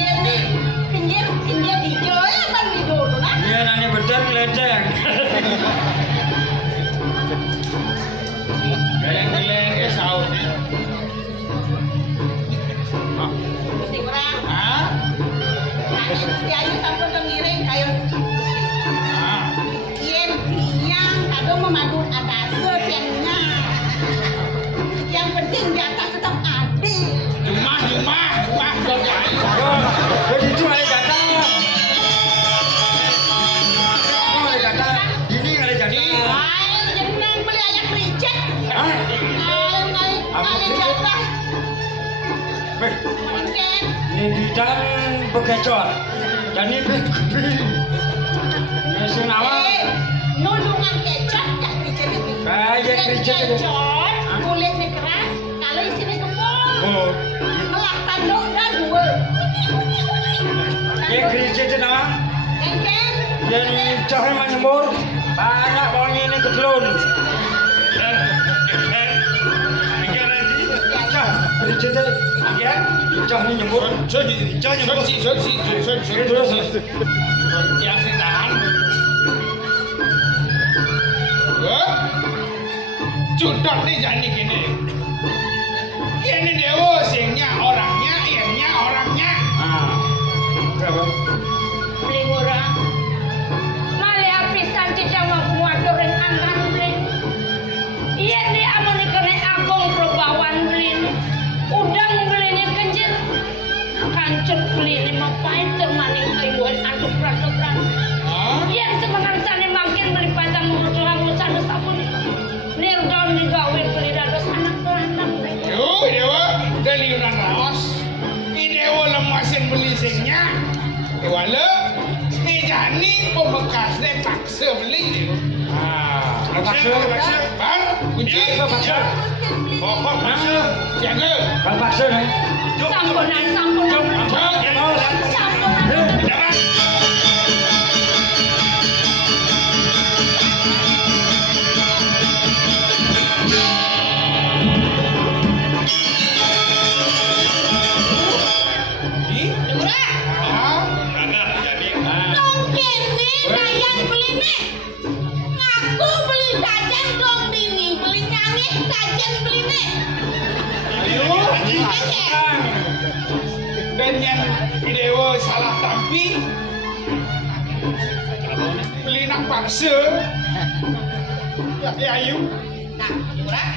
Kenjer hijau ya kan gitu kan? Iya nani bener leceng. Geleng-geleng ke saut. Gusti kurang. Hah? Nanya Gusti Ayu sampun ngiring kayu. Hah? Yen tiang kado memadu atas tiangnya. Yang penting di atas tetap ada. Jumah Jogja. Begitu ada kata. Oh ada kata. Ini ada jadi. Ayo jeneng beli aja kericet. Hah? Ayo jatah. Mungkin. Ini bidang bekecot. Dan ini begubi. Ini senawa. Nulungan kecap ya kericet itu. Kayak kericet itu. Kecot, kulitnya keras, kalau isinya gembong. Oh. Melah tanduk dan dua. Ini kericet itu nama. Engken. Yang cahaya menyembur. Banyak bawangnya ini ketelun. Cah, kericet itu. Cah ini nyembur. Cah nyembur. Terus. Ya sedahan. Cudot nih jadi gini. Ini dewa singnya orangnya, ianya orangnya. Ah. Berapa? Beli murah. Malih apisan cicang mampu aturin angkan beli. Iya dia amoni kene agung perbawan beli. Udang belinya kenjir. Kancut beli 5 pain termaning kaibuan antuk pran-pran. Yang semengarsane makin beli patang muncul hamusan sabun. Nirdaun digawe beli dados anak lanang. Yo, dewa daliunan raos. Ini dewa lemasin beli singnya. Dewa le. Ini jani pembekasnya paksa beli. Ah. Paksa. Bang, kunci. Paksa. Pokok paksa. Jaga. Kan paksa nih. Sampunan. Jangan. Dan yang dewa salah tapi beli nak paksa ya ayu Nah, murah.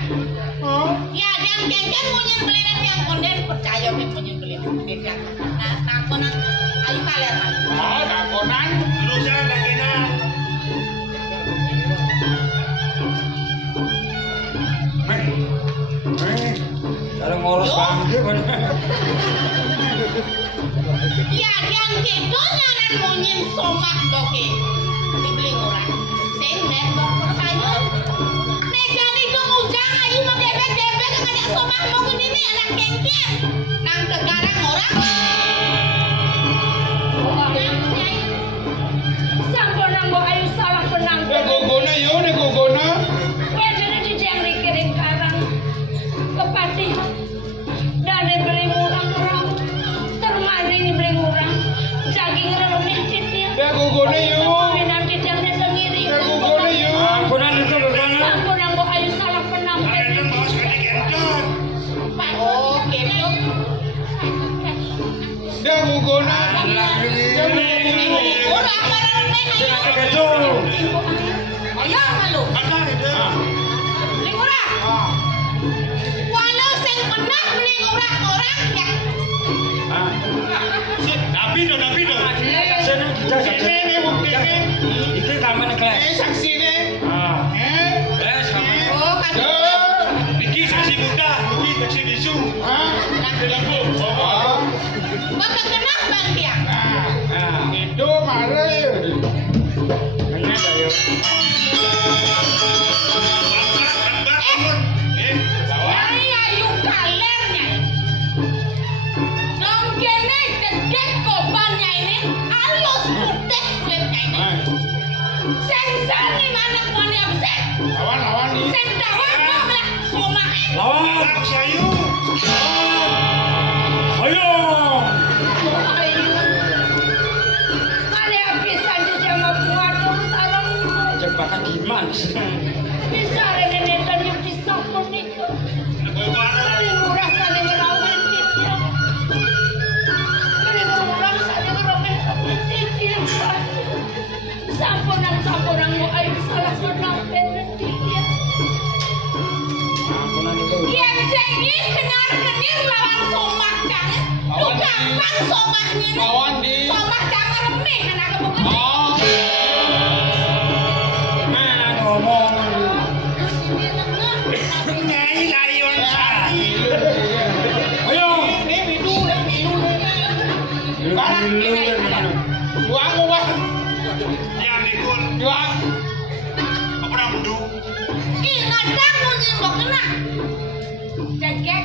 oh Ya, yang kengken punya beli nanti yang konden percaya punya beli nanti. Nah, konan ayu kalian. dakonan terus jalan dakinan Kalau ngurus bangke Ya, yang gitu nyanan monyen somak doke. Dibeli orang. Sing nek kok kayu. Nek jani do mujang ayu mebebek-bebek ngajak somak mau kene anak kengken. Nang tegarang orang. Sampun nang mbok ayu salah penang. gogona yo ne gogona Wedene dijang dikirim karang. Kepati. Dane beli murah-murah. Termaring beli murah. Daging remeh titil. gogona yo Nanti jangan sendiri. gogona yo ampunan itu bukan Sampun nang mbok ayu salah penang. Oh, gitu. gogona Ora marang remeh ayu. Ayo malu. Beli murah. Walau sing pernah beli murah-murah ya. nabi do Sini kita saja. ini bukti ini Itu taman kelas. saksi ini Ah. sama Oh, kan. Niki saksi muda Niki saksi bisu Bakal kena bang dia. Ah. itu marah ya Benar ayo. Nyai ayu kalernya. Nang kene cedek kobannya ini halus putih kulitnya ini. Sing sani mana moni absen. lawan nih Sing dawan belah somae. Lawan. sayu Ayo. Ayo bakal diman. Bicara nenek dan yang disapun itu. Murah sekali merawat itu. Murah sekali merawat itu. Sampunan-sampunanmu ayo salah menampil dia. Sampunan itu. Yang sengi kenar-kenir lawan somak jangan. Lu gampang somaknya. Lawan di. Somak jangan remeh anak kebuka. Oh. Mana ngomong. Nyai layuan sari. Ayo. Ini bidu dan bidu. Buang. Yang nikul. Buang. Apa orang bedu? Ih, ngadang lu nyimbok kena. Cekek.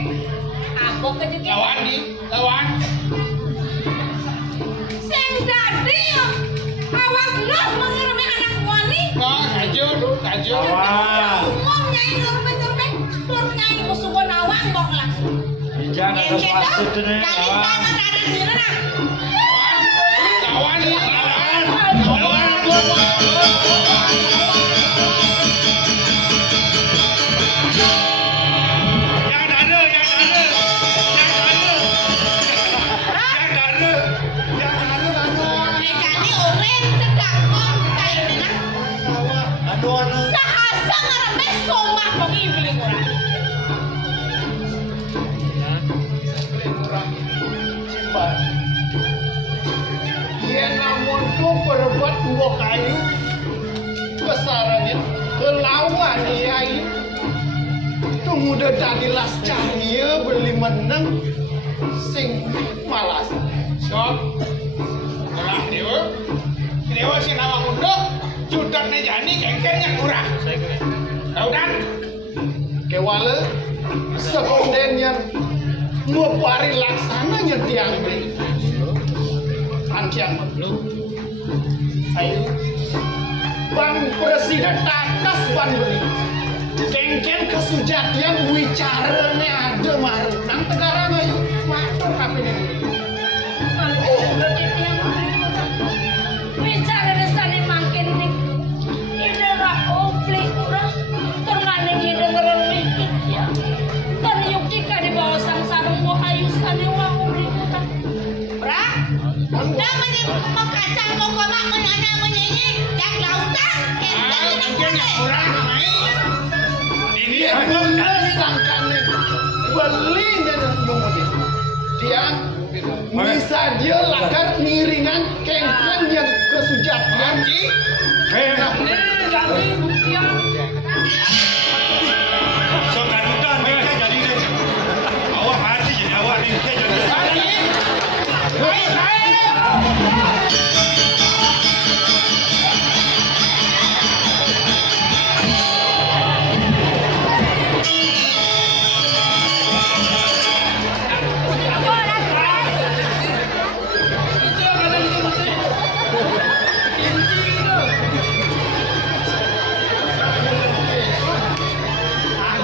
Abok ke cekek. Lawan. Sing dadi awak lu mengerme anak wani. Nah, kaju. Ngomong nyai ngerme-ngerme. Tur nyai musuhon awak mbok langsung. Jangan ada pasut ini. Jangan tangan ada dina. Lawan. Mekani oren cedak kon kainena. Sahasa ngereme somak kok iblis ora. Dia namun tu berbuat dua kayu besarannya kelawan iai tunggu dah jadilah cahaya beli menang sing malas Sok. Lah dewa sing nawang unduk judak nejani kengkengnya kurang. Tahu kan? kewala sekonden yang mupari laksananya tiang beli antiang ayo Bang Presiden tatas ban beli kengken kesujatian wicaranya ada maru nang tegarang ayo matur kape ini Bicara resane makin nih. Ide ra opli kurang. Termane ide ngeremeh ya. Tan yukti ka di bawah sang sarung mo ayusane wa uri utang. Bra. Dah meni mau kacang mau gua makan anak menyanyi yang lautan. Kengkengnya kurang. Ini bener sangkane beli dan nunggu dia bisa dia lakukan miringan kengkeng yang kesujatian so garuda mereka jadi deh. Awak hati jadi awak ni jadi.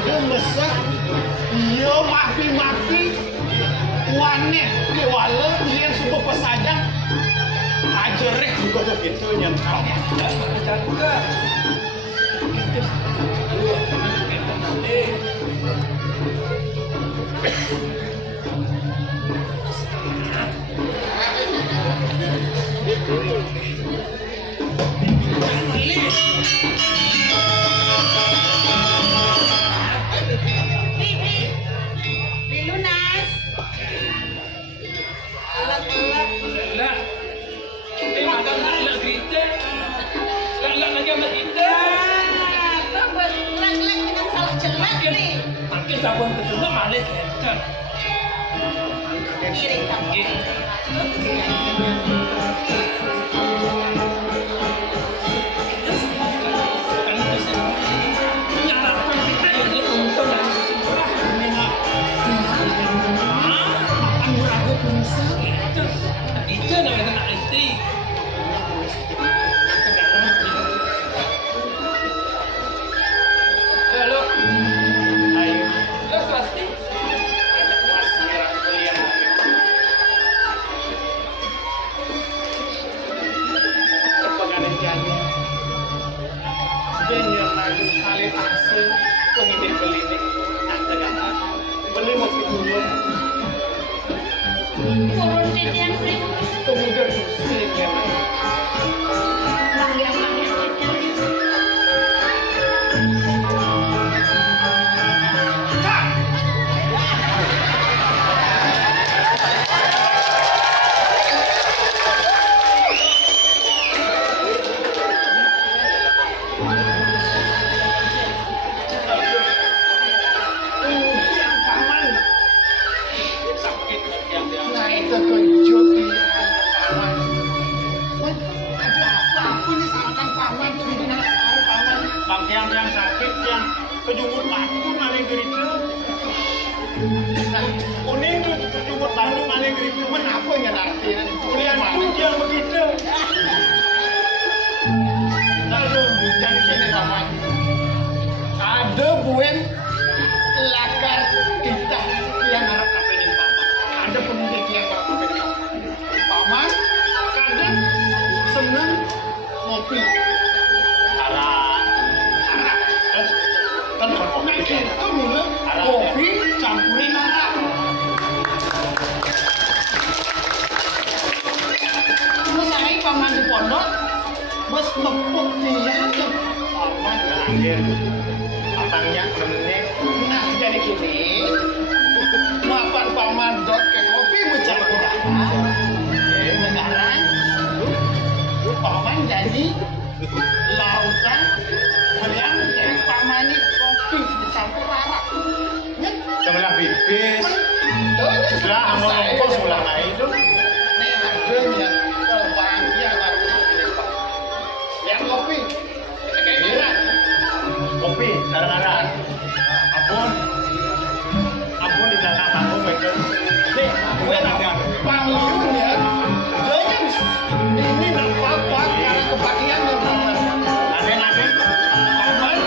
ada mesak ia maki-maki wanet kewala yang sebuah pesajang ajarek juga begitu yang Lunas. Alat-alat. Lah. Ini makan nak cerita. Lah lagi sama kita. Lagi dengan salah jelek nih. Makin sabun kedua malah kita. Kiri tak. Nyarapan kita yang untung dan kesimpulan. Itu namanya nak istri. Lalu, lo swasti. naik terkejut paman. Ada apa nih salahkan paman? Ini anak saya paman. Pakaian yang sakit yang kejumur batu maling gereja. Kuning tuh kejumur batu maling gereja. Kenapa nggak artinya? Kuliah dia begitu. Aduh, jangan gini paman. Ada buen lakar kita yang harap kapenin paman. Ada pendidik yang harap kapenin paman. Kadang seneng ngopi. Arak. Kan orang kita dulu kopi campurin arak. Mengenai paman di pondok, bos mepuk dia tuh. Paman terakhir. Abangnya menek. Nah, jadi gini, mapan paman dot ke kopi bercampur arak. Sekarang paman jadi lautan yang dari paman ini kopi bercampur arak. Sebelah bibis. Sebelah Sebelah amal apa sebelah lain itu. ini harganya kebahagiaan harus ini pak. Yang kopi, kayak gini. Kopi, arang-arang. Ampun di belakang panggung mereka. Nih, gue dagang. Panggungnya, jangan ini nak apa karena kebahagiaan yang paman. Aden. Paman,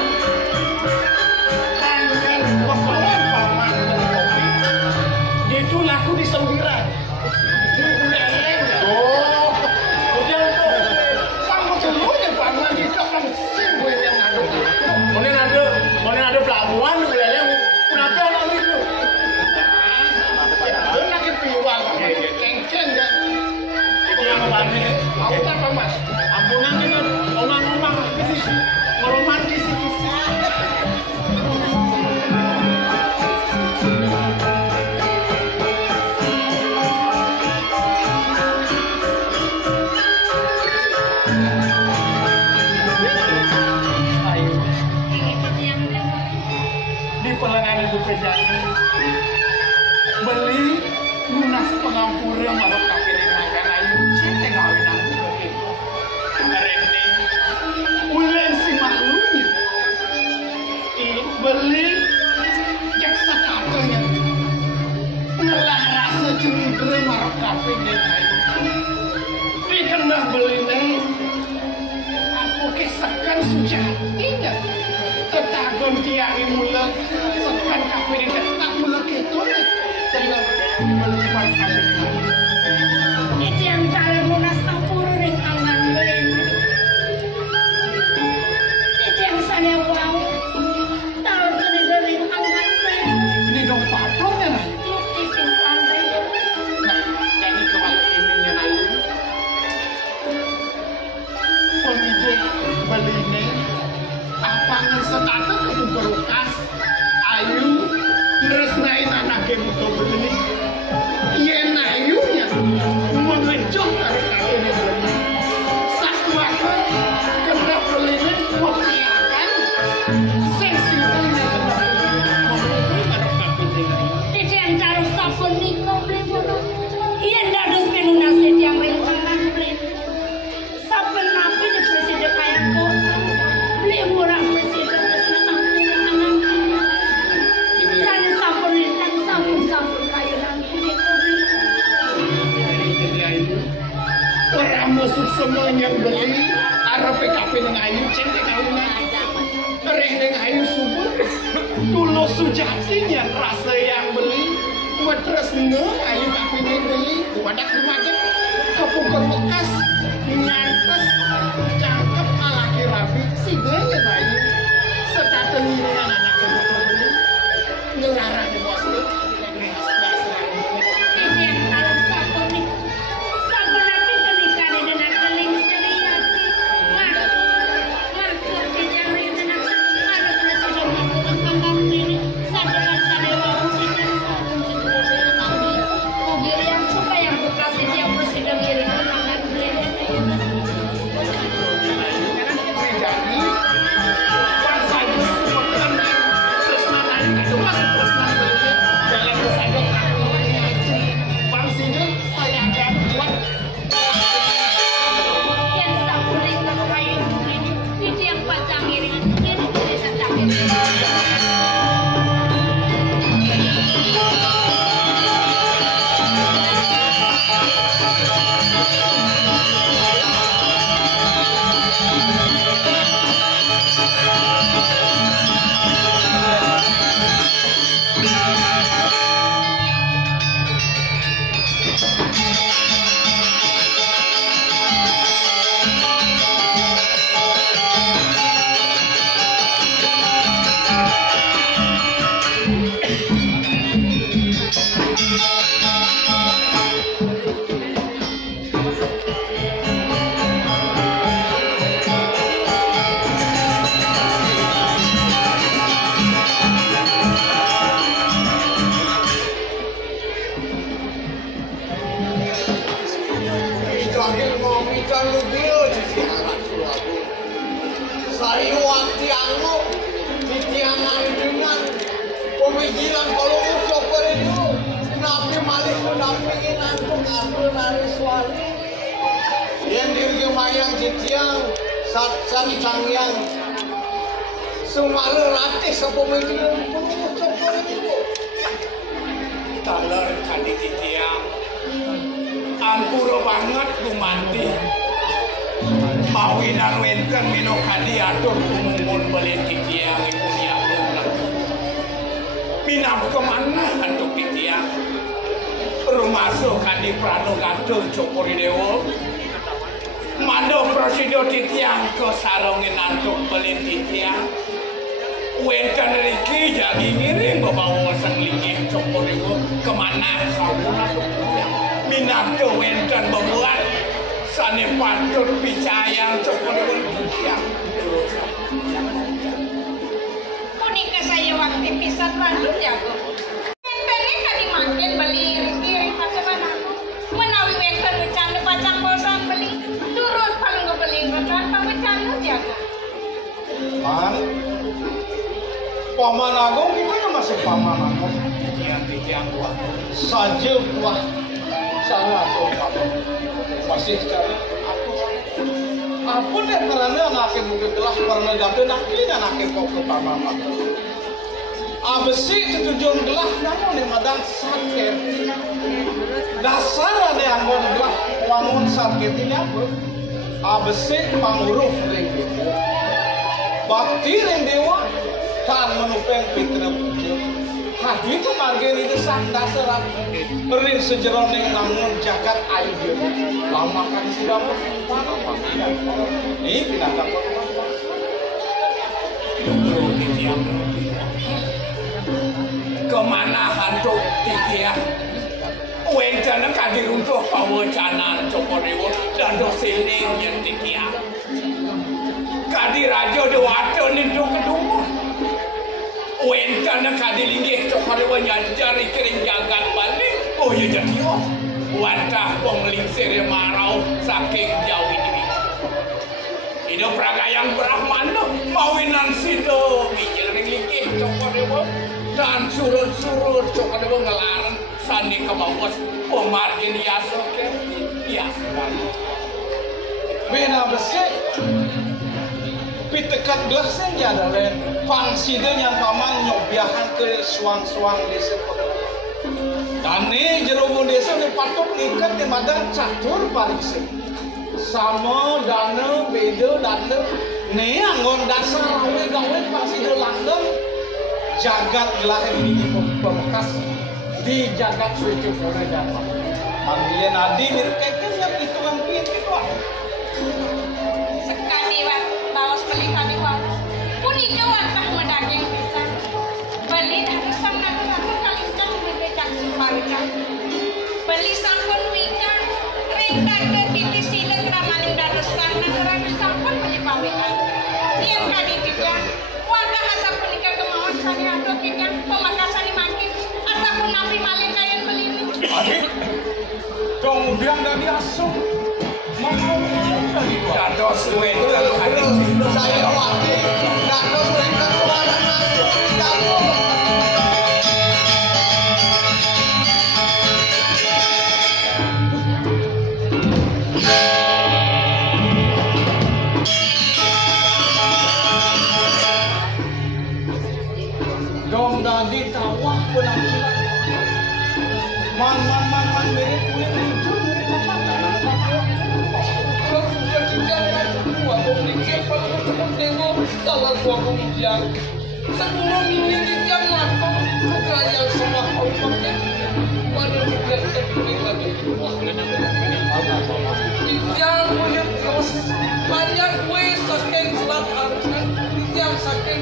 tangan paman paman kopi, dia itu laku di sembilan. Leleng ya. Oh, udah tuh. Paman seluruhnya paman itu kan simbol yang aduk. Mana ada pelabuhan belakang. Kenapa orang itu? Dia lagi piwal, kengkeng ya. Itu yang ngebani. Aku kan paman. Ampunan itu omang-omang kisi, ngoroman kisi-kisi. Di pelengan itu pejani beli lunas pengampura marok kapirin makan ayu cinta kawin aku begitu Rene ulen si malunya beli jaksa katanya ngelah rasa cendera marok kapirin ayu dikenal beli nih aku kisahkan sejatinya tetagon tiang mula sekan kapirin ketak mula gitu nih jadi beli marok kapirin ayu Itu yang kalian lunas ampura ring angan beli. Itu yang saya wow. Tahu jadi dari angan beli. ini dong patungnya lah Yuk tipis aneh. nah jadi kebalik ininya lalu pendidik beli ini apa ngesetata ke berukas ayu terus naik anaknya buka beli iya nayunya mengejuk dari kaki ini beli satu aku kena beli ini mempiakan sensitifnya kena beli membeli pada kaki ini Itu yang taruh sabun niko beli bodoh. Iya ndak ada pelunas itu yang main angan beli. Sabun napi di presiden kayak kok. Beli murah presiden presiden asli angan beli. Sana sabun dan sabun kayu nanti di beli. orang masuk semuanya beli arah PKP dengan ayu cinta kawinan reh dengan ayu subur dulu sujatinya rasa yang beli wedres nge ayu kapine beli wadak dimakan kepukul bekas nyantes cakep alaki rapi si gaya ayu serta teliringan anak kebutuhan beli ngelarang di bos lu Itu yang taruh sabun nih. Sabun napi kenikah dengan keling seriasi. Ngaku kejari dengan ada presiden ngomong angan beli. Sadekan sadewa presiden sabun sedulur nanti. Mobil yang suka yang bekas itu yang presiden kirim angan beli. jadi pas saja semua terus mana itu masih terus mana mayang titiang sat cangyang sumare ratih sapa medina cokor itu taler kali titiang ampura banget gumanti mawinan wenten mino kali atur umumun beli titiang ibu yang minap kemana hantu titiang rumasuk kali prano gatul cokori dewo mando prosido titiang ke sarongin antuk beli titiang wenten riki jadi ngiring bawa sang lingin cokori dewo kemana saudara titiang minap ke wenten membuat sane patut percaya cokori dewo titiang punika saya waktu pisah lanjut ya Bu. Wenten kali makin beli riki pasabana menawi wenten bercanda pacang bosan beli turut paling beli bekan pamecana ya Bu. Man paman agung itu kan masih paman agung titiang gua saja buah salah tuh masih cari apa deh karena anaknya mungkin gelas karena jatuh nakilnya anaknya kau ke paman agung abesi tujuan gelas namun yang madang sakit dasar ada yang mau gelas wangun sakit ini apa abesi panguruh ring gitu bakti ring dewa tan menupeng pitra pujo hati itu margen itu sang dasar ring sejeroning namun jagat ayu dia lama kan sudah ini binatang kemana hantu titiang wenten kadi runtuh pawacanan cokorewo dan dosiling yang titiang kadi raja dewata nintu kedua wenten kadi linggih cokorewo nyajari kering jagat balik oh ya jadi oh wantah penglingsir marau saking jauh ini hidup ragayang brahmana mawinan sido mikir linggih cokorewo dan surut-surut coklat dewa ngelarang sani kemauan pemargin yaso ke yaso bina besi pitekat gelasnya jada lain pangside yang paman nyobiahan ke suang-suang desa dan ini jerobon desa ini patut ikat di madang catur pariksi sama dana beda dana ini anggon dasar gawe pangside langgeng jagat gelah ini pembekas di jagat suci pura dapat. Panggilan adi mirkekan yang hitungan pintu wah. Sekali bawas beli kali wah. Punika wantah medaging pisan. Beli dan pisang namun kali kan beli caksu parika. Beli sampun wikan. Ringkat ke titis sila keramaling dadosan. Nageran sampun beli pawikan. Tiap kali tidak. Wantah asap punika kemauan sani atau tidak. Pemakasan dimakin. Asapun napi maling kayan beli ini. Adik, kemudian dari asuh mau dari dados wenten kadi saya wakil dados wenten keluaran asuh kamu. Dong dadi tawah penampilan man mirip kulit hijau mirip apa kalau sudah dijalan dua komplike kalau cukup dewa salah dua kemudian sebelum ini dia matang kerajaan semua kompaknya pada tidak terpilih lagi tidak punya terus banyak kue saking selatan tidak saking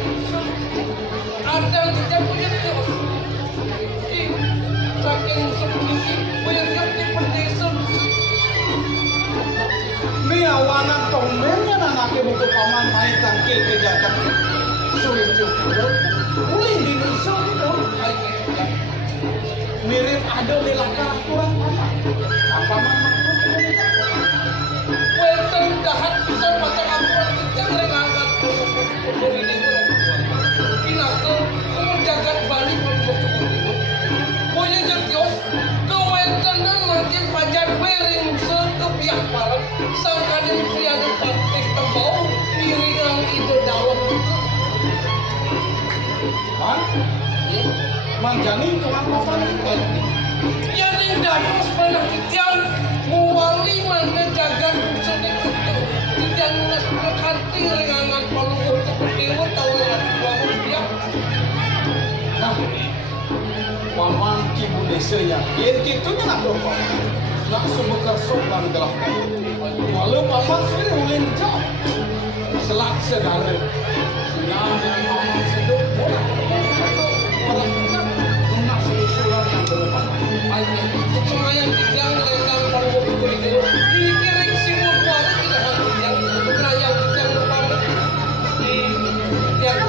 ada tidak punya terus saking seperti banyak diperdesa miawanan tombelnya anaknya buku paman main tangkil ke Jakarta sulit cukup ulin di Nusa itu mirip ada di lakar kurang paman apa mana wenten dahat bisa macam aturan kita merengangkat ini pinaka menjagat balik untuk itu punya jadios kewenten dan makin pajar wering setepiak parang sang kadang triada Manjani tuang papan ya ning dados pada kitian muwali mana jagat sedek kitian nekati ringangan palu untuk dewa tawaran dia nah paman kibu desa yang yen kitu nya nak apa nak sumber sopan dalam walau paman sudah ulin jauh selak sedara yang paman seduk orang nak susulan yang berubah semua yang tidak legal pada waktu itu dikirim semua kuala tidak harus yang beraya yang berpamit di yang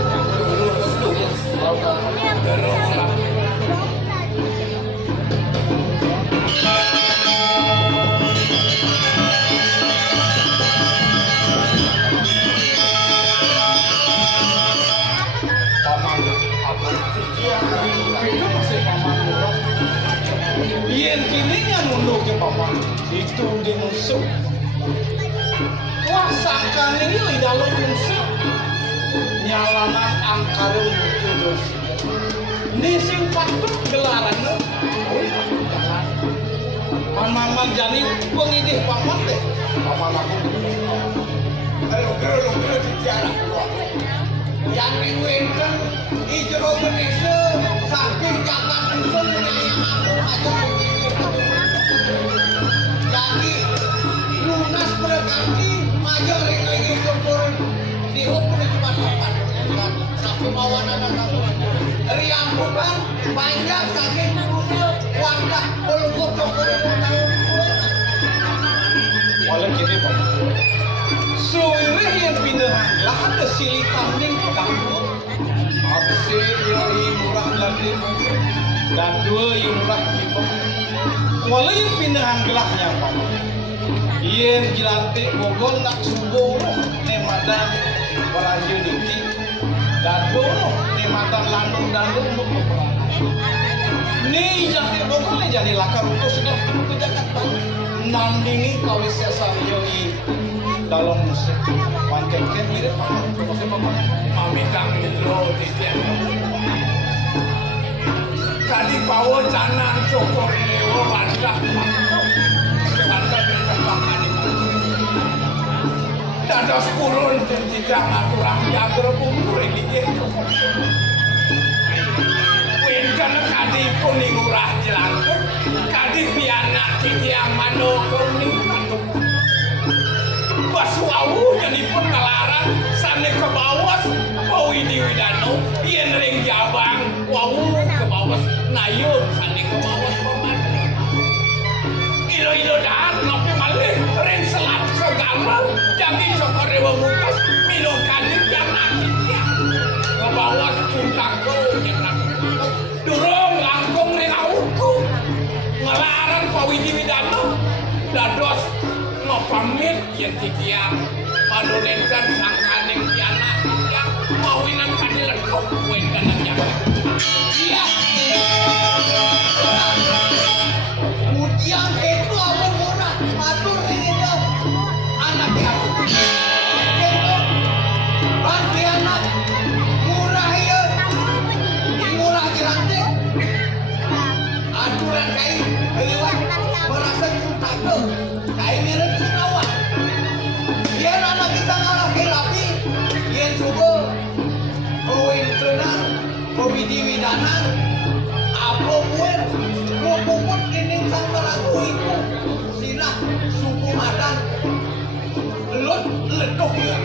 yen kini yang nunduk ke paman itu dinusuk kuasakan ini dalam nusuk nyalanan angkarun kudus ini sing patut gelaran paman Manjani pengidih paman deh paman aku kalau bicara yang diwenten ijro menisa saking jagat usul yang aku aja jadi lunas berganti maju ring-ring syukur dihukum cuma sopan satu mawanan aku dari ampukan panjang saking usul wadah pelukuk syukur oleh kini Pak suwirih yang pindahan lah ada silikan ning ganggu abse yoi murah lagi dan dua yang murah tipe walau yang pindahan gelahnya Pak yen jilantik bogor nak subuh nemadan para unity dan bono nemadan landung dan lumuk ni jangan bogor jadi lakar untuk sebelah ke Jakarta nandingi kawis sesar yoi dalam musik pancen-ken mirip paman mami kang dulu titian tadi bawa canan cokor lewa wadah sebantar bertembangan itu dados pulun dan tidak ngaturang jagur kumpul ini wenkan kadi kuning urah jelangkut kadi pianak titiang manokong ning patuk Basuawu jadi pengalaran sane ke bawah Pawi di Widano yen ring Jabang wawu ke bawah Nayun sane ke bawah Paman ilo dah ngopi malih ring selat segala jadi cokor dewa mukas minum kadir yang nakitnya ke bawah Tuntako yang nakitnya durung langkung ring awuku ngelaran Pawi di Widano dados pamit yang tikiang manulenkan sangkaning piana yang mawinan kadilan kau wenkan yang iya kemudian itu awal murah atur ini anak aku banti anak murah ya murah jelantik aturan kain lewat merasa Tuntako kain mirip Sunawan yen anak kita ngalah kirapi yen subuh kawin tenang kawidi widanan apa buat kupukut dinding sang peragu itu silah suku madan ledok ya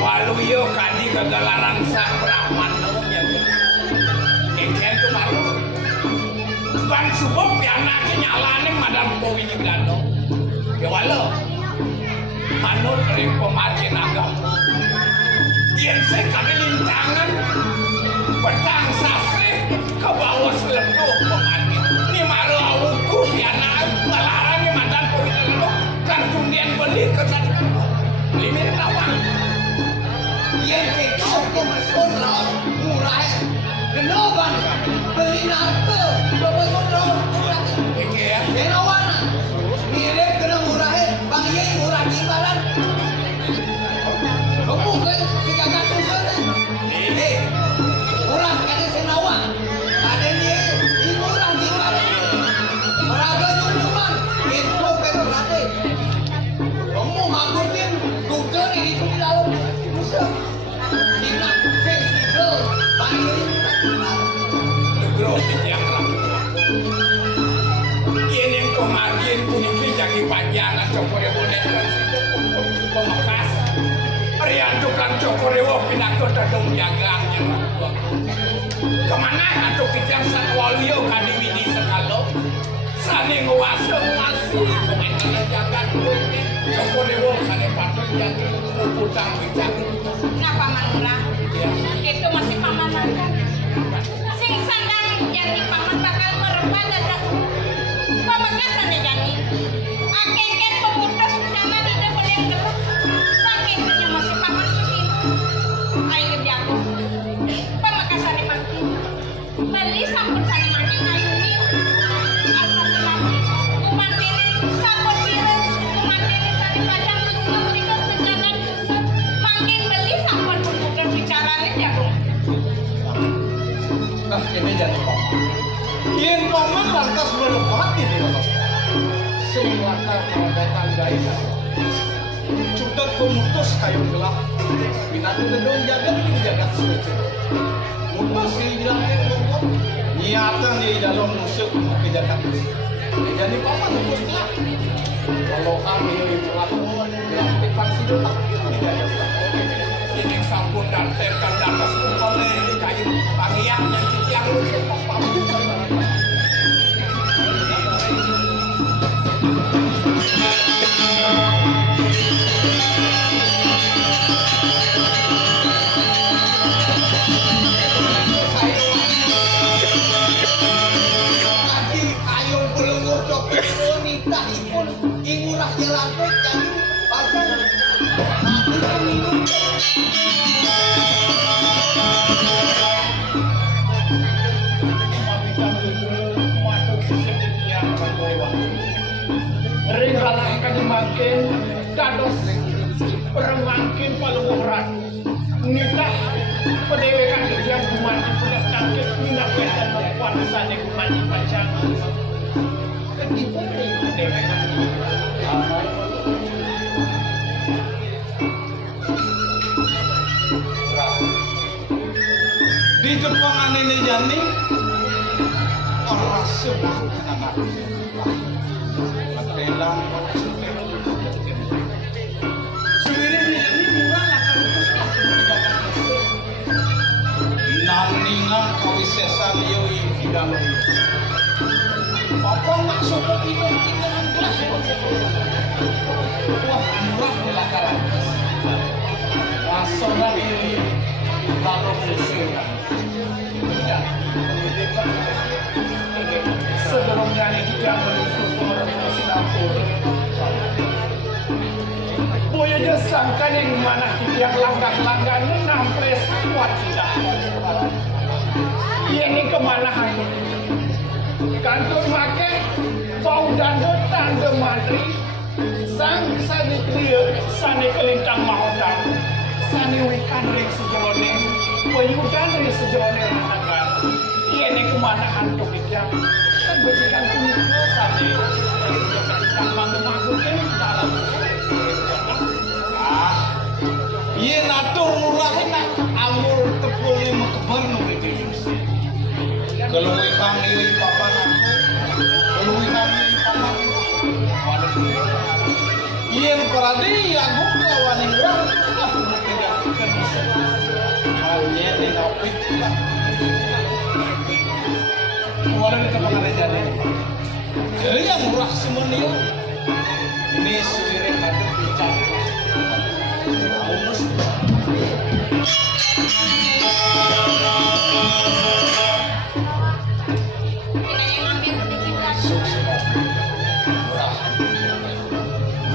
walu yo kadi kegalaran sang Brahman namanya keken itu malu bang subuh pianak nyalane madam Pawi di Widano ya walau manut ring pematin agama yen sekali lintangan petang sasri ke bawah seleduk pematin ni maru awuku pianak melarang ni madam Pawi di Widano kan kemudian beli ke satu limit nawang yen itu kemesun murah genoban beli narko bapak sondro murah ya genowana mirip kena murah bang yei murah imbalan kamu kan kejagaan usaha ini Cokorewo nenten pemekas. Rianto Kang Cokorewo pinangka dadong jagaan nyerat. Kemana atuh kijang Sanwaluyo kadiwidi sekalo. Sane nguwasa masih pengen jagat Cokorewo sane patut jadi utang bijak. Nah paman ulah. Itu masih paman aja. Sing sandang janji paman bakal merempah dadak. Pamekasan ya janji. Akeken pemutus sama tidak boleh gelap. Saking punya masih paman sukin. Ayo jago. Pamekasan di makin. Beli sampun sani mandi ngayuni. Asal kelapa. Kumantini sampun virus. Kumantini tadi pajang menunggu berikut kejagaan susah. Makin beli sampun pemutus bicaranya jago. Nah ini jadi paman. Yen paman lantas melepati di atas. Selatan datang gaisa. Cukup pemutus kayu gelap. Binatu gedung jagat ini jagat suci. Mutus di bilangnya ngomong. Niatan di dalam musuh ke jagat. Jadi paman mutus gelap. Kalau kami melakukan gelap depan situ ini jagat. Ini sampun dantekan datas oleh kayu pangian dan ciciang Ayo belenggur copet wanita ikut ingurah jelapek jadi pacar. Aku kan minum. Ringgalah kadimakin dados peremakin paluhuran nitah pedewekan yang kumati pudak tangkit minyak wetan mempuanasane kumati pacangan ketipu pedewekan Di Jepangan ini jani orang sebuah anak Matelang sebenarnya ini murah akan terus naningan kawisesan yoi di dalam apa maksud itu tinggalan kelas wah murah belakaran masalah ini lalu berselang sebelumnya ini tidak menutup pemerintah Singapura Boya jasangkan yang mana tidak langgan-langgan menampres kuat tidak ini kemana hanya kantor make bau dan tanda matri sang sani clear sani kelintang maudan sani wikan ring sejoleng wayudan ring sejoleng ranagan ini kemana hantu ikan kan berikan kumpul sani kelintang manggung ini dalam iya natur murah enak amur tepungnya mekebar nunggu di kalau ikan ini papan aku kalau ikan ini papan iya peradi aku lawan yang berang lah tidak bisa hanya dengan pikirlah walau kita mengenai jalan jadi yang murah semuanya ini sendiri hadap bicara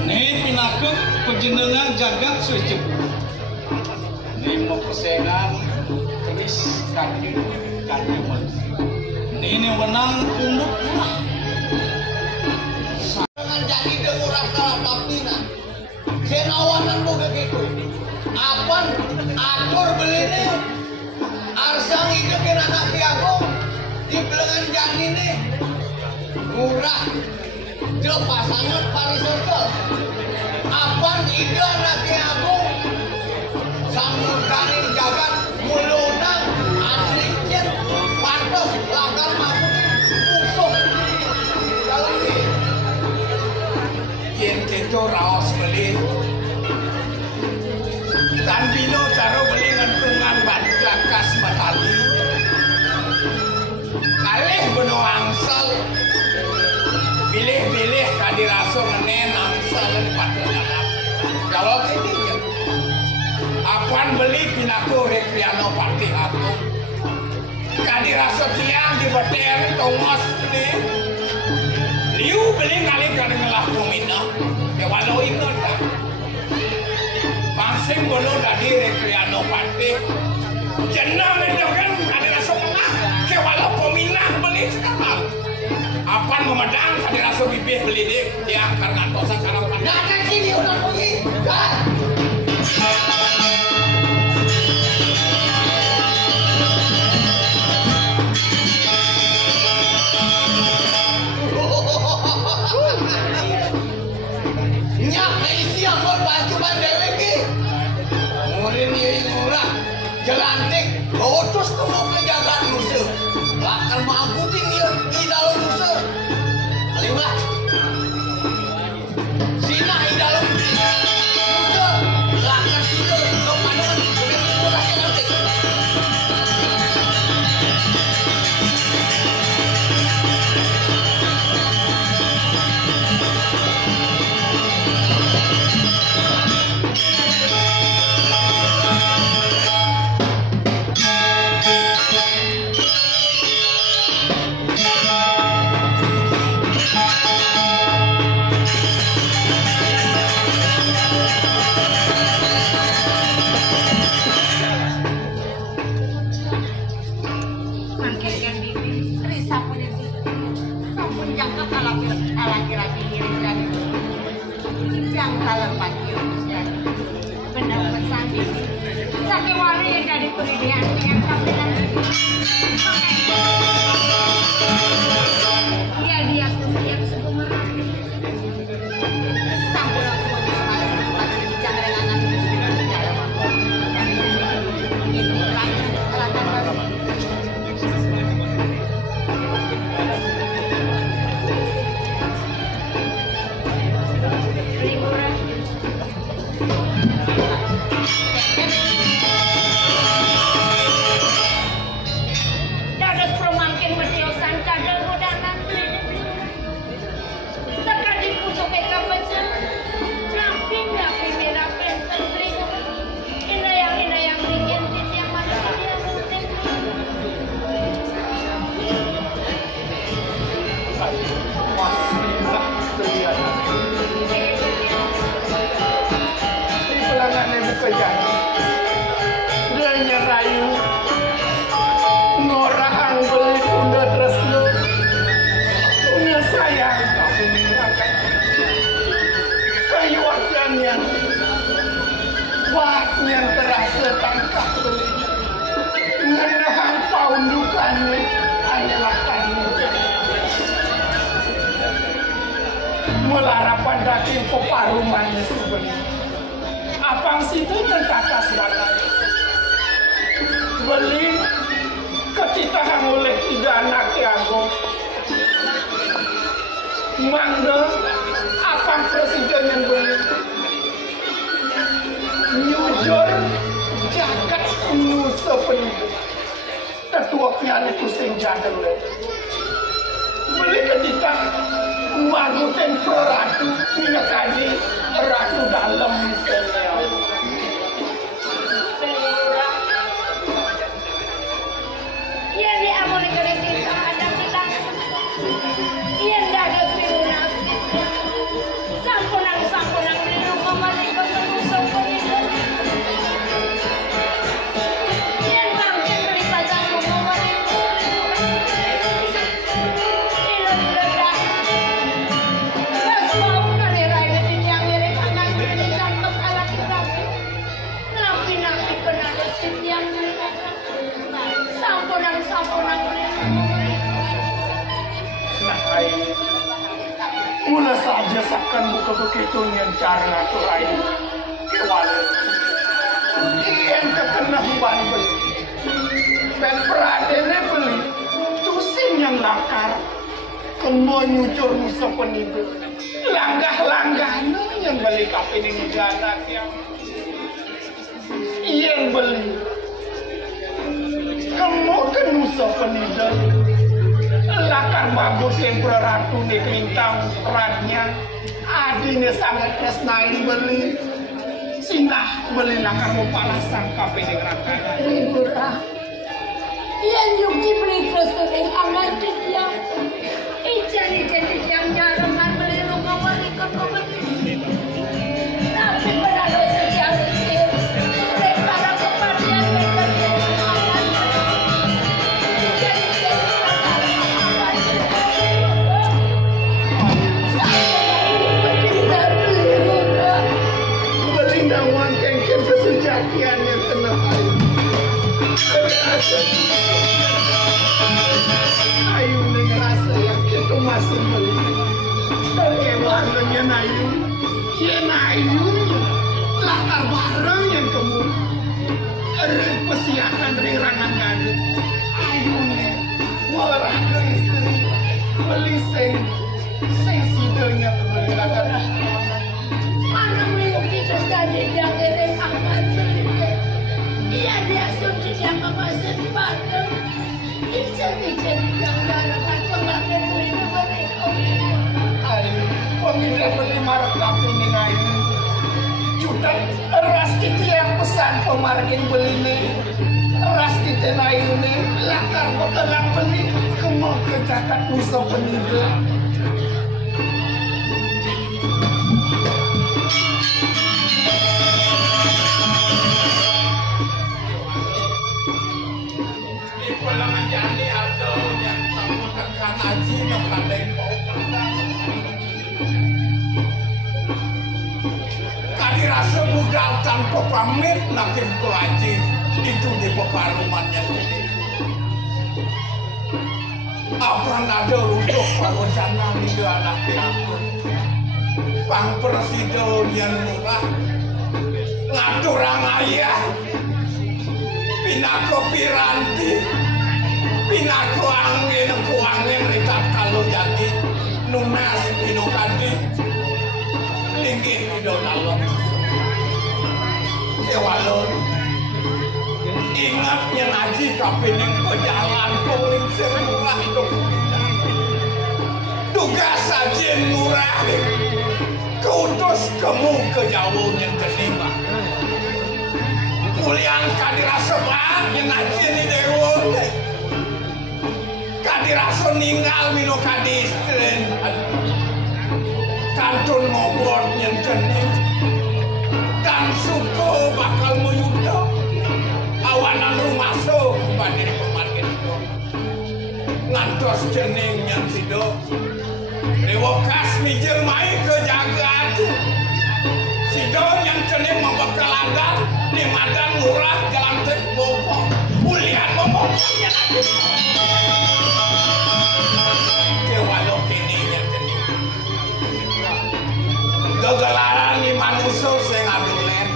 ini pinaku penjenengan jagat suci ini mau persengan terus kaki ini menang unduk murah Dengan jadi demurah kalapapina senawanan boga gitu apaan atur beli nih arsang hidup anak aku di belengan jani nih murah jauh pasangan parisoso apaan ide anak aku sambut kanin jagat mulunang antriknya pantos lakar makutin musuh dalam ini yang itu kalau ini apaan beli pinaku Rekriano Pati Agung kadi rasa tiang di BTR Tongos ini liu beli kali kali ngelah kumina ya walau ingat tak pasing bolu dari Rekriano Pati jenam itu kan kadi rasa ngelah ke walau kumina beli sekarang apaan memedang kadi rasa bibir beli dia tiang karena dosa karang pandang nah sini udah pergi kan Jelantik, lotus temu penjagaan nusa. Bakal mampu tinggi di dalam nusa. Lima. Sina di dalam nusa. Lakar sila kemandangan kemudian murah jelantik. yang terasa tangkap beli menahan paundukannya adalah kami melarapan daging peparumannya sebenarnya apang situ tentakas banget beli ketitahan oleh tiga anak Tiago mangga apang presiden yang beli nyujur jagat nusa penduduk tetuaknya itu senjata beli ketika manuten peratu minyak kaji ratu dalam misalnya iya di amor negara kita ada kita iya ada lunas sampunang di rumah balik ke nusa penduduk iya bangkit dari pajak rumah balik mula saja sakan buka begitu yang cara atau lain kewal yang terkena huban beli dan peradannya beli tusin yang lakar kemo nyucur musuh penibut langgah-langgahnya yang beli kafe ini negara yang beli kemo ke nusa penibut lakar bagus yang peratu di kelintang perannya adinya sangat tresnain beli sinah melilakar mupalasan kape ning rakana. Murah. Yang yuki beli kesuring angan dia. Ijan yang nyarangan beli rumah wali ke kompetisi. Tapi berada sejak itu, para kepastian bekerja dengan Belindawan kengken kesujakian yang tenang ayu. Ayu ngerasa yang itu masuk beli. Terkewan dengan ayu. Yen ayu latar bareng yang kamu. Ring pesiakan ring rangan ngadu. Ayu nih warah ke istri. Beli sing sidenya beli latar. mana mengikuti terjadi yang keren akan beli. Ia dia suci yang memasuk pada. Ijan yang darakan pengantin beli mereka. Ayu, pemilihan beli marah kampung ning ayu. Juta ras itu yang pesan pemargin beli nih. Ras kita ayu nih, lakar bekelang beli kemau kejakat musuh peninggal. Di pulangan jani ada yang sama tekan aji mengandeng kali rasa budal tanpa pamit nakim ke aji itu di peparumannya ini. Apa ada untuk perwacana di anak aku pang presiden yang murah ngaturang ayah pinako piranti pinako angin ritat kalau jadi nunas pinokadi linggih idonalon kewalon ingat yang aji kapining pejalan kuning semurah dong tugas saja murah keutus kamu ke jauh yang kelima kuliah kadirasa bang yang aji ini dewa kadirasa ninggal mino kadistren kantun ngobor yang jenis dan suku bakal meyuda awanan rumah so bandiri pemargin itu ngantos jening yang sido rewokas mijil mai ke jagat sido yang jening membekal adat di madan murah jalan bobo ulian bobonya lagi kewalok ini yang jening gegelaran di manusia sing adolen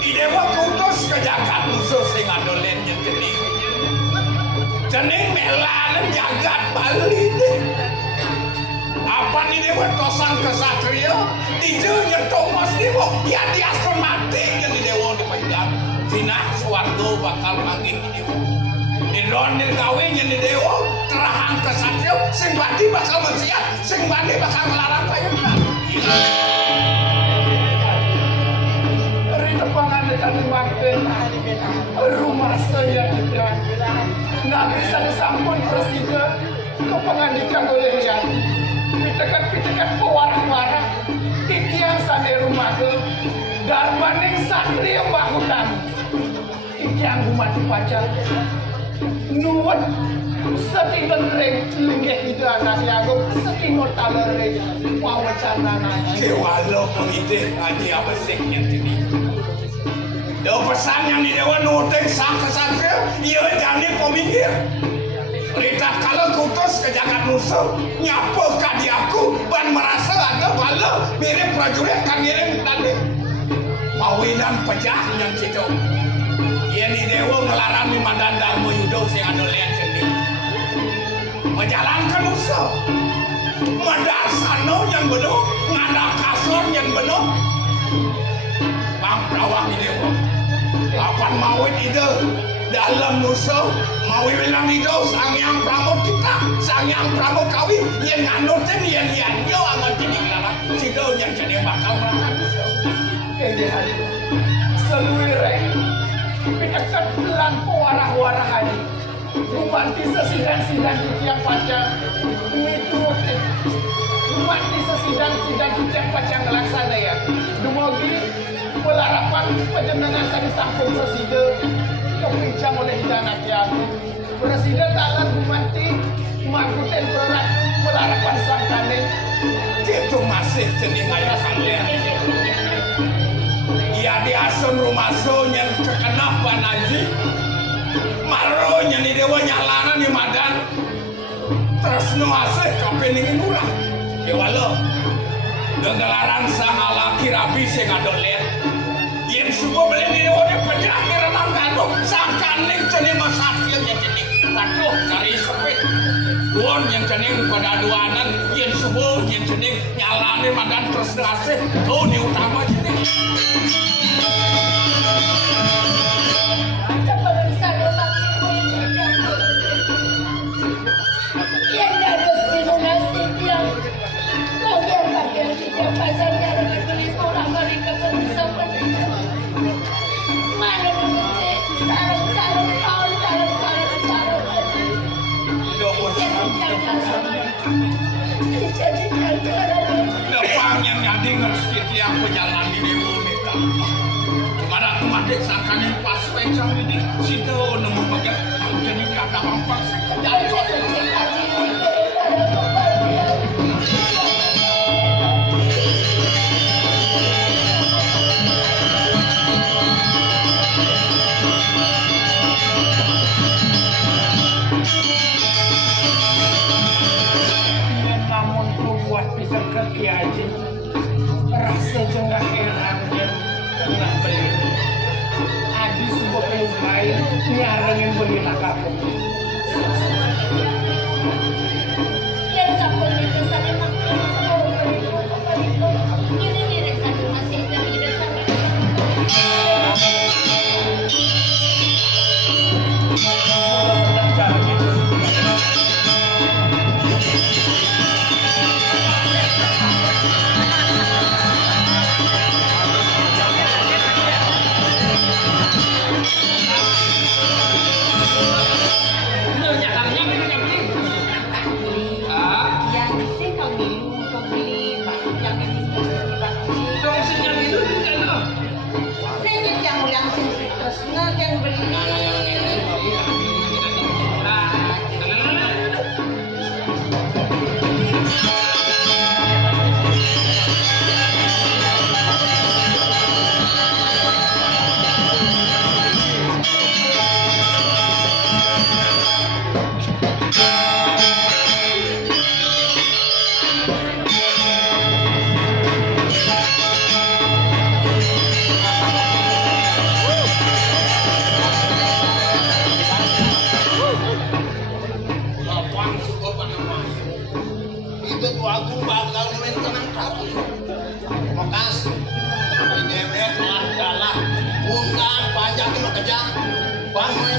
idewa kutus ke jagat musuh sing adolen yang jening jening melan jagat bali apa nih dewa tosang kesatria tidur yang Thomas dewa ya dia mati yang dewa dipegang sinah suarga bakal panggil dewa Indonir kawin yang dewa terahang kesatria sing badi bakal mensiat sing badi bakal melarang payungan Ritepangan dekat makin rumah saya tidak nggak bisa disampun presiden kepengandikan oleh lihat pitekan pewarah-warah titiang sane rumah ke darmaning santri yang bahutan titiang umat pacar nuwun setingen ring linggih itu anak yago setino talereng wawacana nanya kewalo pengide aji apa seknya ini do pesan yang di dewan nuteng sang kesatria iya jani pemikir Rita kalau kutus ke jagat musuh nyapa kadi aku ban merasa ada bala mirip prajurit kan ngirim tadi mawinan pejah yang cicok ini dewa ngelarang madan darmo yudo sing adolen jenis menjalankan musuh medar sano yang benuh ngadak kasur yang benuh bang prawang dewa lapan mawin ide dalam musuh mau bilang itu sang yang pramod kita sang yang pramod kawin yang nganutin yang yo amat ini larang sido yang jadi bakal makan musuh jihad seluirnya pidekat bulan pewarah-warah haji bumanti sesidang-sidang cucian pacang miturutin bumanti sesidang-sidang cucian pacang ngelaksana ya dumugi pelarapan penjenengan tadi sampung seside kepincang oleh hidangan yang presiden talan bumanti makuten perat pelarapan sangkane itu masih jenis ayah sampean ia diasun rumah so yang terkenal panaji maro yang di dewa nyalana di madan terus nuasih kapeningin murah kewalo gengelaran sahala kirabi saya ngadol liat yang subuh beli di dewa di pejah kira nangkado sangkaning jenis masakil yang jenis aduh cari sepit Won yang jening pada aduanan yang subuh yang jening nyalane madan terus ngasih oh ini utama jening yang dados pinunasi yang bagian tidak pasarnya dengan tulis orang balik ke bisa penting mana mengecek sarung-sarung Depang yang nyadi ngerti tiang pejalan di Indonesia. Kemana kemarin sangkanya pas pencang ini situ nemu bagian jadi kata mampas jatuh. Haji rasa jengah heran dan kena beli adi sebuah penyukai nyarengin beli nakapun yang sampai di pesan emang ini direk satu masih dan tidak sampai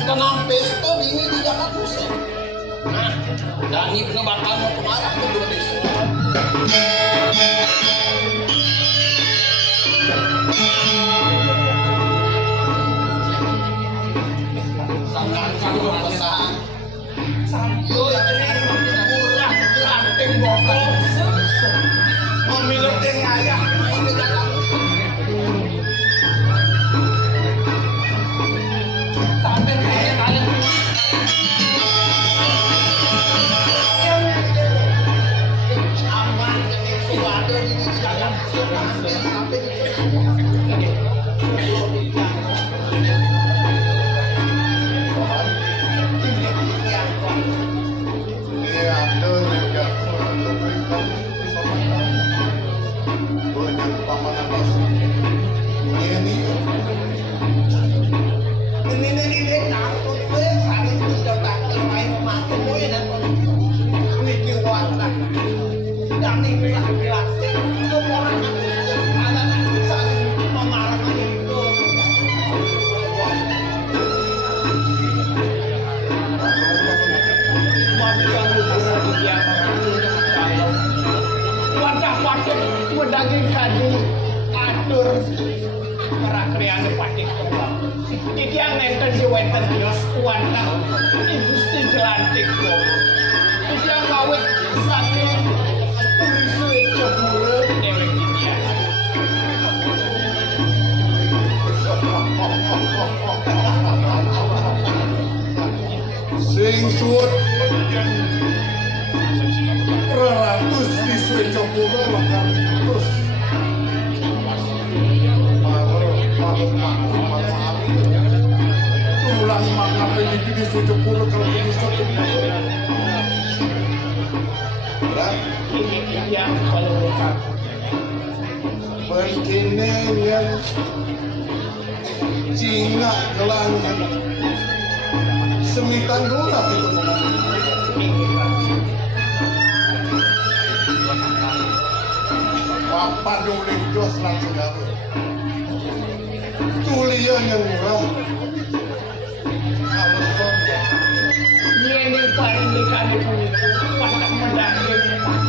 tenang pesta ini di Jakarta Pusat. Nah, dan ini bakal mau kemarah ke Indonesia. Sangkan pesan. Sambil murah ranting botol. Memilih teh ayah main di Jakarta Pusat. para kreane patik kembang. Iki yang nenten di wenten dios wantah Gusti Jelantik kok. Iki yang ngawit saking turise jebule dhewek iki. Sing suwut ratus di Swecopura makan terus tulang mangap di Swecopura kalau bisa Iki yang kalau bukan berkini yang Cina kelangan semitan gula gitu Papa nulis dos langsung aku tulian yang murah kalau ini paling dikali punya pada mendaki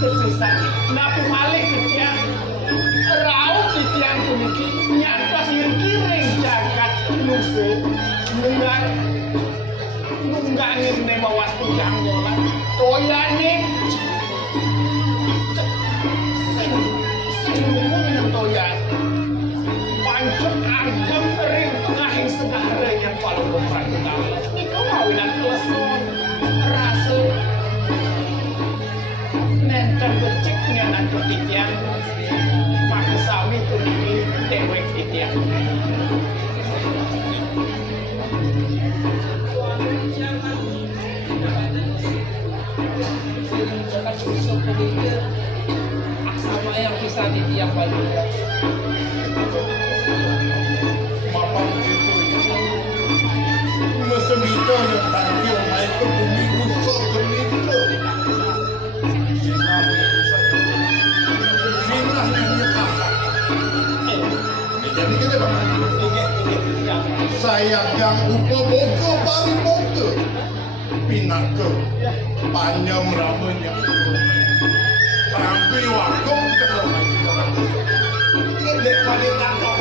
tersisa napi malik ya raut di tiang puniki nyantos kiring jagat nusu nunggangin nema waktu janggolan toyane sing toyan pancet agem ring tengahing segara yang paling berprantukan niku mawinan kleson rasa nenten becik nyanan ketikian maka sami puniki dewek titian sama yang bisa di tiap kali mapan itu mesin itu yang tampil naik ke bumi rusak gemitu Sinah yang dia kakak jadi kita bang saya yang upa-boka pari-boka pinaka panjang ramenya tapi waktu terlalu ini pada kantor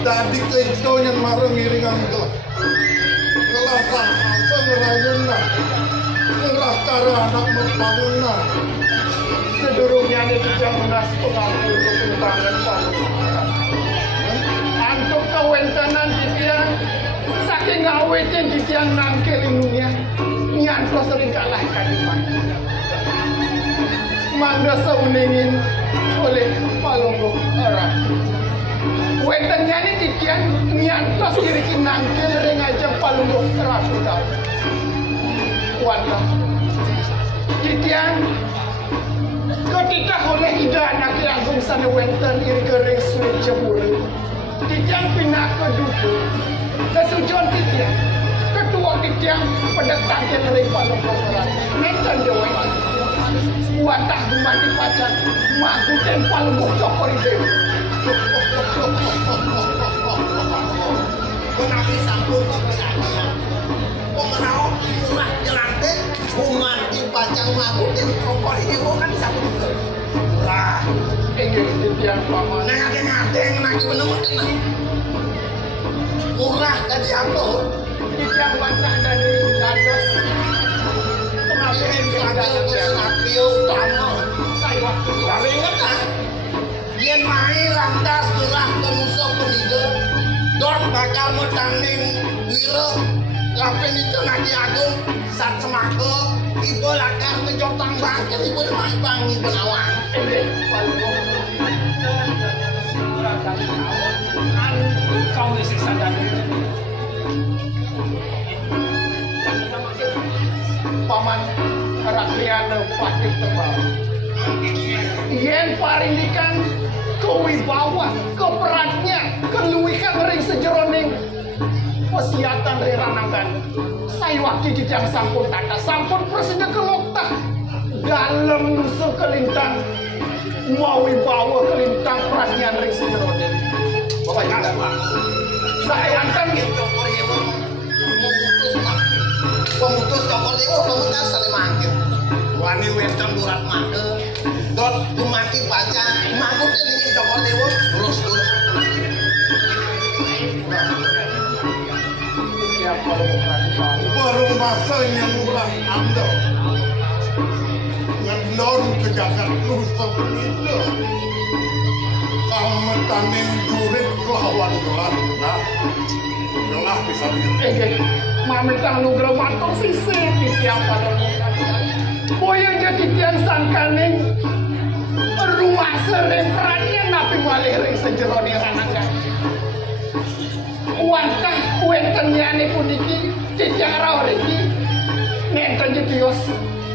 tadi kau yang marah ngiringan gelap ngelah bahasa ngerayana ngelah cara anak membangunna sedurungnya ada tidak menas pengaku untuk pengembangan panutan antuk kawentanan di tiang saking ngawetin di tiang nangkelinunya nyanto sering kalah kadimah mangga seuningin oleh palongo orang wentennya ini di tiang nyanto sendiri nangkel dengan ajang palongo rakutan wadah Titian ketika oleh ida anak agung sana wenten iri kering sulit jemur. Titian pindah ke duku. Ketujuan Titian ketua Titian pendatang yang dari Palu Koran. Nenten dewa. Watah gemati pacar maku dan Palu Bocokor itu. Menawi sampun keberanian pengenal murah jelantik bungan dipacang maku dan kokor ini bukan sampun murah Ini Titian paman. ngadeng nagi bener-bener murah tadi apa? Titian watah dari dados Sen sadel kesatrio utama saya waktu lalu inget kan? Yen mai lantas gerah kenusa penida dot bakal metanding wira lapen itu nagi agung sat semaka ibu lakar ngejotang bangkit ibu mai bangi benawang ini Palu Koran kau isi sadar paman rakyat patih tebal yen parindikan kewibawa keperannya keluikan ring sejeroning pesiatan riranangkan saya waktu yang sampun tata sampun presiden kelokta dalam nusul kelintang mawibawa kelintang perasnya ring sejeroning pokoknya ada pak saya angkan gitu pemutus cokor dewa pemutus saling mangkir wani western durat mangke dot dumati baca mangkut ini cokor dewa terus baru masanya murah anda ngelon ke jagat lu sebegitu kamu tanding durit lawan gelar gelah bisa mami tanggung geromatung sisi di siapa boyo jadi tiang sangkaning rumah sering perannya napi malih sejeroni ranangkan wantah wentennya nih puniki titiang rau riki nenten jetios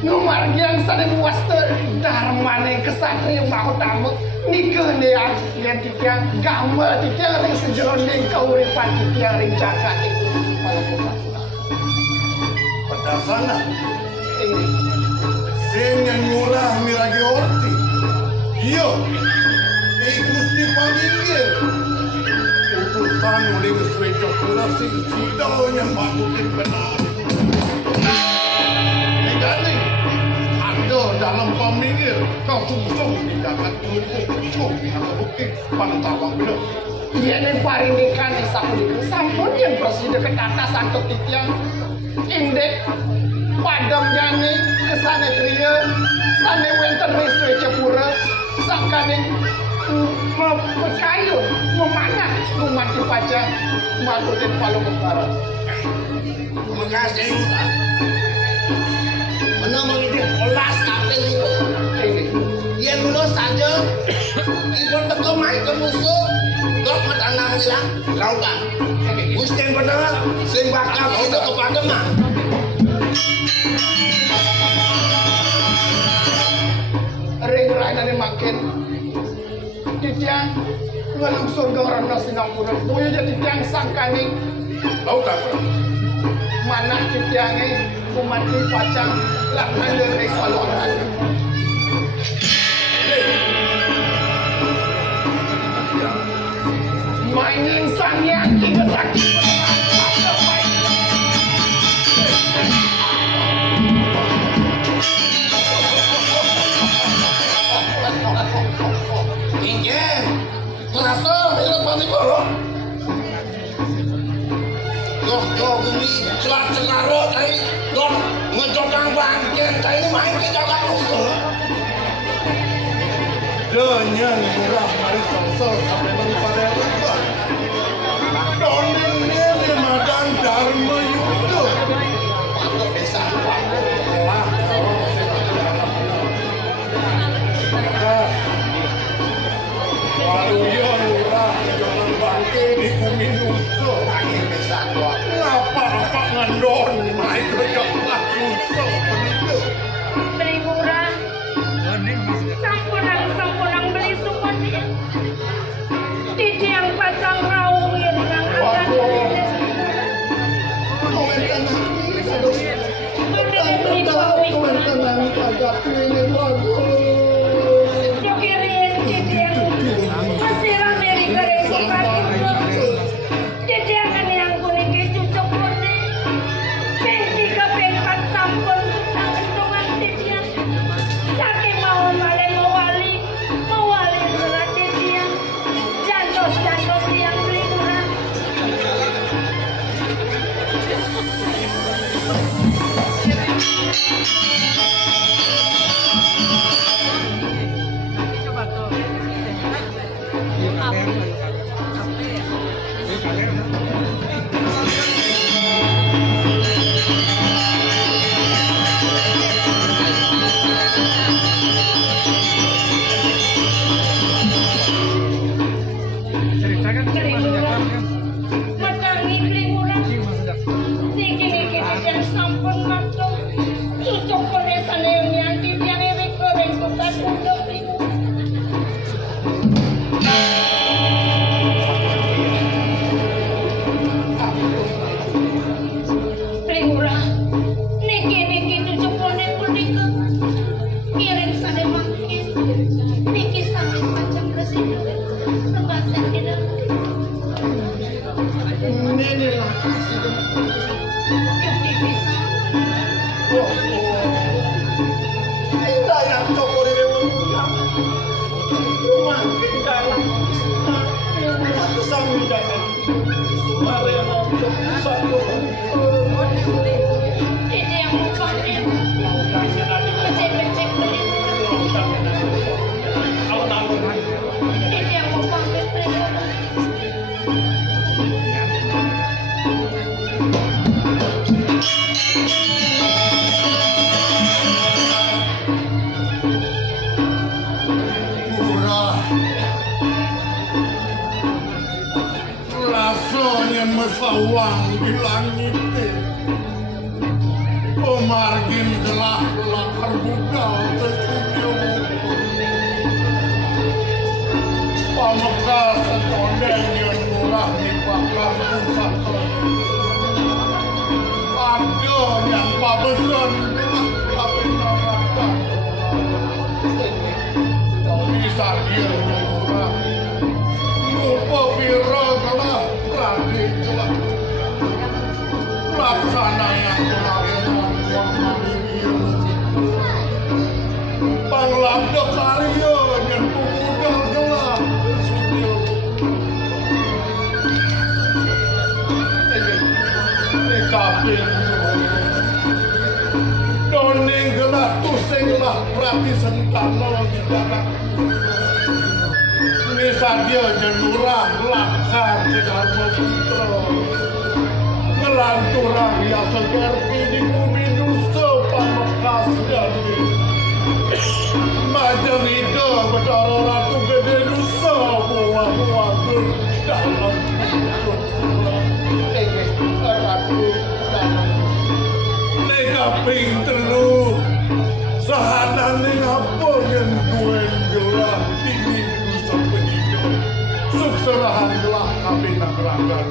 numargiang saling waster darmane kesatria mau tamu nikah dia yang titiang gambar titiang ring sejeroni kauripan titiang ring jagat itu pada sana sing yang murah miragi orti iya Gusti panggil utusan oleh Gusti Cokura sing sidanya makutin benar negani ada dalam pamingir kau sungsung di jagat tubuh atau bukti pantawang benar iya ini parindikan sampun yang presiden ke atas satu titiang indek padam jani kesana kriya sana wenten restu cepura sangkaning mempekayu memanah rumah dipajang makutin Palu Koran terima kasih menamang itu olas kapel itu yang lulus saja ibu teko mai ke musuh dok metanang bilang lautan Gusti bener sing bakal itu kepada mah ring rainane makin titiang ngelungsur gorono singampura boyo jadi titiang sangkaning lautan mana titiange kumati pacang laknan dari Palu Koran mainin sangnya tiga sakit Tinggi terasa hidup mati bolong Doh bumi celat-celaro tadi doh ngejokang bangkit tadi main kita kan dengan murah mari sosok sampai pada lupa doning ini madang dharma yudha patut desa waluyan murah jangan bangke di bumi nusa angin desa ngapa-apa ngandon naik ke jalan nusa begitu Sawang di langit pemargin gelah lapar budal terkunjung pamekal setonden yang murah di bakar pusat ada yang pabesan tapi neraka bisa dia yang murah lupa biro kalah radik celah laksana yang kemarin uang mandiri panglabda karya yang pemudal gelah kabin doning gelah tusing lah berarti sentano di darat ini sadia jenurah lakar ke dalam putra ngelanturang ya segerti di bumi nusa pamekas dan majang ida betara ratu gede nusa buah-buah dalam ratu nega ping telu sahanan ning apa yang duen gelah dingin nusa penhidup sukserahan gelah kami nak ranggan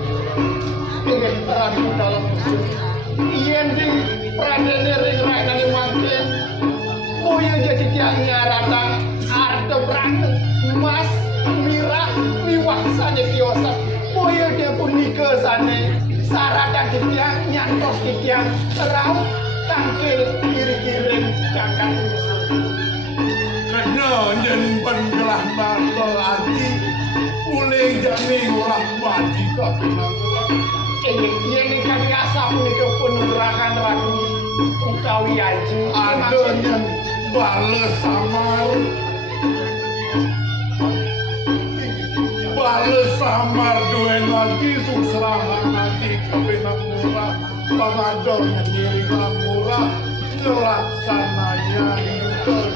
ratu dalam musuh yen di pradene ring rainane mangken moyo jadi tiangnya ratang arep brang mas mira wiwaksane kiosa moyo dia pun nikesane saratan tiang nyantos tiang rau tangkil kiri-kiring cakang kena yen pengelah mata aji mulai jadi orang mati kabeh yang kami asap itu penerakan ragu utawi aji adanya bales samar duen lagi susrahan nanti kebenak murah pengadon yang diri murah terlaksananya hidup